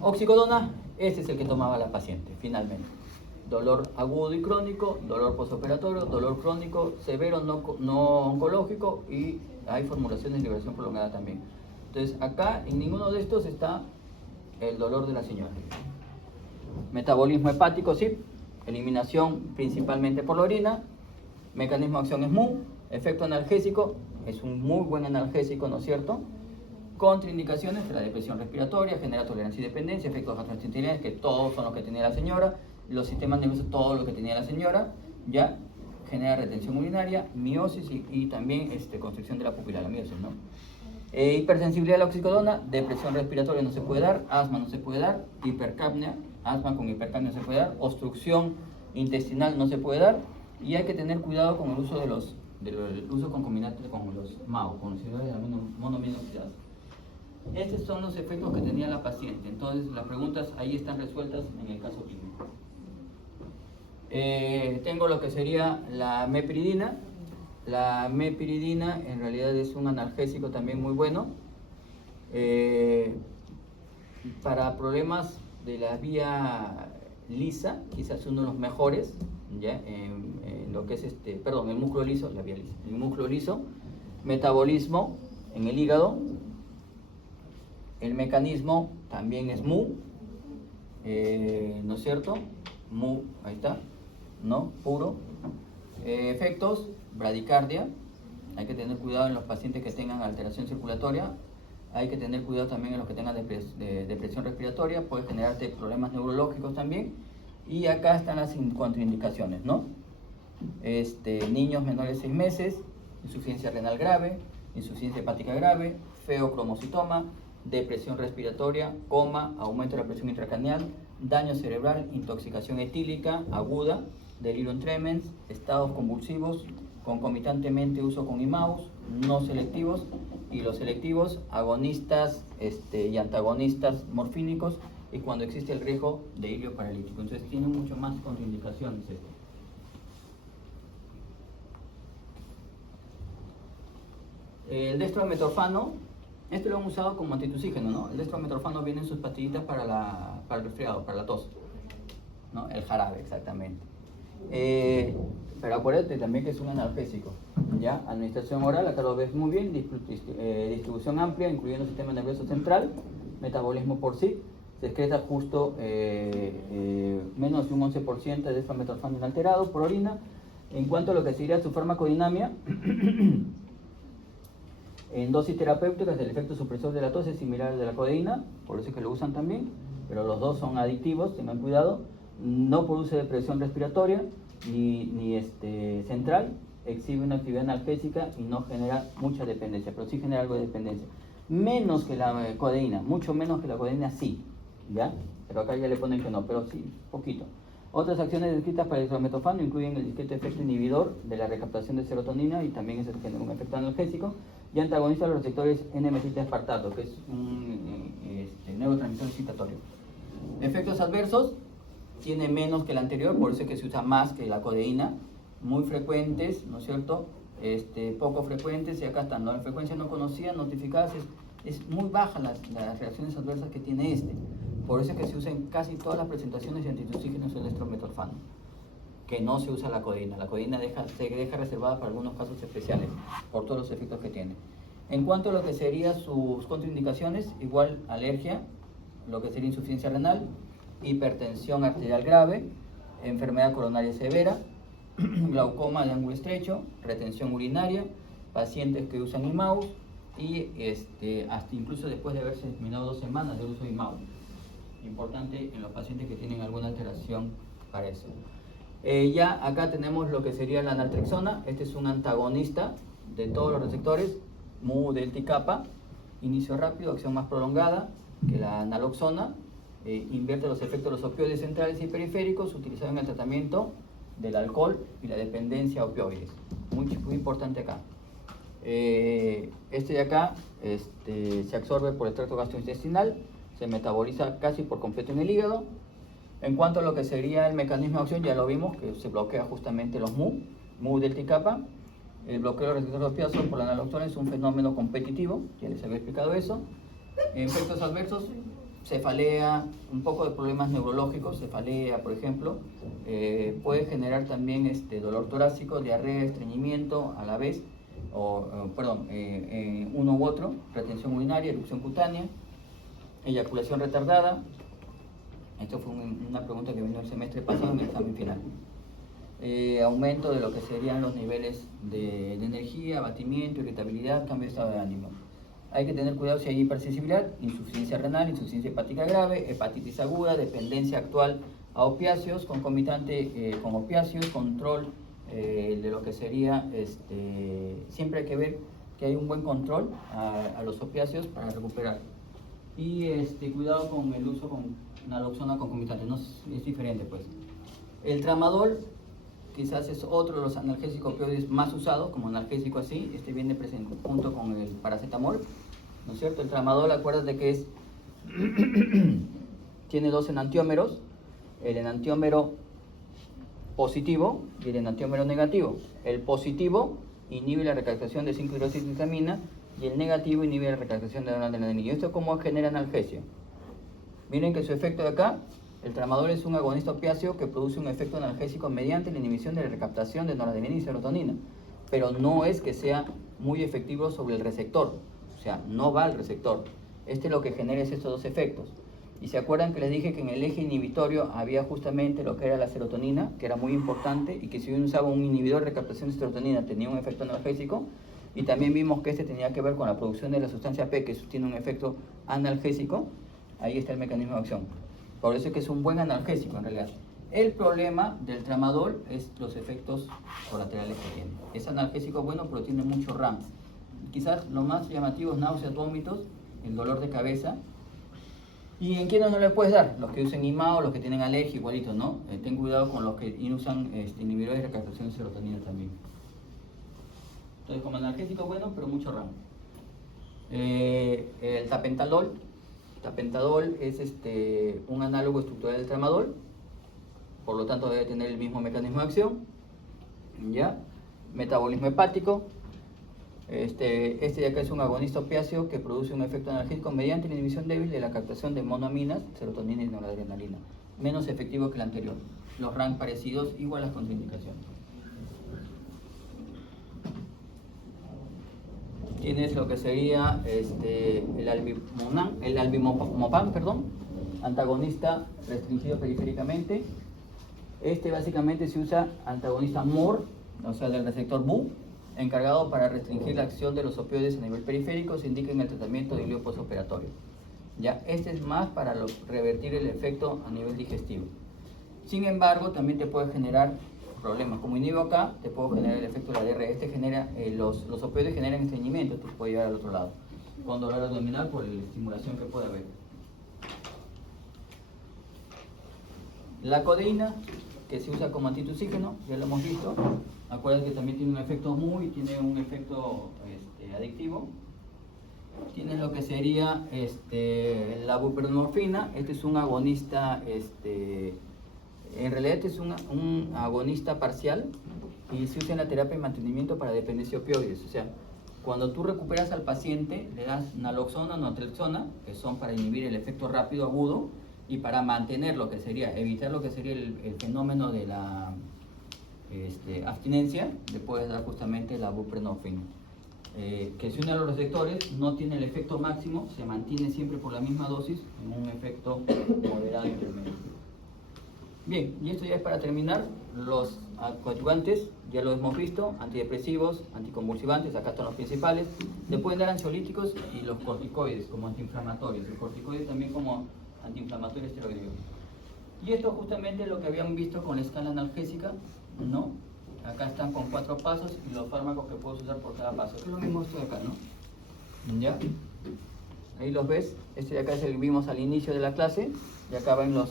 Oxicodona, este es el que tomaba la paciente, finalmente. Dolor agudo y crónico, dolor postoperatorio, dolor crónico, severo no oncológico, y hay formulaciones de liberación prolongada también. Entonces, acá en ninguno de estos está el dolor de la señora. Metabolismo hepático, sí. Eliminación principalmente por la orina. Mecanismo de acción es MU. Efecto analgésico, es un muy buen analgésico, ¿no es cierto? Contraindicaciones, la depresión respiratoria, genera tolerancia y dependencia, efectos gastrointestinales, que todos son los que tenía la señora, los sistemas nerviosos, todo lo que tenía la señora, ya genera retención urinaria, miosis y también constricción de la pupila, la miosis, ¿no? Hipersensibilidad a la oxicodona, depresión respiratoria no se puede dar, asma no se puede dar, hipercapnia, asma con hipercapnia no se puede dar, obstrucción intestinal no se puede dar, y hay que tener cuidado con el uso del uso concomitante con los MAO, con los inhibidores de la monoaminoxidasa. Estos son los efectos que tenía la paciente. Entonces las preguntas ahí están resueltas en el caso clínico. Tengo lo que sería la mepiridina. La mepiridina en realidad es un analgésico también muy bueno para problemas de la vía lisa, quizás uno de los mejores, ¿ya? En lo que es el músculo liso, la vía lisa, el músculo liso, metabolismo en el hígado, el mecanismo también es MU, ¿no es cierto? MU, ahí está, ¿no? Puro. Efectos, bradicardia, hay que tener cuidado en los pacientes que tengan alteración circulatoria, hay que tener cuidado también en los que tengan depresión respiratoria, puede generarte problemas neurológicos también, y acá están las contraindicaciones, ¿no? Niños menores de 6 meses, insuficiencia renal grave, insuficiencia hepática grave, feocromocitoma, depresión respiratoria, coma, aumento de la presión intracraneal, daño cerebral, intoxicación etílica aguda, delirium tremens, estados convulsivos, concomitantemente uso con IMAUs, no selectivos, y los selectivos, agonistas y antagonistas morfínicos, y cuando existe el riesgo de hilio paralítico. Entonces tiene mucho más contraindicaciones esto. El dextrometorfano, lo han usado como antitusígeno, ¿no? El dextrometorfano viene en sus pastillitas para el resfriado, para la tos, ¿no? El jarabe, exactamente. Pero acuérdate también que es un analgésico, ¿ya? Administración oral, acá lo ves muy bien, distribución amplia, incluyendo el sistema nervioso central, metabolismo por sí, se excreta justo menos de un 11% de dextrometorfano inalterado por orina. En cuanto a lo que sería su farmacodinamia, en dosis terapéuticas el efecto supresor de la tos es similar al de la codeína, por eso es que lo usan también, pero los dos son adictivos, tengan cuidado. No produce depresión respiratoria ni central, exhibe una actividad analgésica y no genera mucha dependencia, pero sí genera algo de dependencia. Menos que la codeína, mucho menos que la codeína sí, ¿ya? Pero acá ya le ponen que no, pero sí, poquito. Otras acciones descritas para el dextrometorfano incluyen el discreto efecto inhibidor de la recaptación de serotonina, y también eso genera un efecto analgésico, y antagoniza los receptores N-metilespartato, que es un neurotransmisor excitatorio. Efectos adversos, tiene menos que el anterior, por eso es que se usa más que la codeína, muy frecuentes, ¿no es cierto? Poco frecuentes, y acá están, ¿no? En frecuencia no conocida, notificadas, es muy baja las reacciones adversas que tiene por eso es que se usa en casi todas las presentaciones de antitusígenos el dextrometorfano, que no se usa la codeína se deja reservada para algunos casos especiales, por todos los efectos que tiene. En cuanto a lo que serían sus contraindicaciones, igual alergia, lo que sería insuficiencia renal, hipertensión arterial grave, enfermedad coronaria severa, glaucoma de ángulo estrecho, retención urinaria, pacientes que usan IMAUS y hasta incluso después de haberse terminado 2 semanas de uso de IMAUS. Importante en los pacientes que tienen alguna alteración para eso. Ya acá tenemos lo que sería la naltrexona. Este es un antagonista de todos los receptores, mu, delta y kappa. Inicio rápido, acción más prolongada que la naloxona. Invierte los efectos de los opioides centrales y periféricos utilizados en el tratamiento del alcohol y la dependencia a opioides. Muy importante acá. Este de acá se absorbe por el tracto gastrointestinal, se metaboliza casi por completo en el hígado. En cuanto a lo que sería el mecanismo de acción, ya lo vimos, que se bloquea justamente los mu, delta y kappa. El bloqueo de los receptores opiáceos por la naloxona es un fenómeno competitivo, ya les había explicado eso. Efectos adversos, cefalea, un poco de problemas neurológicos, cefalea, por ejemplo. Puede generar también dolor torácico, diarrea, estreñimiento a la vez, uno u otro, retención urinaria, erupción cutánea, eyaculación retardada. Esto fue una pregunta que vino el semestre pasado en el examen final. Aumento de lo que serían los niveles de energía, abatimiento, irritabilidad, cambio de estado de ánimo. Hay que tener cuidado si hay hipersensibilidad, insuficiencia renal, insuficiencia hepática grave, hepatitis aguda, dependencia actual a opiáceos, concomitante con opiáceos, control de lo que sería, siempre hay que ver que hay un buen control a los opiáceos para recuperar. Y cuidado con el uso con naloxona concomitante, no es diferente pues. El tramadol quizás es otro de los analgésicos opioides más usados como analgésico así. Viene presente junto con el paracetamol, ¿no es cierto? El tramadol, acuérdate que tiene 2 enantiómeros, el enantiómero positivo y el enantiómero negativo. El positivo inhibe la recaptación de 5-hidroxicetilamina y el negativo inhibe la recaptación de noradrenalina. ¿Y esto cómo genera analgesia? Miren que su efecto de acá, el tramadol es un agonista opiáceo que produce un efecto analgésico mediante la inhibición de la recaptación de noradrenalina y serotonina, pero no es que sea muy efectivo sobre el receptor, o sea, no va al receptor. Lo que genera es estos 2 efectos. Y se acuerdan que les dije que en el eje inhibitorio había justamente lo que era la serotonina, que era muy importante, y que si uno usaba un inhibidor de recaptación de serotonina tenía un efecto analgésico. Y también vimos que tenía que ver con la producción de la sustancia P, que tiene un efecto analgésico. Ahí está el mecanismo de acción. Por eso es que es un buen analgésico en realidad. El problema del tramadol es los efectos colaterales que tiene. Es analgésico bueno, pero tiene mucho RAM. Quizás lo más llamativo es náuseas, vómitos, el dolor de cabeza. ¿Y en quiénes no le puedes dar? Los que usen IMAO, los que tienen alergia, igualito, ¿no? Ten cuidado con los que usan inhibidores de recaptación de serotonina también. Entonces, como analgésico bueno, pero mucho RAM. El tapentadol. Tapentadol es un análogo estructural del tramadol, por lo tanto debe tener el mismo mecanismo de acción. ¿Ya? Metabolismo hepático. De acá es un agonista opiáceo que produce un efecto analgésico mediante la inhibición débil de la captación de monoaminas, serotonina y noradrenalina. Menos efectivo que el anterior. Los RAM parecidos, igual las contraindicaciones. Tienes lo que sería el albimopam, antagonista restringido periféricamente. Básicamente se usa antagonista MOR, o sea del receptor mu, encargado para restringir la acción de los opioides a nivel periférico. Se indica en el tratamiento de ilio postoperatorio. Ya, es más para revertir el efecto a nivel digestivo. Sin embargo, también te puede generar problemas. Como inhibo acá, te puedo generar el efecto de la diarrea. Genera, los opioides generan estreñimiento, esto puede llevar al otro lado, con dolor abdominal por la estimulación que puede haber. La codeína, que se usa como antitussígeno, ya lo hemos visto. Acuérdate que también tiene un efecto tiene un efecto adictivo. Tienes lo que sería la buprenorfina. Es un agonista, en realidad es un agonista parcial y se usa en la terapia de mantenimiento para dependencia de opioides. O sea, cuando tú recuperas al paciente, le das naloxona o naltrexona, que son para inhibir el efecto rápido agudo y para mantener lo que sería, evitar lo que sería el fenómeno de la abstinencia, le puedes dar justamente la buprenorfina. Que se une a los receptores, no tiene el efecto máximo, se mantiene siempre por la misma dosis en un efecto moderado intermedio. Bien, y esto ya es para terminar. los coadyuvantes, ya lo hemos visto, antidepresivos, anticonvulsivantes, acá están los principales. Se pueden dar ansiolíticos y los corticoides como antiinflamatorios. El corticoide también como antiinflamatorio esteroideo. Y esto justamente es lo que habían visto con la escala analgésica, ¿no? Acá están con 4 pasos y los fármacos que puedes usar por cada paso. Es lo mismo esto de acá, ¿no? ¿Ya? Ahí los ves. Este de acá es el que vimos al inicio de la clase. Y acá ven las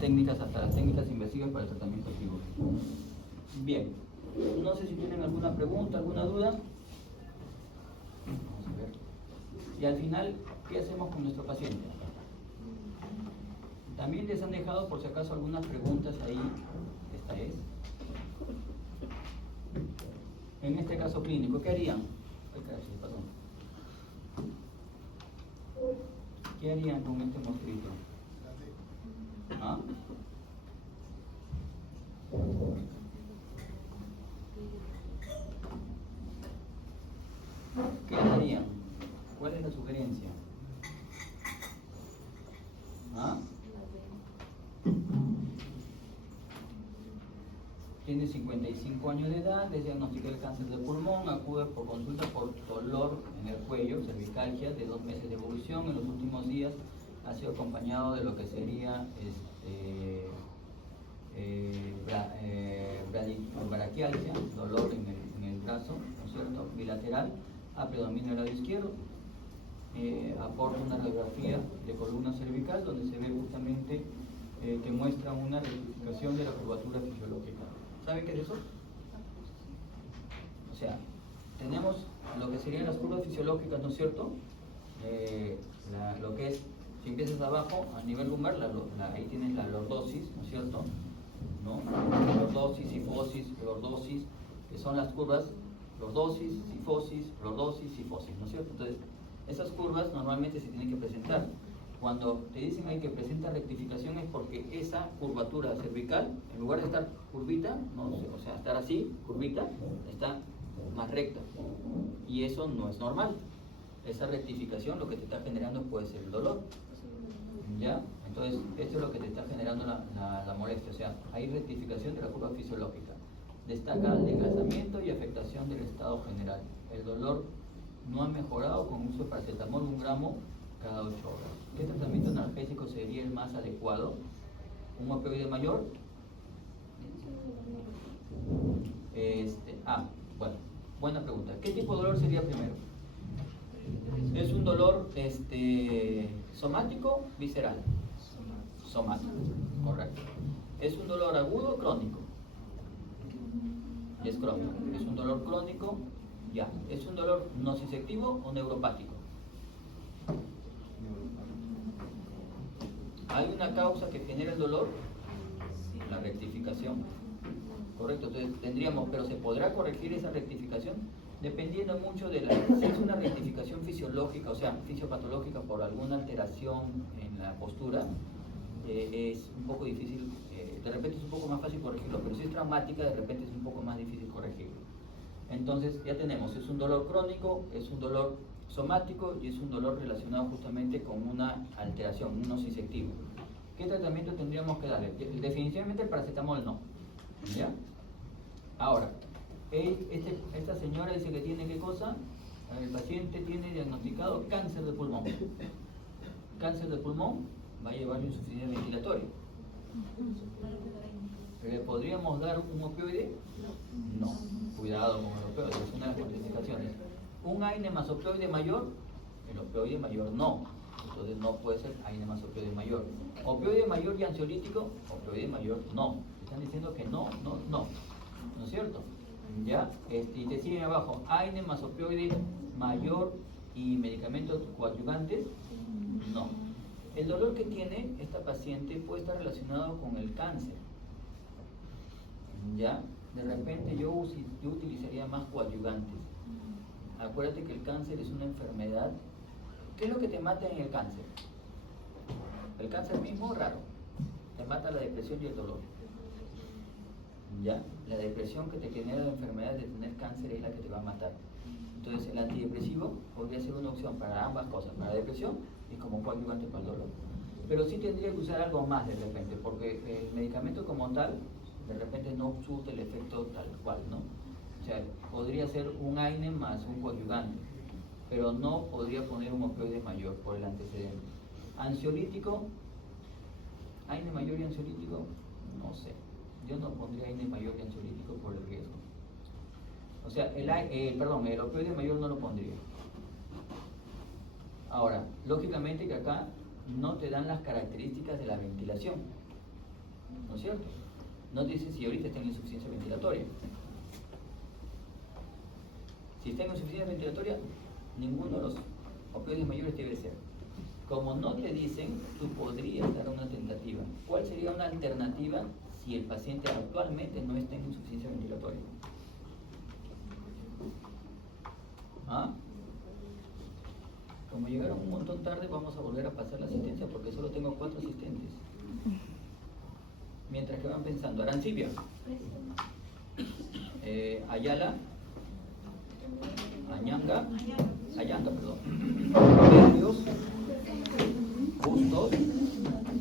técnicas, hasta las técnicas invasivas para el tratamiento quirúrgico. Bien. No sé si tienen alguna pregunta, alguna duda. Vamos a ver. Y al final, ¿qué hacemos con nuestro paciente? También les han dejado por si acaso algunas preguntas ahí. Esta es. En este caso clínico, ¿qué harían? Ay, caray, perdón. ¿Qué harían con este monstruito? ¿Ah? ¿Qué harían? ¿Cuál es la sugerencia? ¿Ah? Tiene 55 años de edad, es diagnosticado el cáncer de pulmón, acude por consulta por dolor en el cuello, cervicalgia de 2 meses de evolución. En los últimos días ha sido acompañado de lo que sería braquialgia, dolor en el brazo, ¿no es cierto?, bilateral, a predominio del lado izquierdo. Aporta una radiografía de columna cervical donde se ve justamente que muestra una rectificación de la curvatura fisiológica. ¿Saben qué es eso? O sea, tenemos lo que serían las curvas fisiológicas, ¿no es cierto? Lo que es, si empiezas abajo, a nivel lumbar, ahí tienes la lordosis, ¿no es cierto? ¿No? Lordosis, sifosis, lordosis, que son las curvas lordosis, sifosis, lordosis, sifosis, ¿no es cierto? Entonces, esas curvas normalmente se tienen que presentar. Cuando te dicen ahí que presenta rectificación es porque esa curvatura cervical, en lugar de estar curvita, no, o sea, estar así, curvita, está más recta. Y eso no es normal. Esa rectificación lo que te está generando puede ser el dolor. ¿Ya? Entonces, esto es lo que te está generando la molestia. O sea, hay rectificación de la curva fisiológica. Destaca el desgastamiento y afectación del estado general. El dolor no ha mejorado con uso de paracetamol 1 gramo cada 8 horas. ¿Qué tratamiento analgésico sería el más adecuado? ¿Un opioide mayor? Bueno, buena pregunta. ¿Qué tipo de dolor sería primero? ¿Es un dolor somático, visceral? Somático, correcto. ¿Es un dolor agudo o crónico? Es crónico. ¿Es un dolor crónico? Ya. ¿Es un dolor nociceptivo o neuropático? ¿Hay una causa que genera el dolor? La rectificación. Correcto, entonces tendríamos, pero ¿se podrá corregir esa rectificación? Dependiendo mucho de si es una rectificación fisiológica, o sea, fisiopatológica por alguna alteración en la postura, es un poco difícil, de repente es un poco más fácil corregirlo, pero si es traumática, de repente es un poco más difícil corregirlo. Entonces ya tenemos, es un dolor crónico, es un dolor somático y es un dolor relacionado justamente con una alteración, un nociceptivo. ¿Qué tratamiento tendríamos que darle? Definitivamente el paracetamol no. ¿Ya? Ahora, esta señora dice que tiene ¿qué cosa? El paciente tiene diagnosticado cáncer de pulmón. Cáncer de pulmón va a llevar insuficiencia ventilatoria. ¿Le podríamos dar un opioide? No. Cuidado con el opioide, es una de las contraindicaciones. ¿Un AINE más opioide mayor? El opioide mayor no. Entonces no puede ser AINE más opioide mayor. Opioide mayor y ansiolítico, opioide mayor no. Están diciendo que no. ¿No es cierto? ¿Ya? Y te siguen abajo, AINE más opioide mayor y medicamentos coadyuvantes, no. El dolor que tiene esta paciente puede estar relacionado con el cáncer. ¿Ya? De repente yo utilizaría más coadyuvantes. Acuérdate que el cáncer es una enfermedad. ¿Qué es lo que te mata en el cáncer? El cáncer mismo, raro. Te mata la depresión y el dolor. ¿Ya? La depresión que te genera la enfermedad de tener cáncer es la que te va a matar. Entonces el antidepresivo podría ser una opción para ambas cosas, para la depresión y como coadyuvante para el dolor. Pero sí tendría que usar algo más de repente, porque el medicamento como tal de repente no surte el efecto tal cual, ¿no? O sea, podría ser un AINE más un coadyuvante, pero no podría poner un opioide mayor por el antecedente. Ansiolítico, AINE mayor y ansiolítico, no sé. Yo no pondría AINE mayor y ansiolítico por el riesgo. O sea, el opioide mayor no lo pondría. Ahora, lógicamente que acá no te dan las características de la ventilación, ¿no es cierto? No te dice si ahorita está en insuficiencia ventilatoria. Si está en insuficiencia ventilatoria, ninguno de los opioides mayores debe ser. Como no te dicen, tú podrías dar una tentativa. ¿Cuál sería una alternativa si el paciente actualmente no está en insuficiencia ventilatoria? ¿Ah? Como llegaron un montón tarde, vamos a volver a pasar la asistencia porque solo tengo 4 asistentes. Mientras que van pensando, Arancibia, Ayala, Ayanga, perdón, Berrios, Bustos,